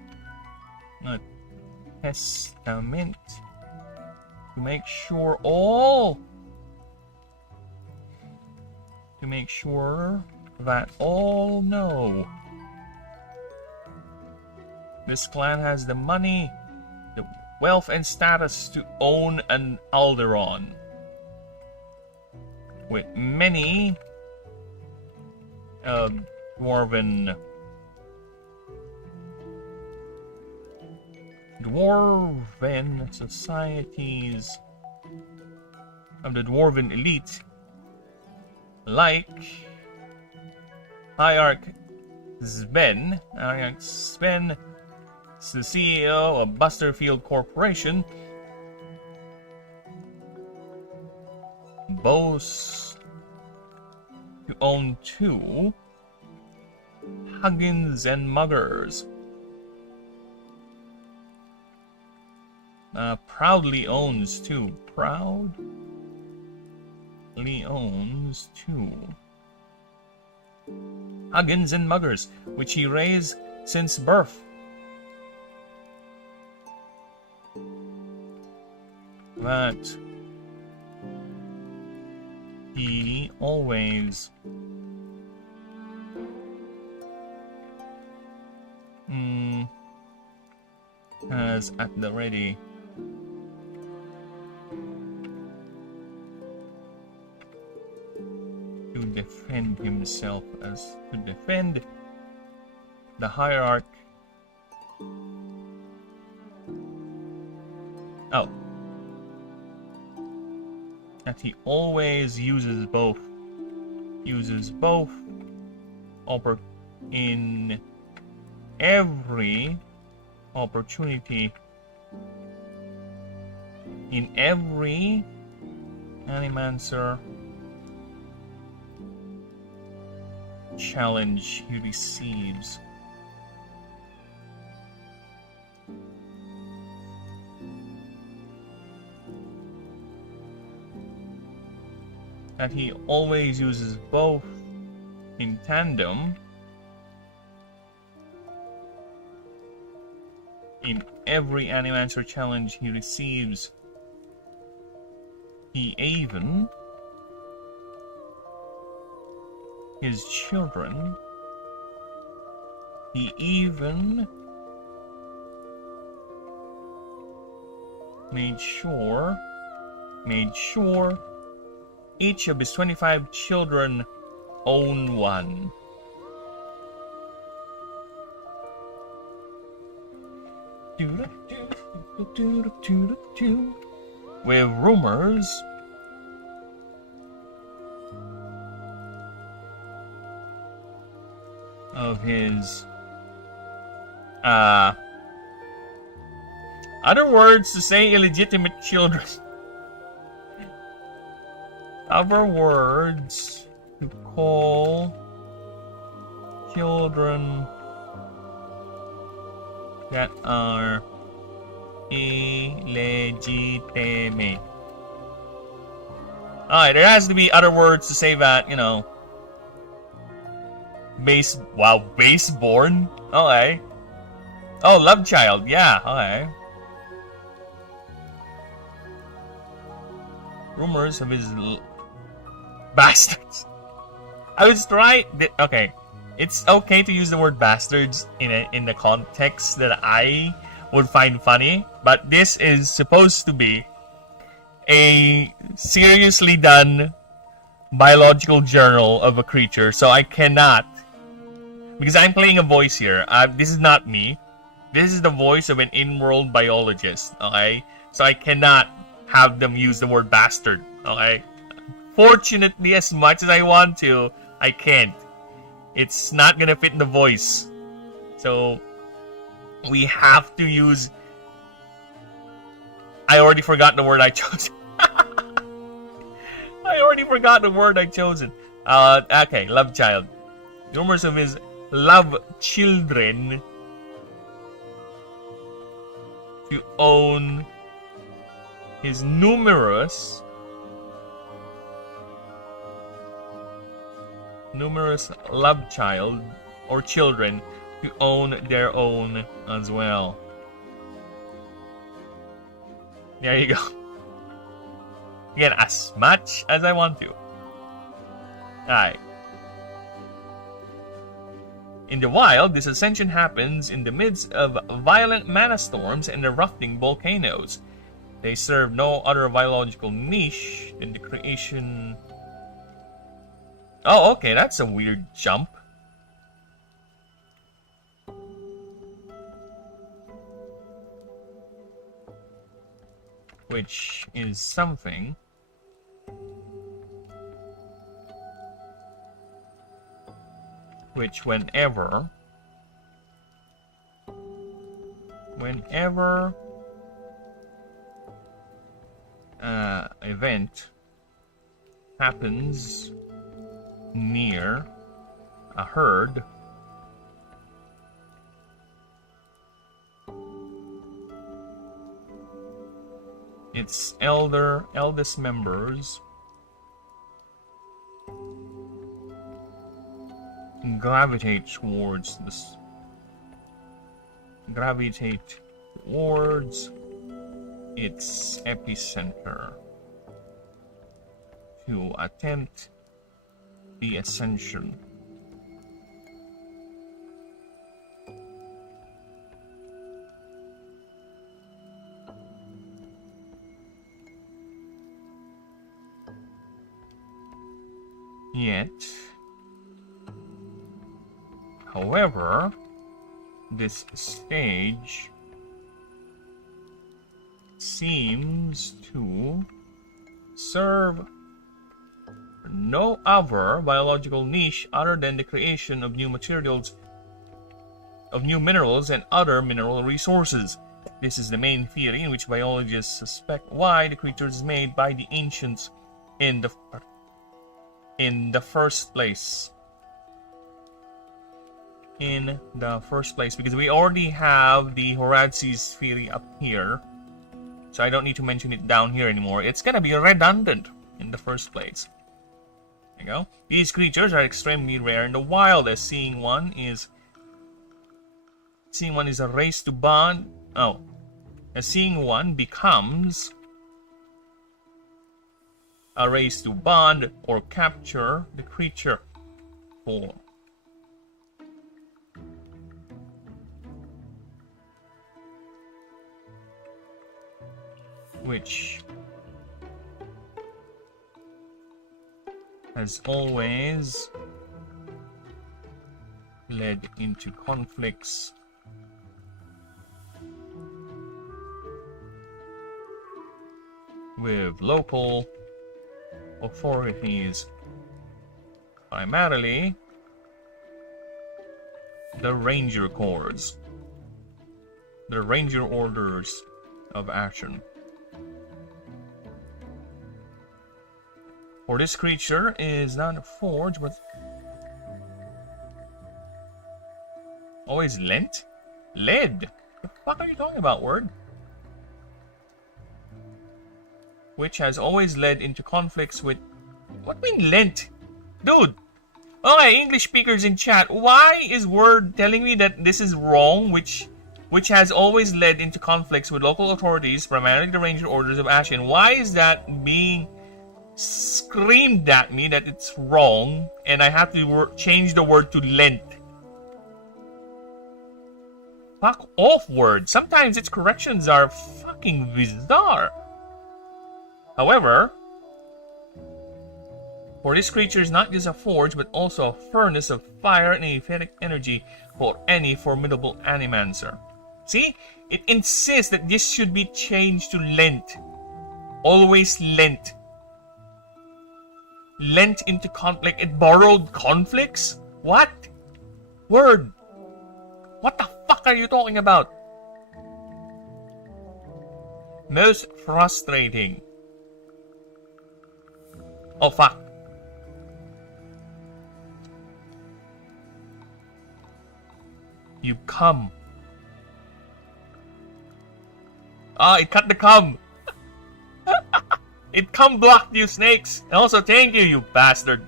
a testament to make sure that all know this clan has the money, the wealth and status to own an Alderon, with many dwarven societies of the dwarven elite, like Hierarch Sven is the CEO of Busterfield Corporation, boasts to own 2 Huggins and Muggers. Proudly owns 2. Proudly owns 2 Huggins and Muggers, which he raised since birth. That he always has at the ready to defend himself, as to defend the hierarch. Oh. That he always uses both in every opportunity, in every Animancer challenge he receives. That he always uses both in tandem in every Animancer challenge he receives. He even his children, he even made sure each of his 25 children own one. With rumors of his other words to say illegitimate children. Other words to call children that are illegitimate. Alright, there has to be other words to say that, you know. Baseborn? Okay. Oh, love child, yeah, okay. Rumors of his bastards. I was trying. Okay, it's okay to use the word bastards in the context that I would find funny, but this is supposed to be a seriously done biological journal of a creature, so I cannot, because I'm playing a voice here. This is not me. This is the voice of an in-world biologist. Okay, so I cannot have them use the word bastard. Okay. Fortunately, as much as I want to, I can't. It's not gonna fit in the voice. So we have to use. I already forgot the word I chose. I already forgot the word I chosen. Okay, love child. Rumors of his love children to own his numerous love child or children to own their own as well. There you go. Again, as much as I want to. Alright. In the wild, this ascension happens in the midst of violent mana storms and erupting volcanoes. They serve no other biological niche than the creation... Oh, okay, that's a weird jump. Which is something. Which whenever event happens near a herd, its eldest members gravitate towards its epicenter to attempt the ascension. Yet, however, this stage seems to serve no other biological niche other than the creation of new materials, of new minerals and other mineral resources. This is the main theory in which biologists suspect why the creature is made by the ancients in the first place. Because we already have the Horaces theory up here, so I don't need to mention it down here anymore. It's gonna be redundant in the first place. There you go. These creatures are extremely rare in the wild, as seeing one is a race to bond. Oh, as seeing one becomes a race to bond or capture the creature for. Which has always led into conflicts with local authorities, primarily the Ranger Corps, the Ranger Orders of Ashen. For this creature is not a forge, but always lent? Led? The fuck are you talking about, word? Which has always led into conflicts with... What do you mean lent? Dude! Okay, English speakers in chat, why is word telling me that this is wrong, which has always led into conflicts with local authorities, primarily the Ranger Orders of Ashen? Why is that being screamed at me that it's wrong, and I have to change the word to lent? Fuck off, word. Sometimes its corrections are fucking bizarre. However, for this creature is not just a forge, but also a furnace of fire and etheric energy for any formidable animancer. See? It insists that this should be changed to lent. Always lent. Lent into conflict. It borrowed conflicts? What? Word. What the fuck are you talking about? Most frustrating. Oh fuck. You come. Ah, it cut the cum. It cum blocked you, snakes. And also thank you, you bastard.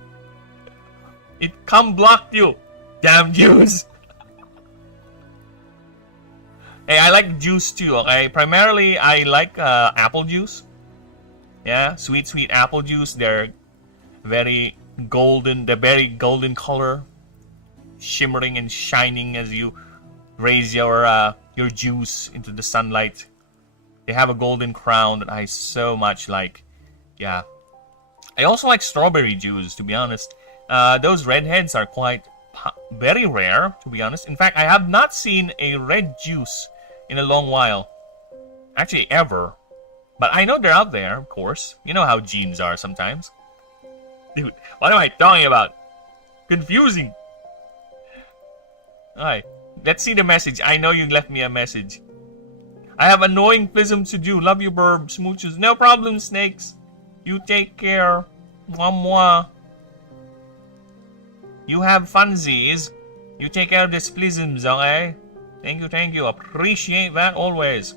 It cum blocked you. Damn Jews. Hey, I like juice too, okay? Primarily, I like apple juice. Yeah, sweet apple juice. They're very golden, the very golden color. shimmering and shining as you raise your juice into the sunlight. They have a golden crown that I so much like. Yeah. I also like strawberry juice, to be honest. Those redheads are very rare, to be honest. In fact, I have not seen a red juice in a long while. Actually, ever. But I know they're out there, of course. You know how genes are sometimes. Dude, what am I talking about? Confusing. Alright, let's see the message. I know you left me a message. I have annoying fisms to do. Love you, burb. Smooches. No problem, snakes. You take care. Mwah mwah. You have funsies. You take care of the splisms, okay? Thank you, thank you. Appreciate that always.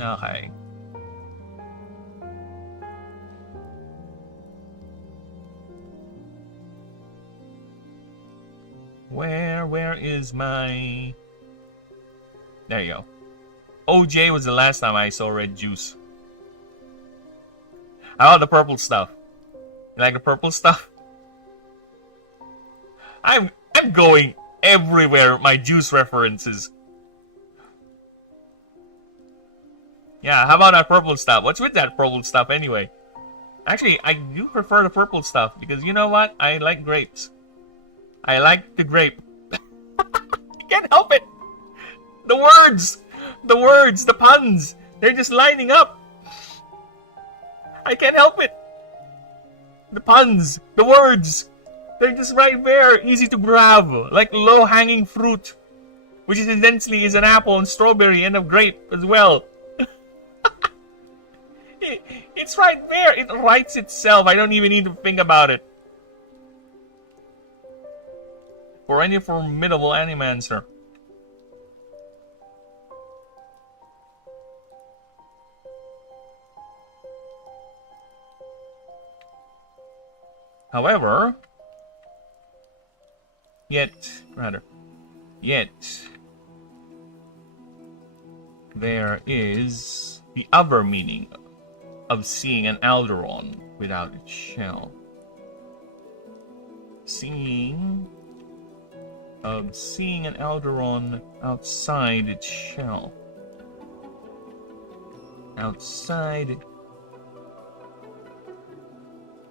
Okay. Where is my... There you go. OJ was the last time I saw red juice. How about the purple stuff? You like the purple stuff? I'm going everywhere with my juice references. Yeah, how about that purple stuff? What's with that purple stuff anyway? Actually, I do prefer the purple stuff because you know what? I like grapes. I like the grape. I can't help it. The words, the puns, they're just lining up. I can't help it. The puns, the words, they're just right there, easy to grab, like low-hanging fruit, which is essentially is an apple and strawberry and a grape as well. It's right there. It writes itself. I don't even need to think about it. For any formidable animancer. However, yet, there is the other meaning of seeing an Alderon without its shell. Seeing an Alderon outside its shell.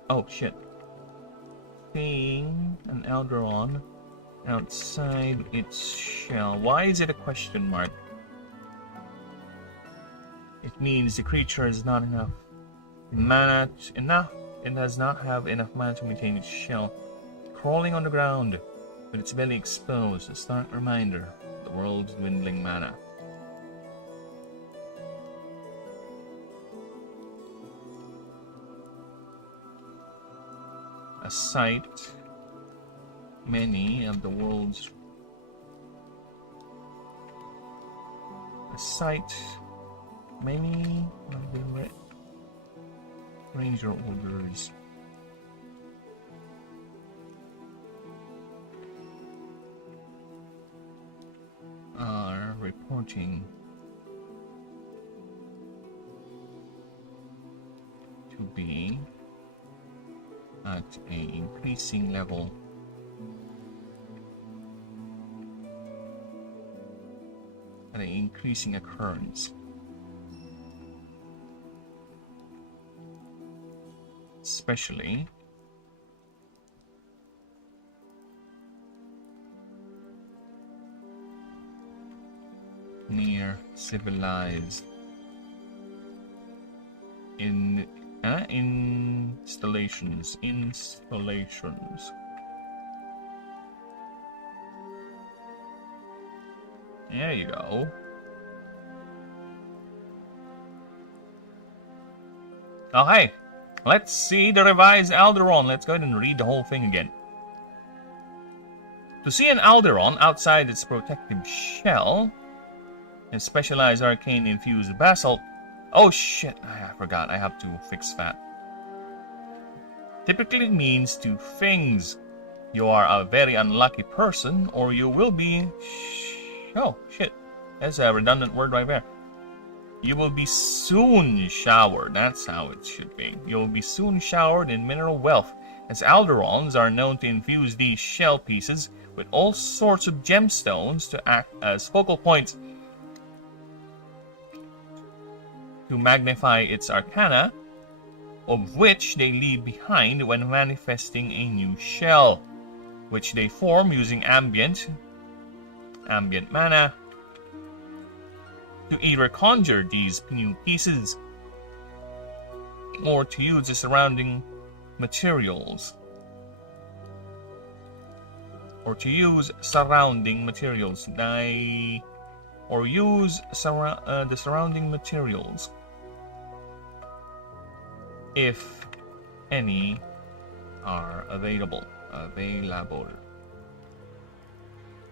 Oh shit. Seeing an Alderon outside its shell. Why is it a question mark? It means the creature is not enough mana. It does not have enough mana to maintain its shell. Crawling on the ground with its belly exposed, a stark reminder of the world's dwindling mana. A sight many of the world's ranger orders are reporting to be at an increasing level at an increasing occurrence, especially near civilized installations. There you go. Okay, let's see the revised Alderon. Let's go ahead and read the whole thing again. To see an Alderon outside its protective shell, and specialized arcane infused basalt. Oh shit, I forgot. I have to fix that. Typically means two things. You are a very unlucky person, or you will be... Oh shit, that's a redundant word right there. You will be soon showered. That's how it should be. You will be soon showered in mineral wealth as Alderons are known to infuse these shell pieces with all sorts of gemstones to act as focal points to magnify its arcana, of which they leave behind when manifesting a new shell, which they form using ambient mana to either conjure these new pieces or to use the surrounding materials. Or use the surrounding materials. If any are available.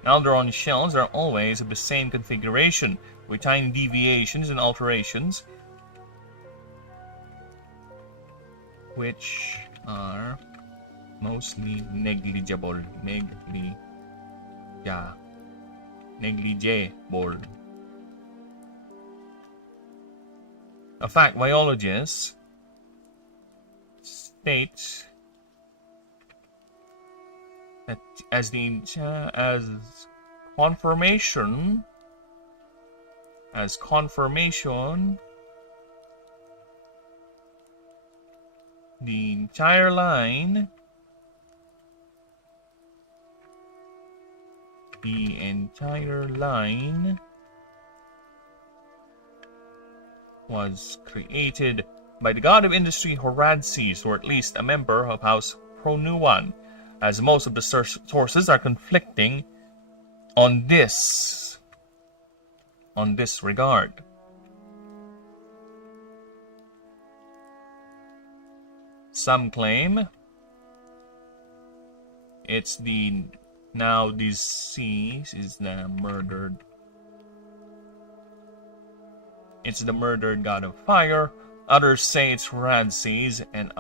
Alderon shells are always of the same configuration, with tiny deviations and alterations, which are mostly negligible. A fact biologists state that as confirmation, the entire line was created by the god of industry Horadses, or at least a member of House Pronuan, as most of the sources are conflicting on this regard. Some claim it's the now deceased is the murdered. It's the murdered god of fire. Others say it's Horadses, and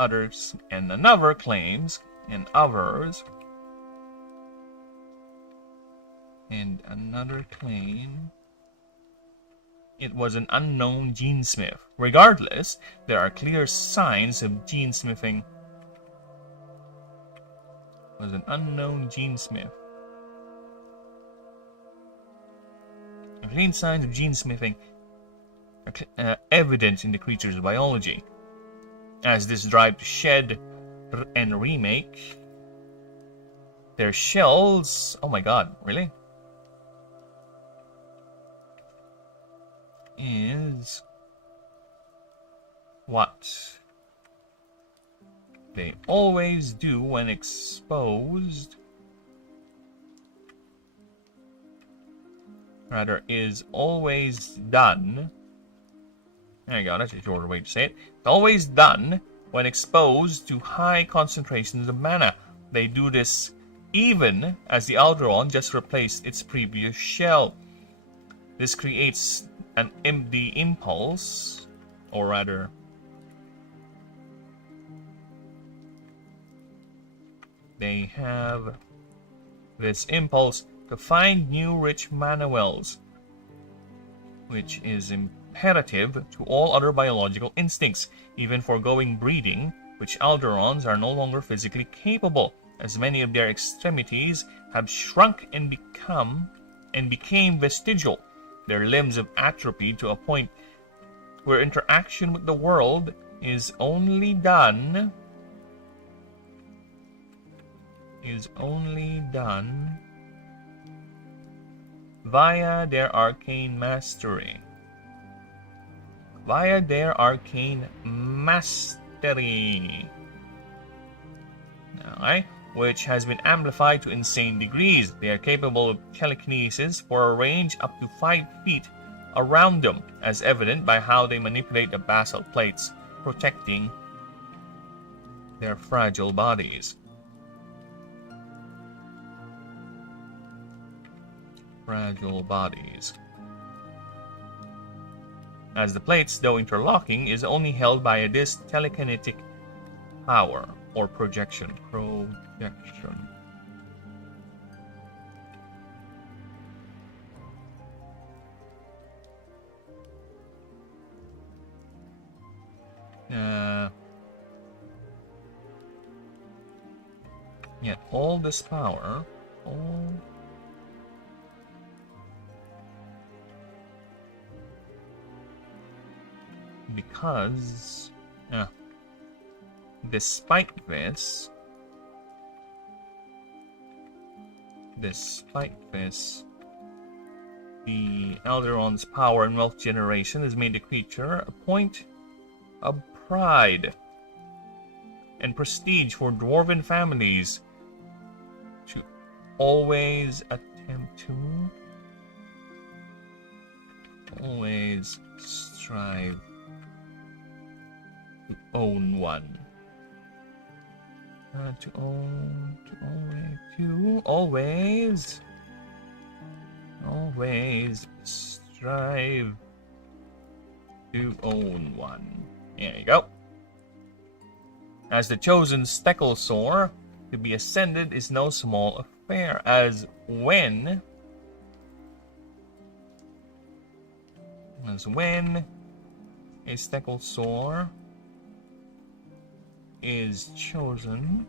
another claims it was an unknown genesmith. Regardless, there are clear signs of genesmithing. It was an unknown genesmith. Clean signs of genesmithing are evident in the creature's biology, as this drive to shed and remake their shells. Oh my god, really? Is what they always do when exposed. Rather, is always done. There you go, that's a shorter way to say it. It's always done when exposed to high concentrations of mana. They do this even as the Alderon just replaced its previous shell. This creates the impulse, or rather, they have this impulse to find new rich mana wells, which is imperative to all other biological instincts, even foregoing breeding, which Alderons are no longer physically capable, as many of their extremities have shrunk and became vestigial. Their limbs have atrophied to a point where interaction with the world is only done via their arcane mastery. Alright? Which has been amplified to insane degrees. They are capable of telekinesis for a range up to 5 feet around them, as evident by how they manipulate the basalt plates, protecting their fragile bodies. As the plates, though interlocking, is only held by this telekinetic power, or projection. Yet all this power, all because despite this, the Alderon's power and wealth generation has made the creature a point of pride and prestige for dwarven families to always attempt to always strive to own one. Always strive to own one. There you go. As the chosen Stecklesaur, to be ascended is no small affair, as when a Stecklesaur is chosen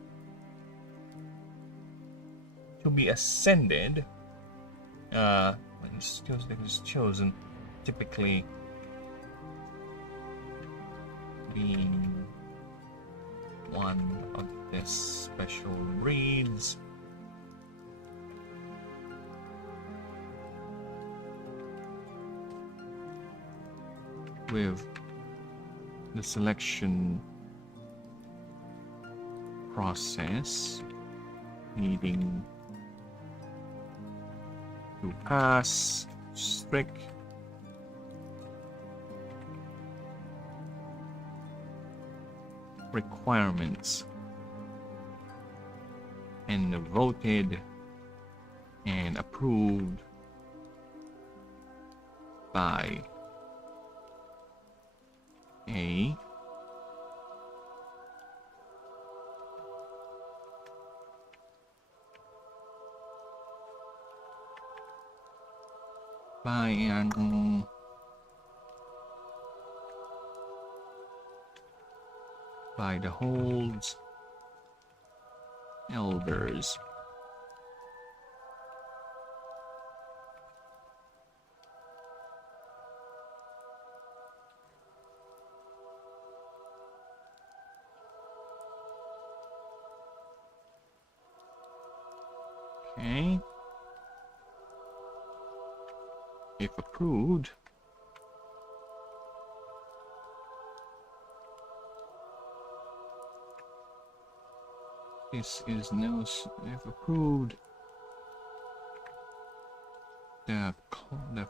to be ascended, when is chosen, typically being one of the special breeds with the selection process needing to pass strict requirements and voted and approved by by the Hold's elders. Okay. If approved, this is no. If approved, the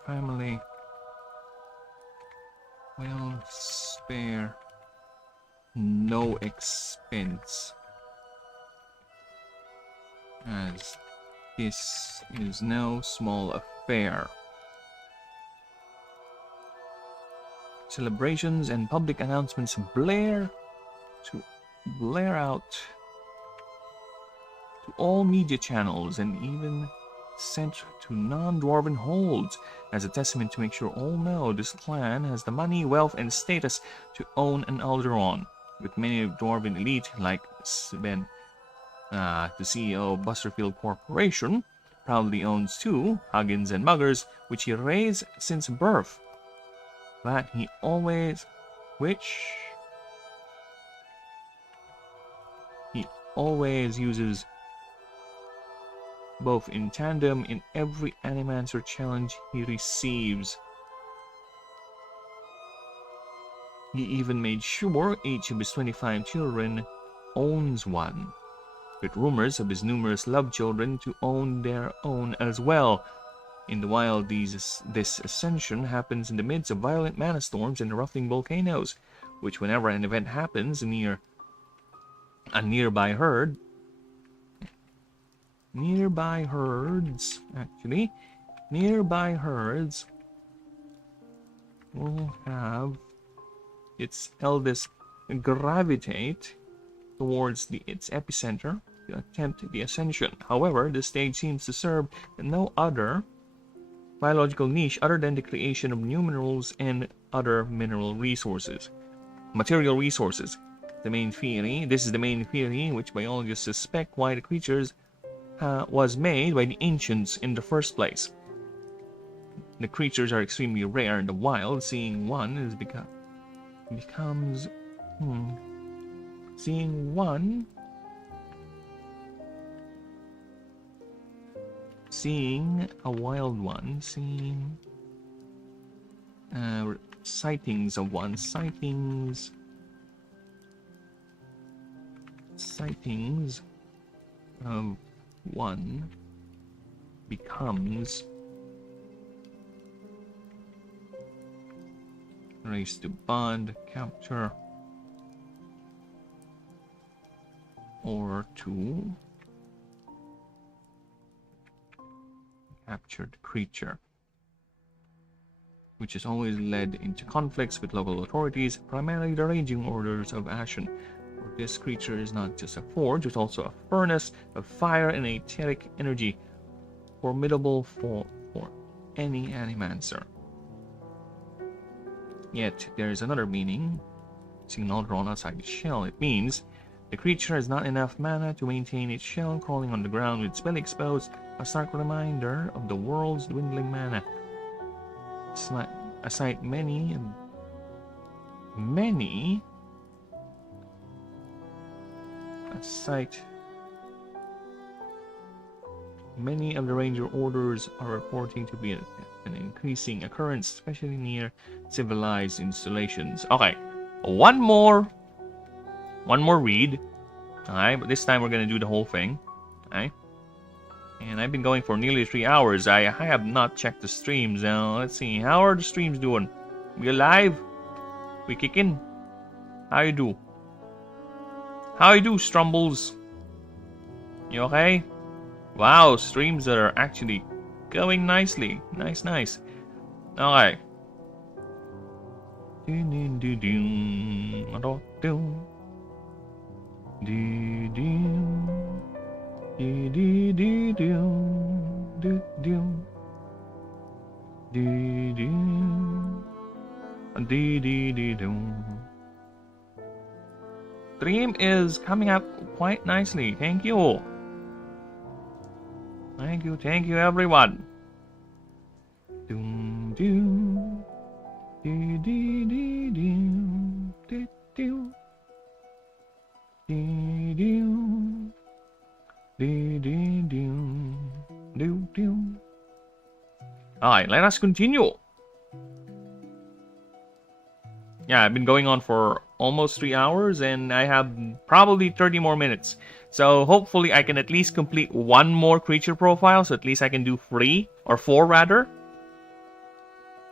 family will spare no expense, as this is no small affair. Celebrations and public announcements blare out to all media channels and even sent to non-dwarven holds as a testament to make sure all know this clan has the money, wealth, and status to own an Alderon, with many dwarven elite like Sven, the CEO of Busterfield Corporation, proudly owns two, Huggins and Muggers, which he raised since birth. That he always uses both in tandem in every Animancer challenge he receives. He even made sure each of his 25 children owns one, with rumors of his numerous love children to own their own as well. In the wild, this ascension happens in the midst of violent mana storms and erupting volcanoes, which whenever an event happens near a nearby herds will have its eldest gravitate towards its epicenter to attempt the ascension. However, this stage seems to serve no other biological niche other than the creation of new minerals and other material resources. The main theory. This is the main theory, which biologists suspect why the creatures was made by the ancients in the first place. The creatures are extremely rare in the wild. Seeing one is becomes seeing one. Seeing a wild one. Seeing sightings of one. Sightings of one becomes race to bond, capture, or to capture the creature, which is always led into conflicts with local authorities, primarily the raging orders of Ashen. For this creature is not just a forge, it's also a furnace of fire and etheric energy, formidable for any animancer. Yet there is another meaning, signal drawn outside its shell. It means the creature has not enough mana to maintain its shell, crawling on the ground with spell exposed, a stark reminder of the world's dwindling mana. Aside many of the ranger orders are reporting to be an increasing occurrence, especially near civilized installations. Okay, one more read. Alright, but this time we're gonna do the whole thing. Alright. And I've been going for nearly 3 hours. I have not checked the streams. Now, let's see. How are the streams doing? We alive? We kicking? How you do? How you do, Strumbles? You okay? Wow, streams that are actually going nicely. Nice. Alright. Stream is coming up quite nicely. Thank you. Thank you, everyone. Alright, let us continue. Yeah, I've been going on for almost 3 hours, and I have probably 30 more minutes. So hopefully I can at least complete one more creature profile, so at least I can do 3, or 4 rather.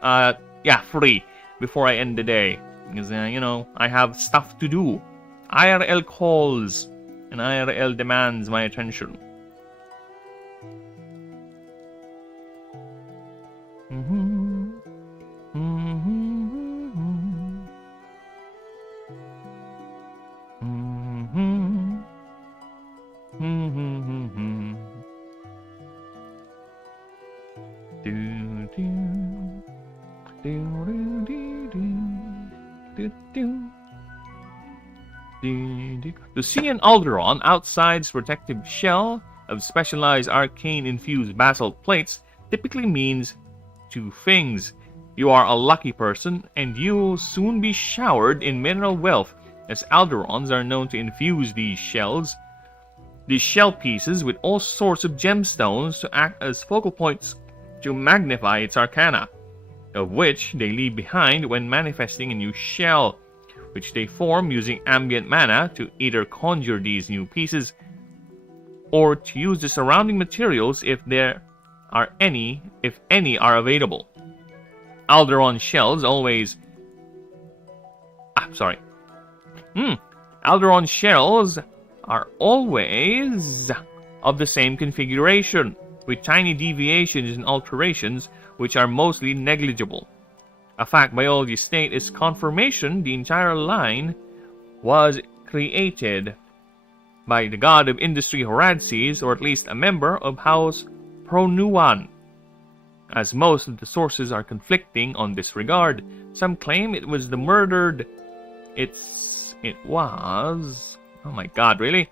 Yeah, 3, before I end the day. Because, you know, I have stuff to do. IRL calls, and IRL demands my attention. To see an Alderon outside's protective shell of specialized arcane-infused basalt plates typically means 2 things. You are a lucky person, and you'll soon be showered in mineral wealth, as Alderons are known to infuse these shell pieces with all sorts of gemstones to act as focal points to magnify its arcana, of which they leave behind when manifesting a new shell, which they form using ambient mana to either conjure these new pieces or to use the surrounding materials if any are available. Alderon shells Alderon shells are always of the same configuration, with tiny deviations and alterations which are mostly negligible. A fact biology state is confirmation the entire line was created by the god of industry Horadses, or at least a member of House Pronuan. As most of the sources are conflicting on this regard, some claim it was the murdered its says it was... Oh my god, really?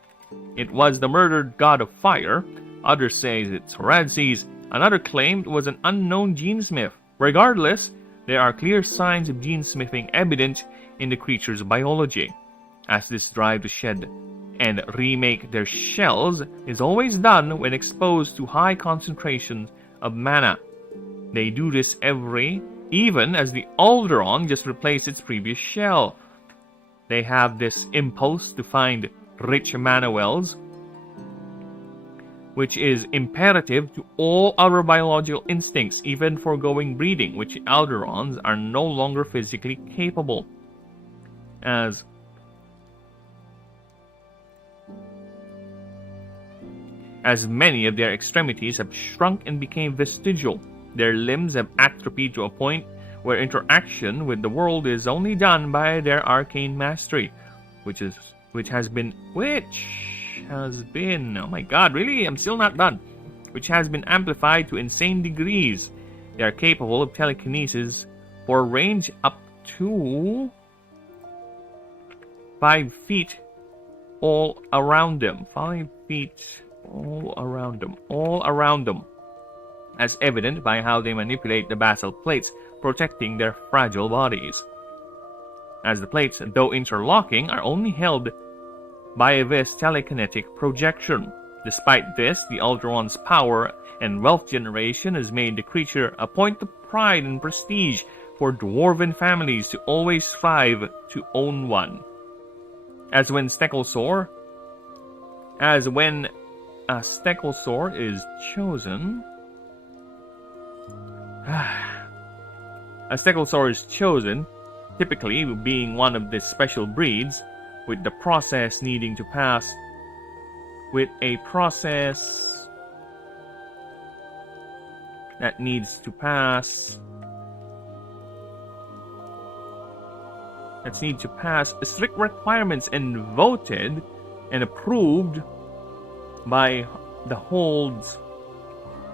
It was the murdered god of fire. Others say it's Horadses. Another claimed it was an unknown genesmith. Regardless, there are clear signs of genesmithing evident in the creature's biology, as this drive to shed and remake their shells is always done when exposed to high concentrations of mana. They do this even as the Alderon just replaced its previous shell. They have this impulse to find rich mana wells, which is imperative to all other biological instincts, even foregoing breeding, which Alderons are no longer physically capable. As many of their extremities have shrunk and became vestigial, their limbs have atrophied to a point where interaction with the world is only done by their arcane mastery, which has been, oh my god, really? I'm still not done. Which has been amplified to insane degrees. They are capable of telekinesis for range up to 5 feet all around them. 5 feet all around them. As evident by how they manipulate the basalt plates protecting their fragile bodies. As the plates, though interlocking, are only held by this telekinetic projection. Despite this, the Alderon's power and wealth generation has made the creature a point of pride and prestige for dwarven families to always strive to own one. As when a Stekelsaur is chosen, a Stekelsaur is chosen, typically being one of the special breeds, with a process needing to pass strict requirements and voted and approved by the Hold's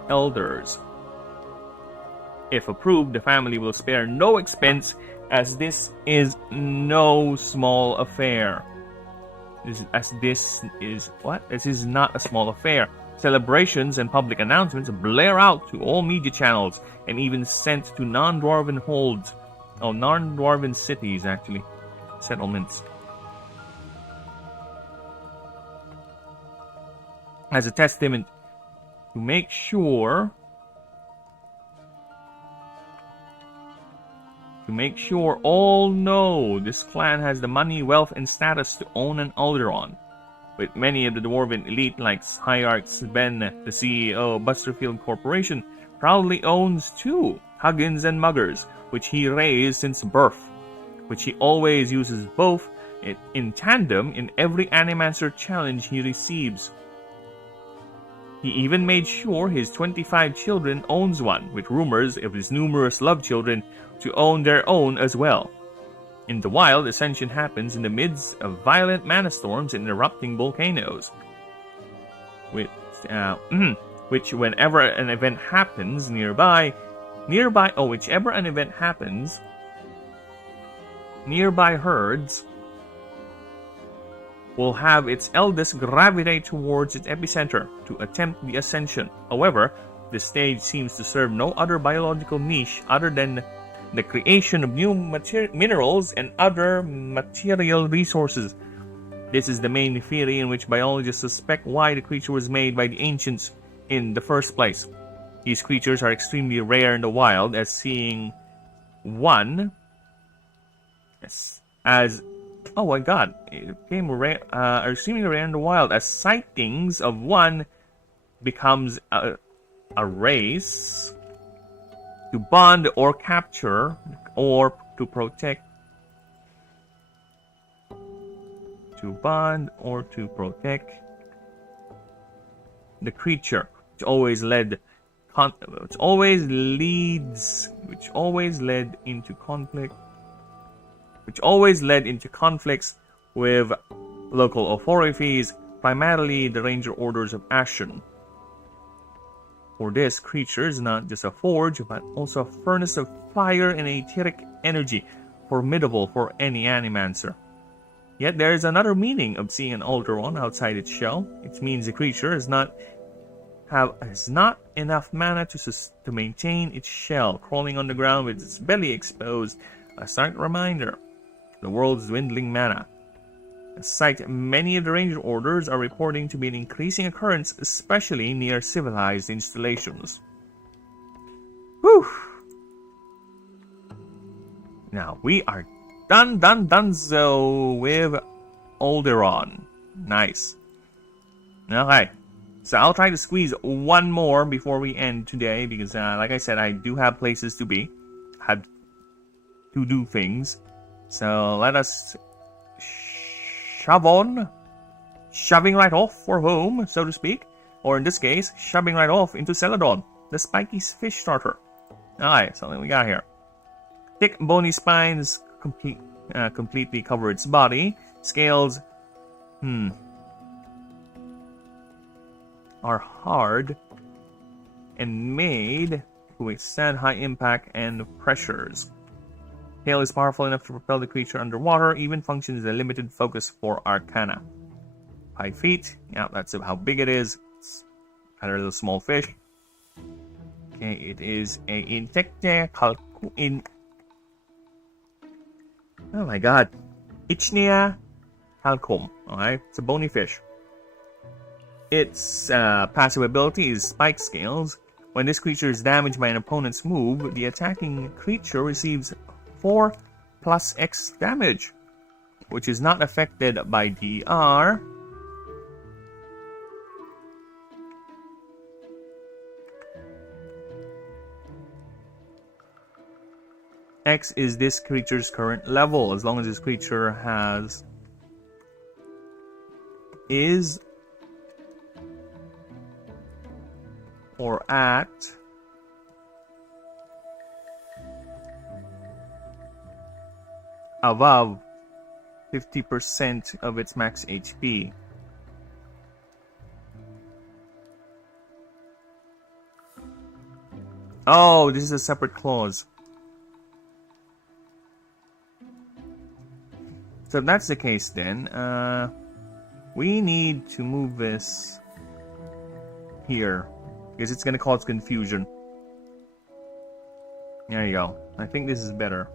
elders. If approved, the family will spare no expense, as this is no small affair. This is not a small affair. Celebrations and public announcements blare out to all media channels and even sent to non-dwarven cities, settlements. As a testament to make sure all know this clan has the money, wealth, and status to own an Alderon. With many of the dwarven elite like Hierarch Ben, the CEO of Busterfield Corporation, proudly owns 2 Huggins and Muggers, which he raised since birth, which he always uses both in tandem in every Animancer challenge he receives. He even made sure his 25 children owns one, with rumors of his numerous love children to own their own as well. In the wild, ascension happens in the midst of violent mana storms and erupting volcanoes, which whenever an event happens nearby herds will have its eldest gravitate towards its epicenter to attempt the ascension. However, this stage seems to serve no other biological niche other than the creation of new minerals and other material resources. This is the main theory in which biologists suspect why the creature was made by the ancients in the first place. These creatures are extremely rare in the wild, as seeing one as oh my god, it became rare, are extremely rare in the wild, as sightings of one becomes a race to bond or capture or to protect. To bond or to protect the creature, which always led into conflicts with local authorities, primarily the ranger orders of Ashen. For this, creature is not just a forge, but also a furnace of fire and etheric energy, formidable for any Animancer. Yet there is another meaning of seeing an Alteron outside its shell. It means the creature has not enough mana to maintain its shell, crawling on the ground with its belly exposed. A stark reminder: the world's dwindling mana. A sight many of the Ranger orders are reporting to be an increasing occurrence, especially near civilized installations. Whew! Now we are done with Alderon. Nice. Okay. So I'll try to squeeze one more before we end today, because like I said, I do have places to be. Have to do things. So let us shove on. Shoving right off for home, so to speak. Or in this case, shoving right off into Celadon, the spiky fish starter. Alright, so what we got here. Thick bony spines completely cover its body. Scales are hard and made to withstand high impact and pressures. Tail is powerful enough to propel the creature underwater, even functions as a limited focus for Arcana. 5 feet, yeah, that's how big it is. It's kind of a little small fish. Okay, it is a Insecta oh my god. Ichnia Halcom. Alright, it's a bony fish. Its passive ability is Spike Scales. When this creature is damaged by an opponent's move, the attacking creature receives 4 plus X damage, which is not affected by DR. X is this creature's current level. As long as this creature is or at above 50% of its max HP. Oh, this is a separate clause. So if that's the case, then we need to move this here, because it's going to cause confusion. There you go. I think this is better.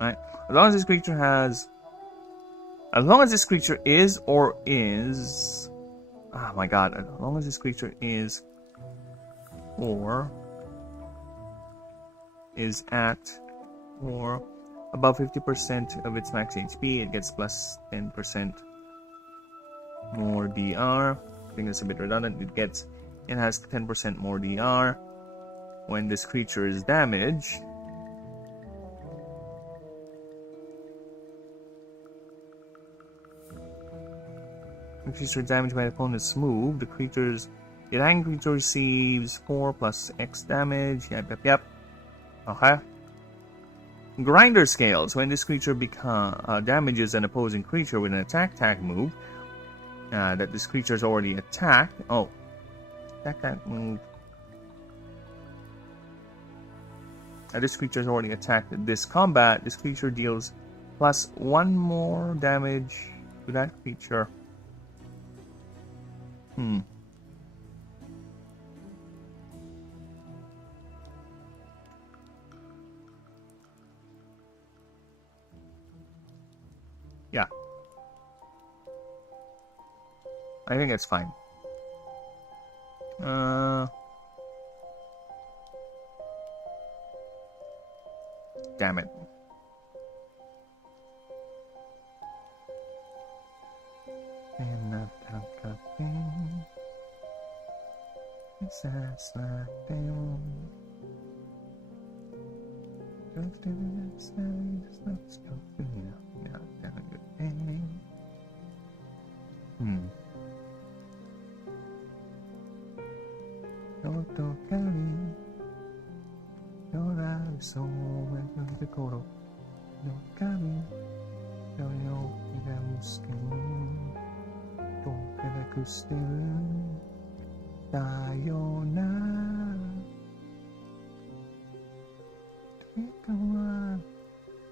Alright. As long as this creature has... As long as this creature is or is... Oh my god. As long as this creature is or is at or above 50% of its max HP, it gets plus 10% more DR. I think that's a bit redundant. It has 10% more DR when this creature is damaged. When the creature is damaged by the opponent's move, the attacking creature receives 4 plus X damage. Yep. Okay. Grinder Scales. When this creature damages an opposing creature with an attack tag move that this creature has already attacked. Oh. Attack tag move. This creature has already attacked this combat. This creature deals plus 1 more damage to that creature. Yeah. I think it's fine. Damn it.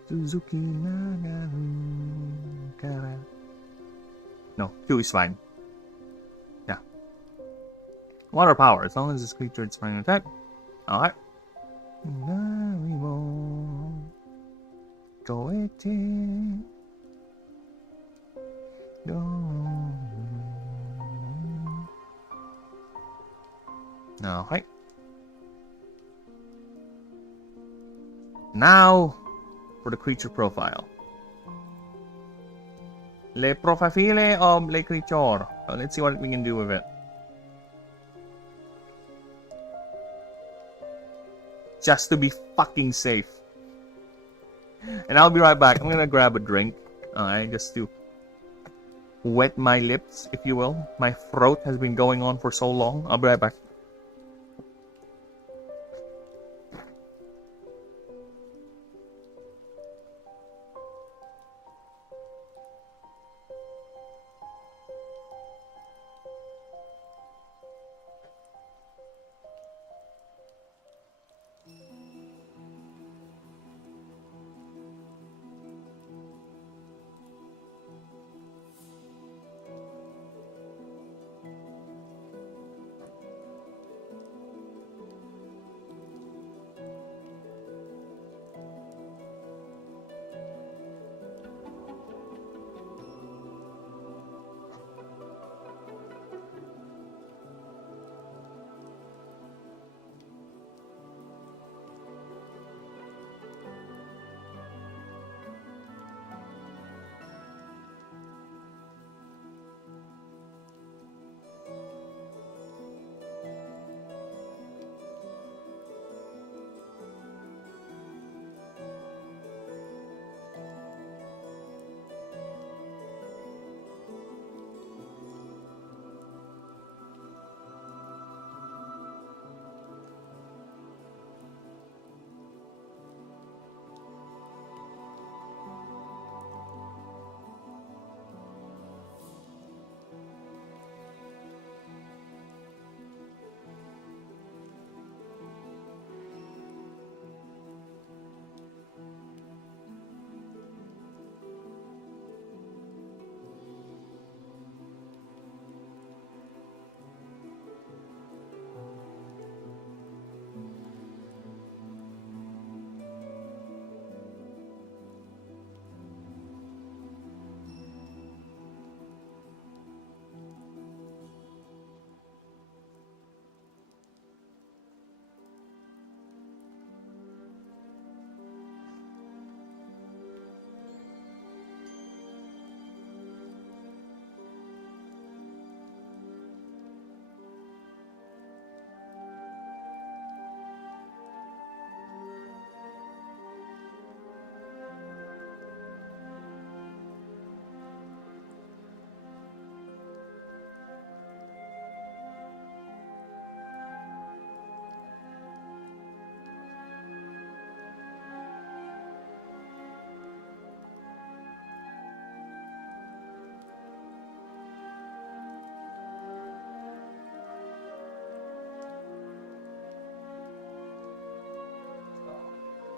Suzuki Nagaru Kara. No, 2 is fine. Yeah. Water power, as long as this creature is running attack. Alright. Alright. Now for the creature profile. Le profile of le creature. So let's see what we can do with it. Just to be fucking safe. And I'll be right back. I'm gonna grab a drink. Alright, just to wet my lips, if you will. My throat has been going on for so long. I'll be right back.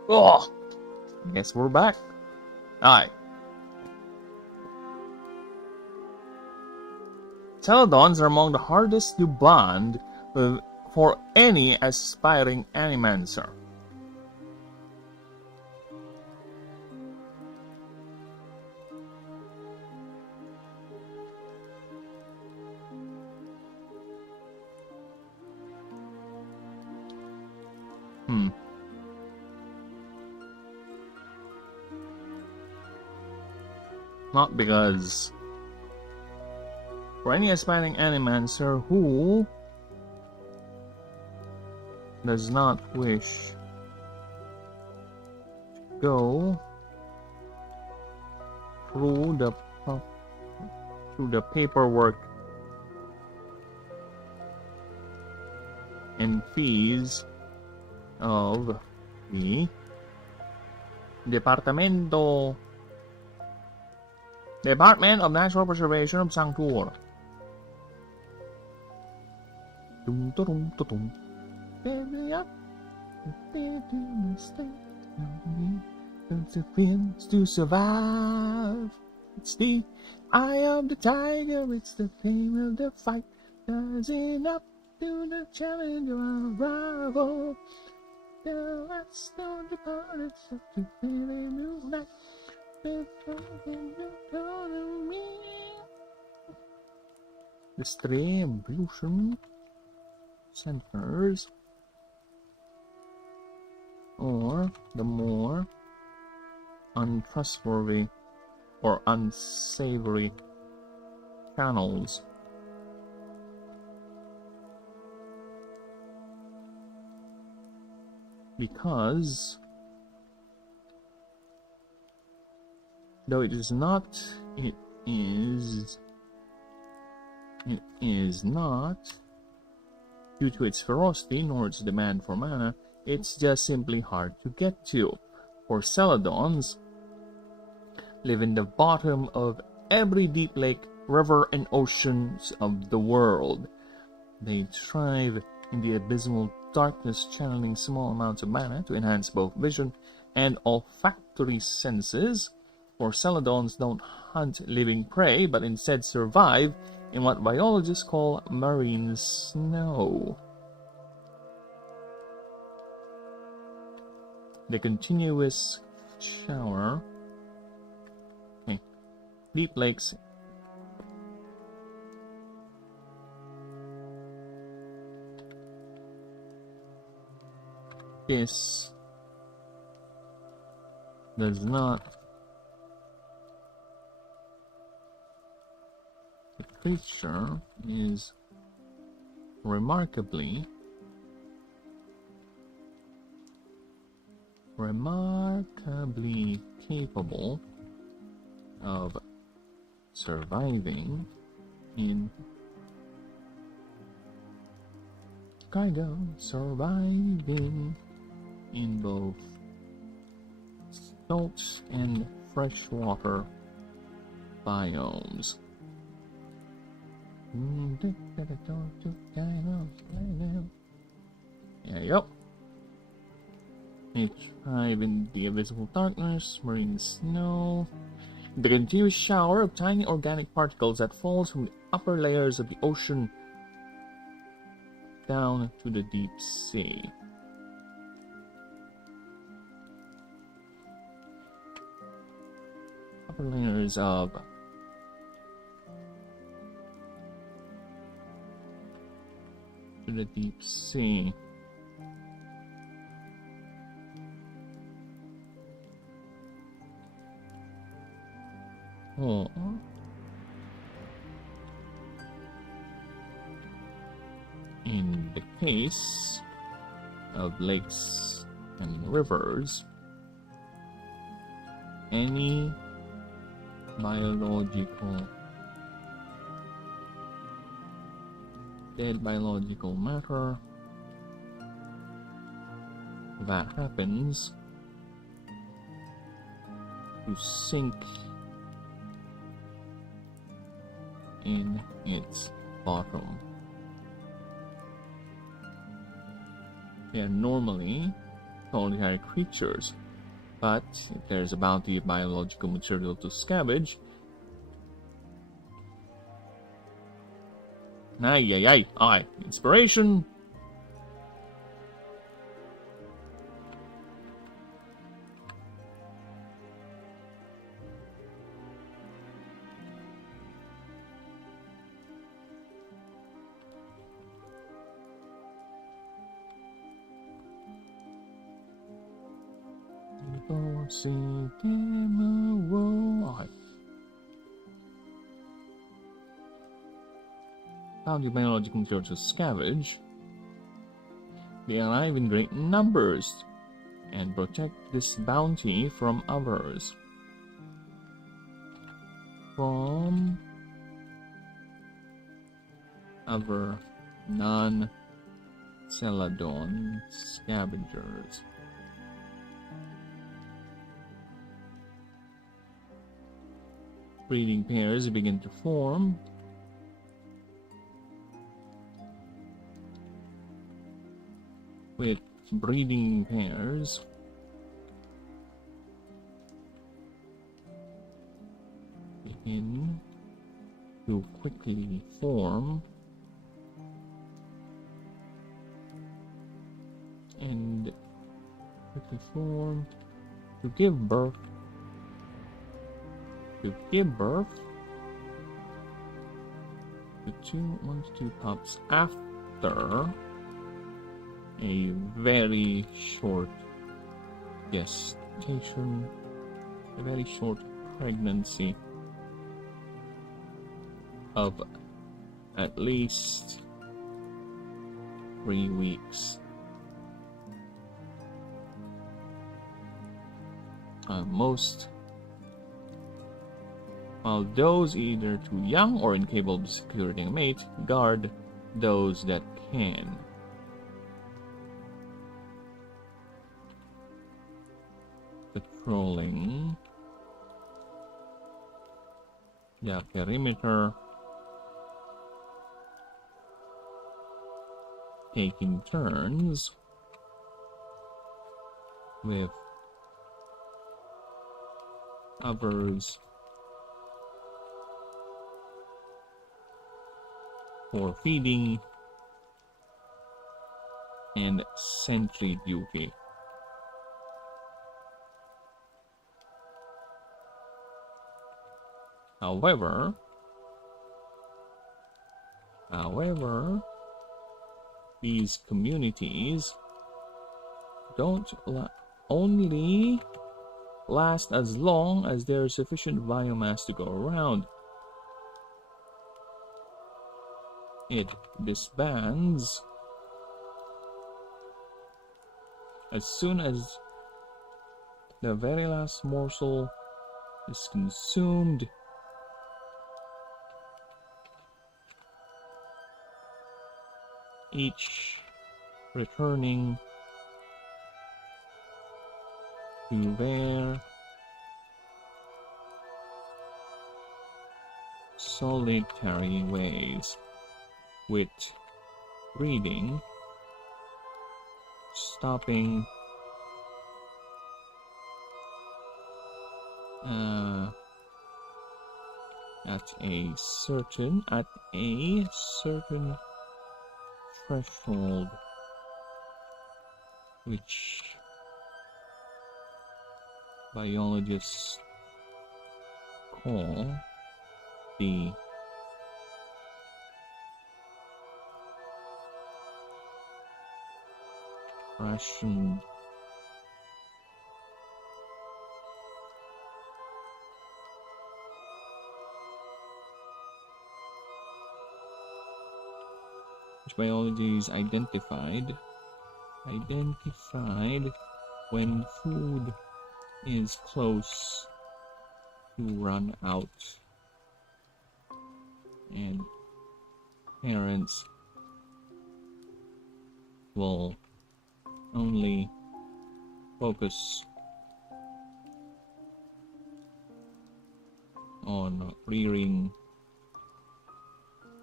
Oh, guess we're back. Alright. Teledons are among the hardest to bond with for any aspiring animancer. Not because for any aspiring animancer who does not wish to go through the paperwork and fees of the Department of Natural Preservation of Sanctuary. the feels to survive. It's the eye of the tiger, it's the pain of the fight. Rising up to the challenge of our rival. The last of the parts of the very new night. The stream evolution centers, or the more untrustworthy or unsavory channels. Because though it is not due to its ferocity nor its demand for mana, it's just simply hard to get to. For Celadons live in the bottom of every deep lake, river, and oceans of the world. They thrive in the abysmal darkness, channeling small amounts of mana to enhance both vision and olfactory senses. For Celadons don't hunt living prey, but instead survive in what biologists call marine snow. The continuous shower. Okay. Deep lakes. This does not. The creature is remarkably capable of surviving in both salt and freshwater biomes. Yeah, yep. They thrive in the invisible darkness, marine snow, the continuous shower of tiny organic particles that falls from the upper layers of the ocean down to the deep sea. Upper layers of to the deep sea. Oh. In the case of lakes and rivers, any dead biological matter that happens to sink in its bottom. They are normally solitary creatures, but if there is a bounty of biological material to scavenge, inspiration! Found the biological material to scavenge. They arrive in great numbers and protect this bounty from others. From other non-Celadon scavengers. Breeding pairs begin to form. With breeding pairs, in to quickly form and quickly form to give birth to two pups after a very short gestation, a very short pregnancy of at least 3 weeks. While those either too young or incapable of securing a mate guard those that can. Patrolling the perimeter, taking turns with others for feeding and sentry duty. However, these communities don't only last as long as there is sufficient biomass to go around. It disbands as soon as the very last morsel is consumed. Each returning to their solitary ways, with breeding stopping at a certain threshold, which biologists call the ration. Which biology is identified when food is close to run out and parents will only focus on rearing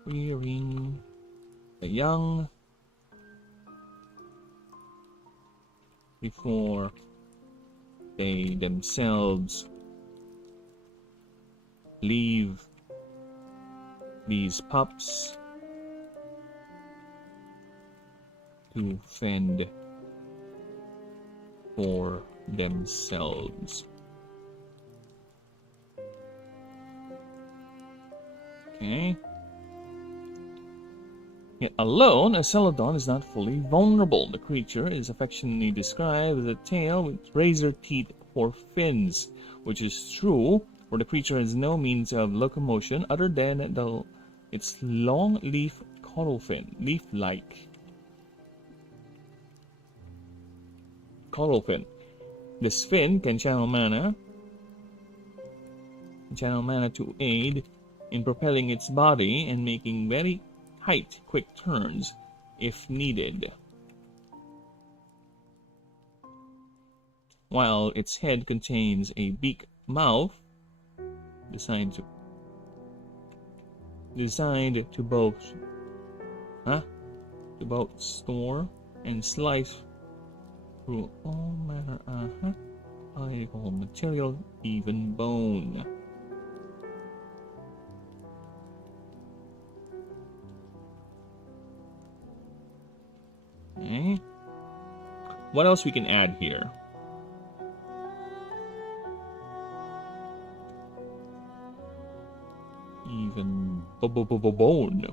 the young before they themselves leave these pups to fend for themselves. Okay. Yet alone, a celadon is not fully vulnerable. The creature is affectionately described as a tail with razor teeth or fins, which is true, for the creature has no means of locomotion other than its long leaf caudal fin, leaf-like caudal fin. This fin can channel mana to aid in propelling its body and making very tight, quick turns if needed. While its head contains a beak mouth designed to both store and slice through all manner of particle material, even bone. What else we can add here? Even bone.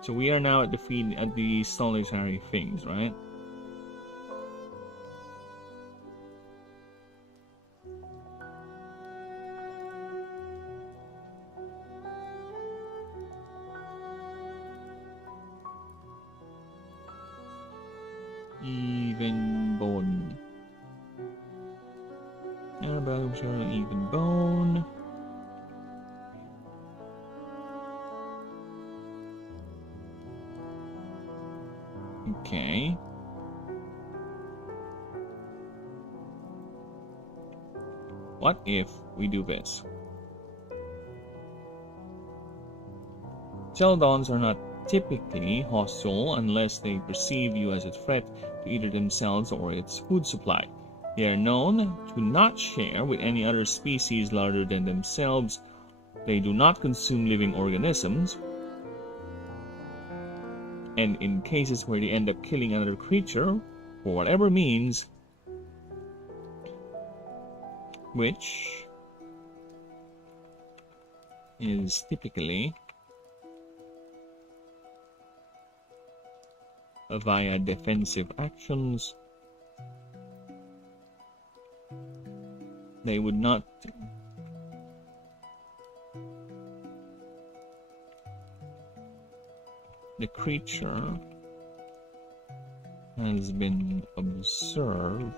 So we are now at the feed at the solitary things, right? Even bone. Even bone. Okay. What if we do this? Celadons are not typically hostile unless they perceive you as a threat to either themselves or its food supply. They are known to not share with any other species larger than themselves. They do not consume living organisms. And in cases where they end up killing another creature, for whatever means, which is typically via defensive actions, they would not the creature has been observed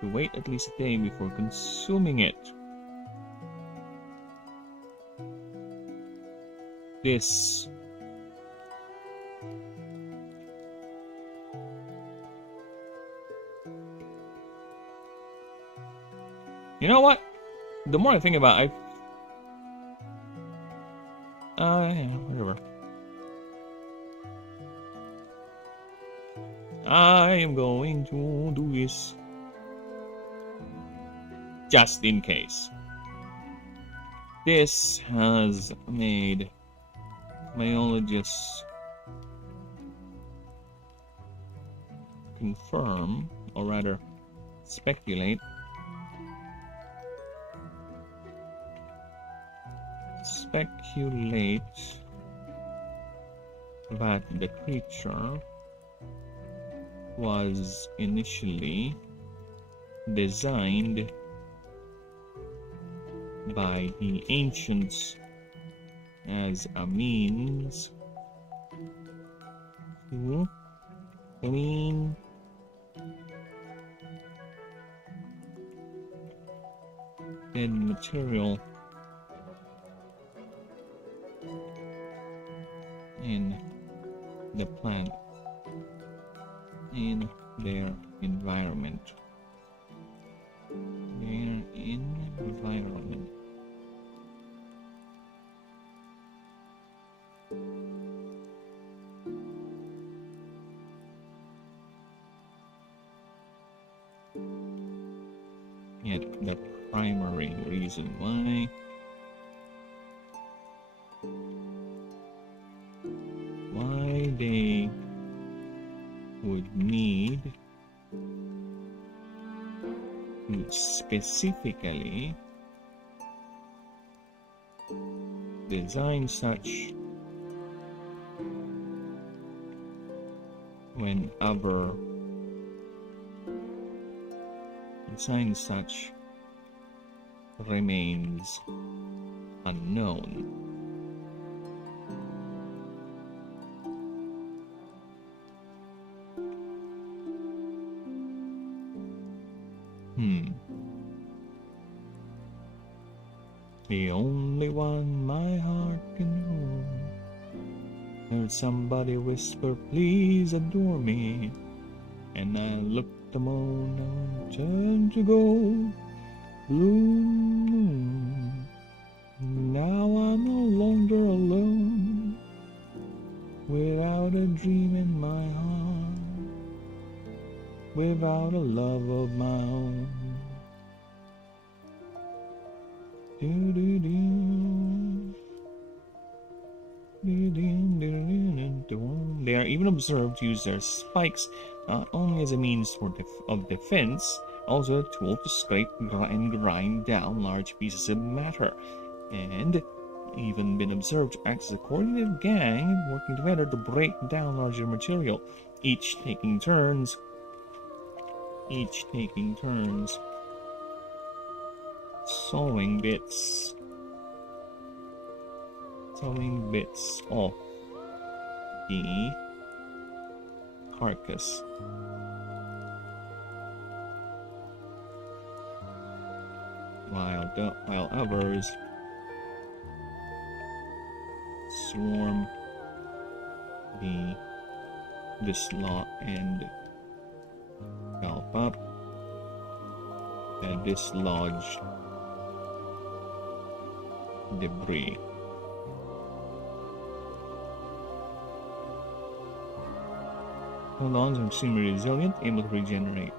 to wait at least a day before consuming it. This you know what? The more I think about it, whatever. I am going to do this just in case. This has made biologists confirm, or rather speculate, that the creature was initially designed by the ancients as a means to clean dead material in the plant, in their environment. Yet the primary reason why they would need to specifically design such remains unknown. The only one my heart can hold. Heard somebody whisper, please adore me. And I looked the moon and turned to gold. Blue. Now I'm no longer alone. Without a dream in my heart. Without a love of my own. They are even observed to use their spikes not only as a means of defense, also a tool to scrape and grind down large pieces of matter, and even been observed to act as a coordinated gang working together to break down larger material, each taking turns sawing bits off the carcass. While others swarm the dislodge and gulp up the dislodged debris. Hold-ons are extremely resilient, able to regenerate.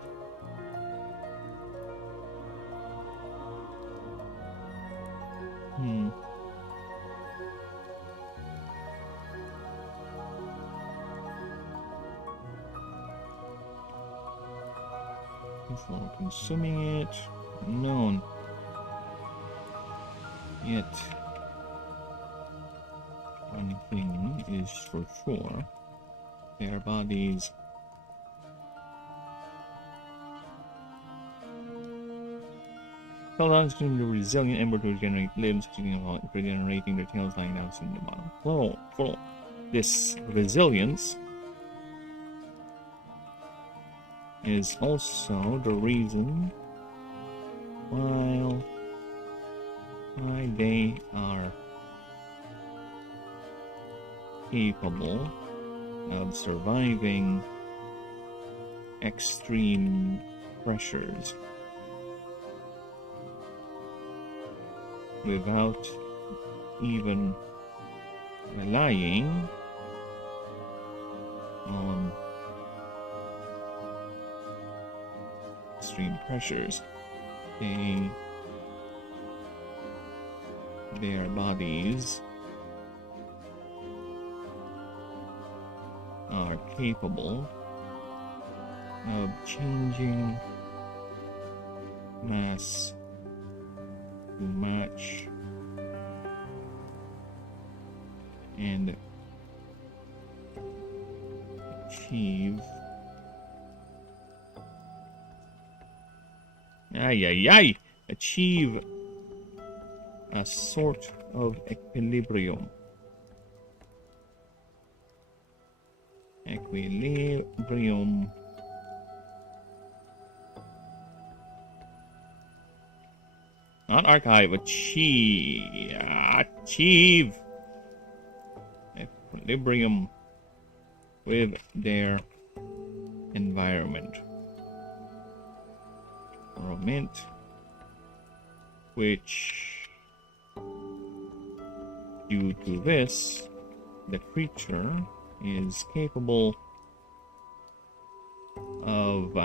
Before consuming it, unknown. Yet, one thing is for sure. Their bodies Hold-ons extremely resilient, able to regenerate limbs, regenerating their tails lying down in the bottom. Full. This resilience is also the reason why they are capable of surviving extreme pressures without even relying on extreme pressures. Their bodies are capable of changing mass to match and achieve achieve a sort of equilibrium. Not archive, achieve equilibrium with their environment. Which, due to this, the creature is capable of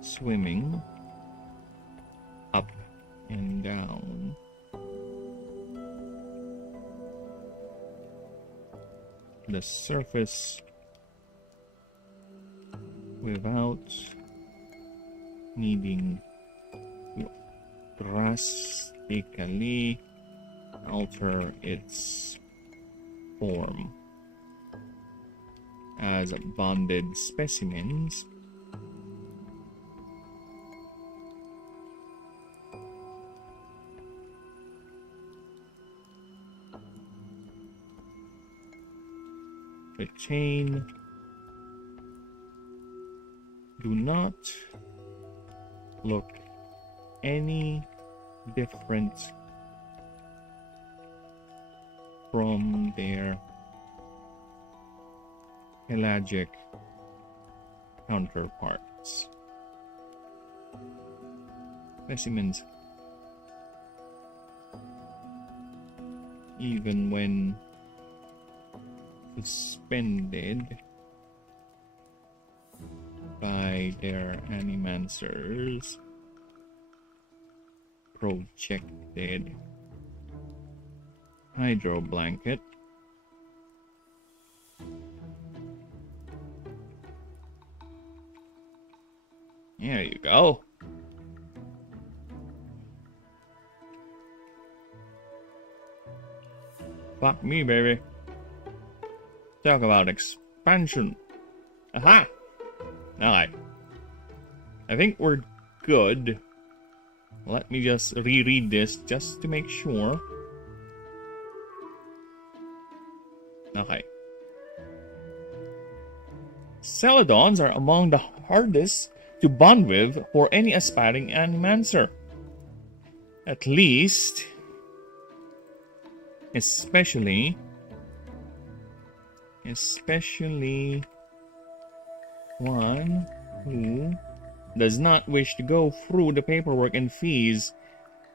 swimming up and down the surface without needing to drastically alter its form. As bonded specimens, retain do not look any different from their pelagic counterparts. Specimens, even when suspended by their animancers, projected Hydro blanket. There you go. Fuck me, baby. Talk about expansion. Aha! Alright. I think we're good. Let me just reread this just to make sure. Okay. Celadons are among the hardest to bond with for any aspiring animancer. At least, especially one who does not wish to go through the paperwork and fees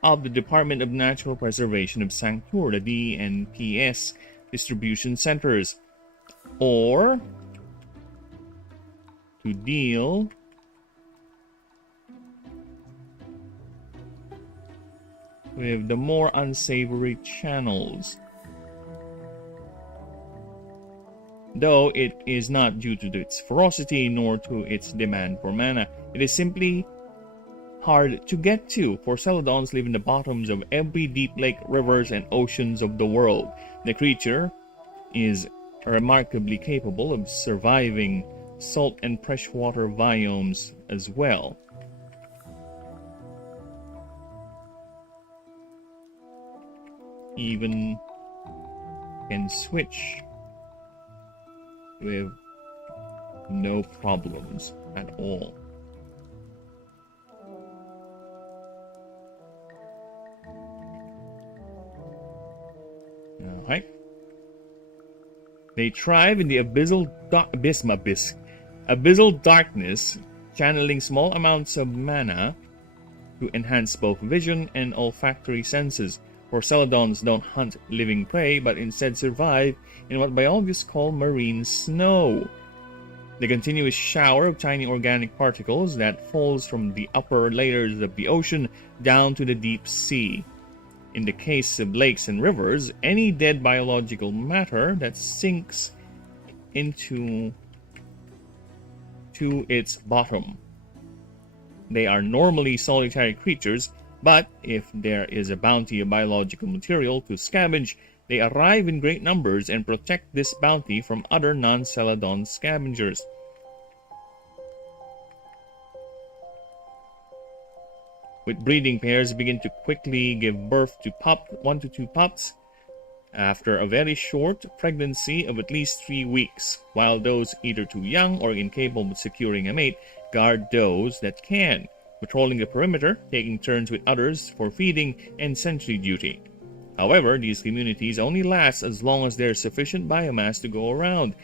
of the Department of Natural Preservation of Sanctur, the DNPS distribution centers, or to deal with the more unsavory channels. Though it is not due to its ferocity nor to its demand for mana, it is simply hard to get to, for Celadons live in the bottoms of every deep lake, rivers, and oceans of the world. The creature is remarkably capable of surviving salt and freshwater biomes as well. Even can switch with no problems at all. Alright. They thrive in the abyssal darkness, channeling small amounts of mana to enhance both vision and olfactory senses. For Celadons don't hunt living prey, but instead survive in what biologists call marine snow. The continuous shower of tiny organic particles that falls from the upper layers of the ocean down to the deep sea. In the case of lakes and rivers, any dead biological matter that sinks into its bottom. They are normally solitary creatures, but if there is a bounty of biological material to scavenge, they arrive in great numbers and protect this bounty from other non-Celadon scavengers. With breeding pairs begin to quickly give birth to 1 to 2 pups after a very short pregnancy of at least 3 weeks, while those either too young or incapable of securing a mate guard those that can, patrolling the perimeter, taking turns with others for feeding and sentry duty. However, these communities only last as long as there is sufficient biomass to go around.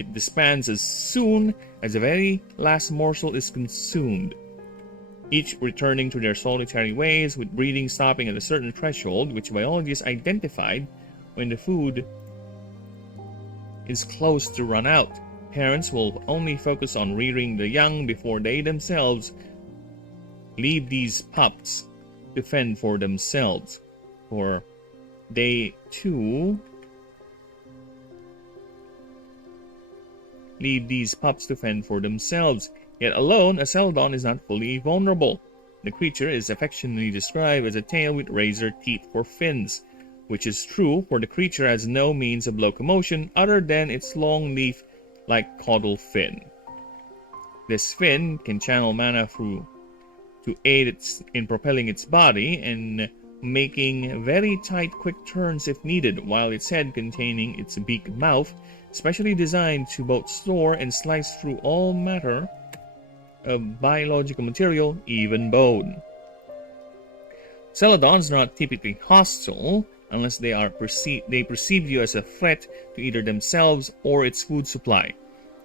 It disbands as soon as the very last morsel is consumed, each returning to their solitary ways, with breeding stopping at a certain threshold, which biologists identified when the food is close to run out. Parents will only focus on rearing the young before they themselves leave these pups to fend for themselves, for they too leave these pups to fend for themselves. Yet alone, a Celadon is not fully vulnerable. The creature is affectionately described as a tail with razor teeth for fins, which is true, for the creature has no means of locomotion other than its long leaf-like caudal fin. This fin can channel mana through to aid in propelling its body and making very tight quick turns if needed, while its head, containing its beak mouth, specially designed to both store and slice through all matter of biological material, even bone. Celadons are not typically hostile unless they perceive you as a threat to either themselves or its food supply.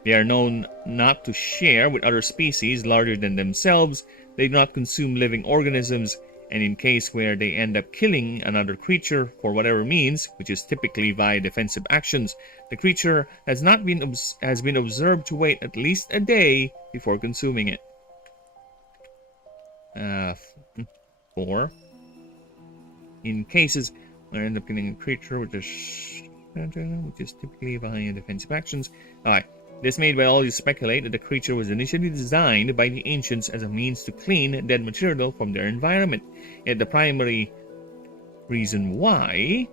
They are known not to share with other species larger than themselves. They do not consume living organisms, and in case where they end up killing another creature for whatever means, which is typically via defensive actions, the creature has been observed to wait at least a day before consuming it. 4. In cases I end up getting a creature which is typically via defensive actions. Alright. This made biologists speculate that the creature was initially designed by the ancients as a means to clean dead material from their environment. Yet the primary reason why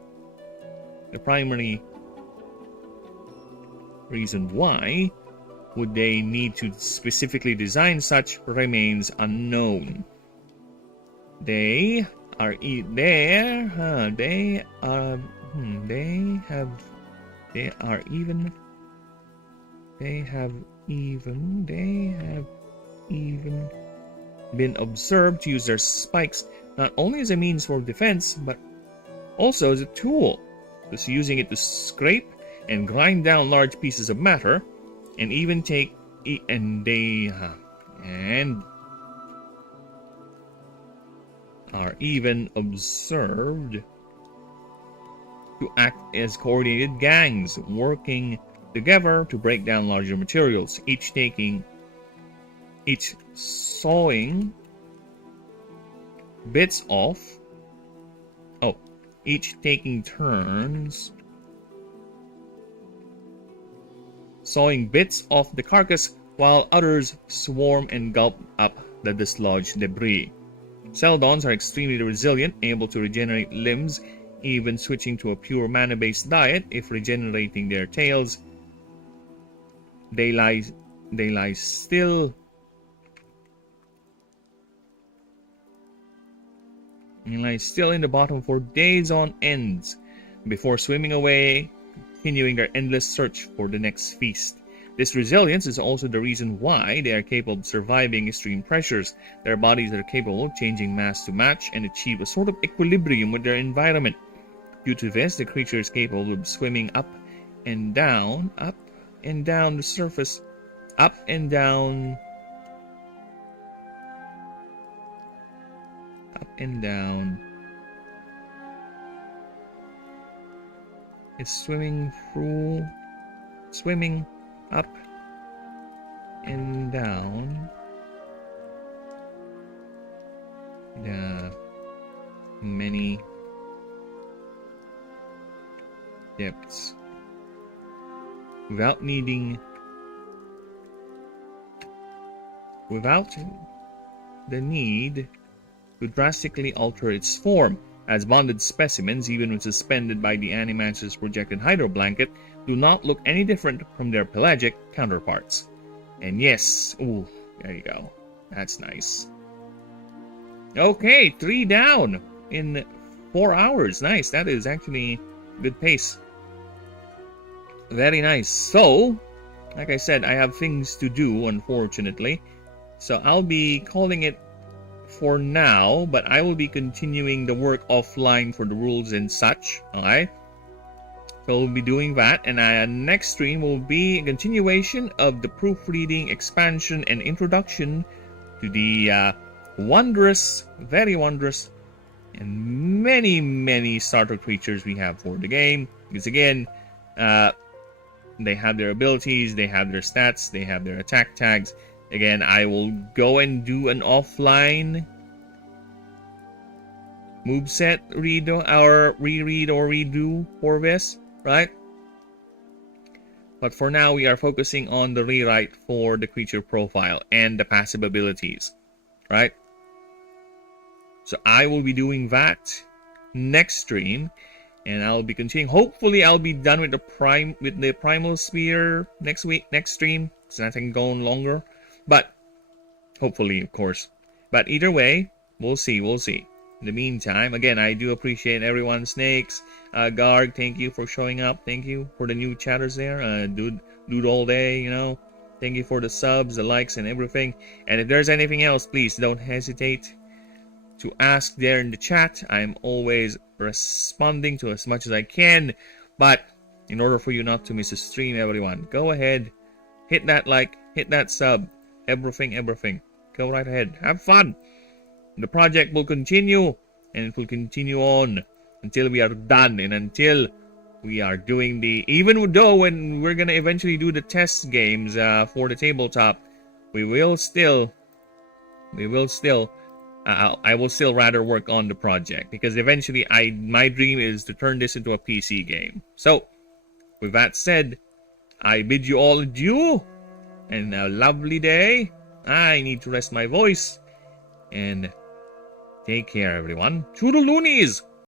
would they need to specifically design such remains unknown. They have even been observed to use their spikes not only as a means for defense but also as a tool, just using it to scrape and grind down large pieces of matter, and even are even observed to act as coordinated gangs, working together to break down larger materials, each sawing bits off. Each taking turns sawing bits off the carcass, while others swarm and gulp up the dislodged debris. Celadons are extremely resilient, able to regenerate limbs, even switching to a pure mana-based diet if regenerating their tails. They lie still in the bottom for days on end before swimming away, continuing their endless search for the next feast. This resilience is also the reason why they are capable of surviving extreme pressures. Their bodies are capable of changing mass to match and achieve a sort of equilibrium with their environment. Due to this, the creature is capable of swimming up and down the surface, up and down. It's swimming up and down the many depths without the need to drastically alter its form, as bonded specimens, even when suspended by the Animancer's projected hydro blanket, do not look any different from their pelagic counterparts. And yes, ooh, there you go. That's nice. Okay, 3 down in 4 hours. Nice, that is actually good pace. Very nice. So, like I said, I have things to do, unfortunately. So I'll be calling it for now, but I will be continuing the work offline for the rules and such. Alright? So we'll be doing that, and next stream will be a continuation of the proofreading, expansion, and introduction to the wondrous, very wondrous, and many, many starter creatures we have for the game. Because again, they have their abilities, they have their stats, they have their attack tags. Again, I will go and do an offline moveset reread or redo for this, right? But for now, we are focusing on the rewrite for the creature profile and the passive abilities, right? So I will be doing that next stream, and I'll be continuing. Hopefully, I'll be done with the primal sphere next stream, so that can go on longer. But hopefully, of course. But either way, we'll see. In the meantime, again, I do appreciate everyone. Snakes, Garg, thank you for showing up. Thank you for the new chatters there. Dude all day, you know. Thank you for the subs, the likes, and everything. And if there's anything else, please don't hesitate to ask there in the chat. I'm always responding to as much as I can. But in order for you not to miss a stream, everyone, go ahead, hit that like, hit that sub. Everything. Go right ahead. Have fun. The project will continue, and it will continue on until we are done, and until we are doing even though when we're gonna eventually do the test games for the tabletop, we will still I will still rather work on the project because eventually my dream is to turn this into a PC game. So, with that said, I bid you all adieu and a lovely day. I need to rest my voice and take care, everyone. Toodaloonies!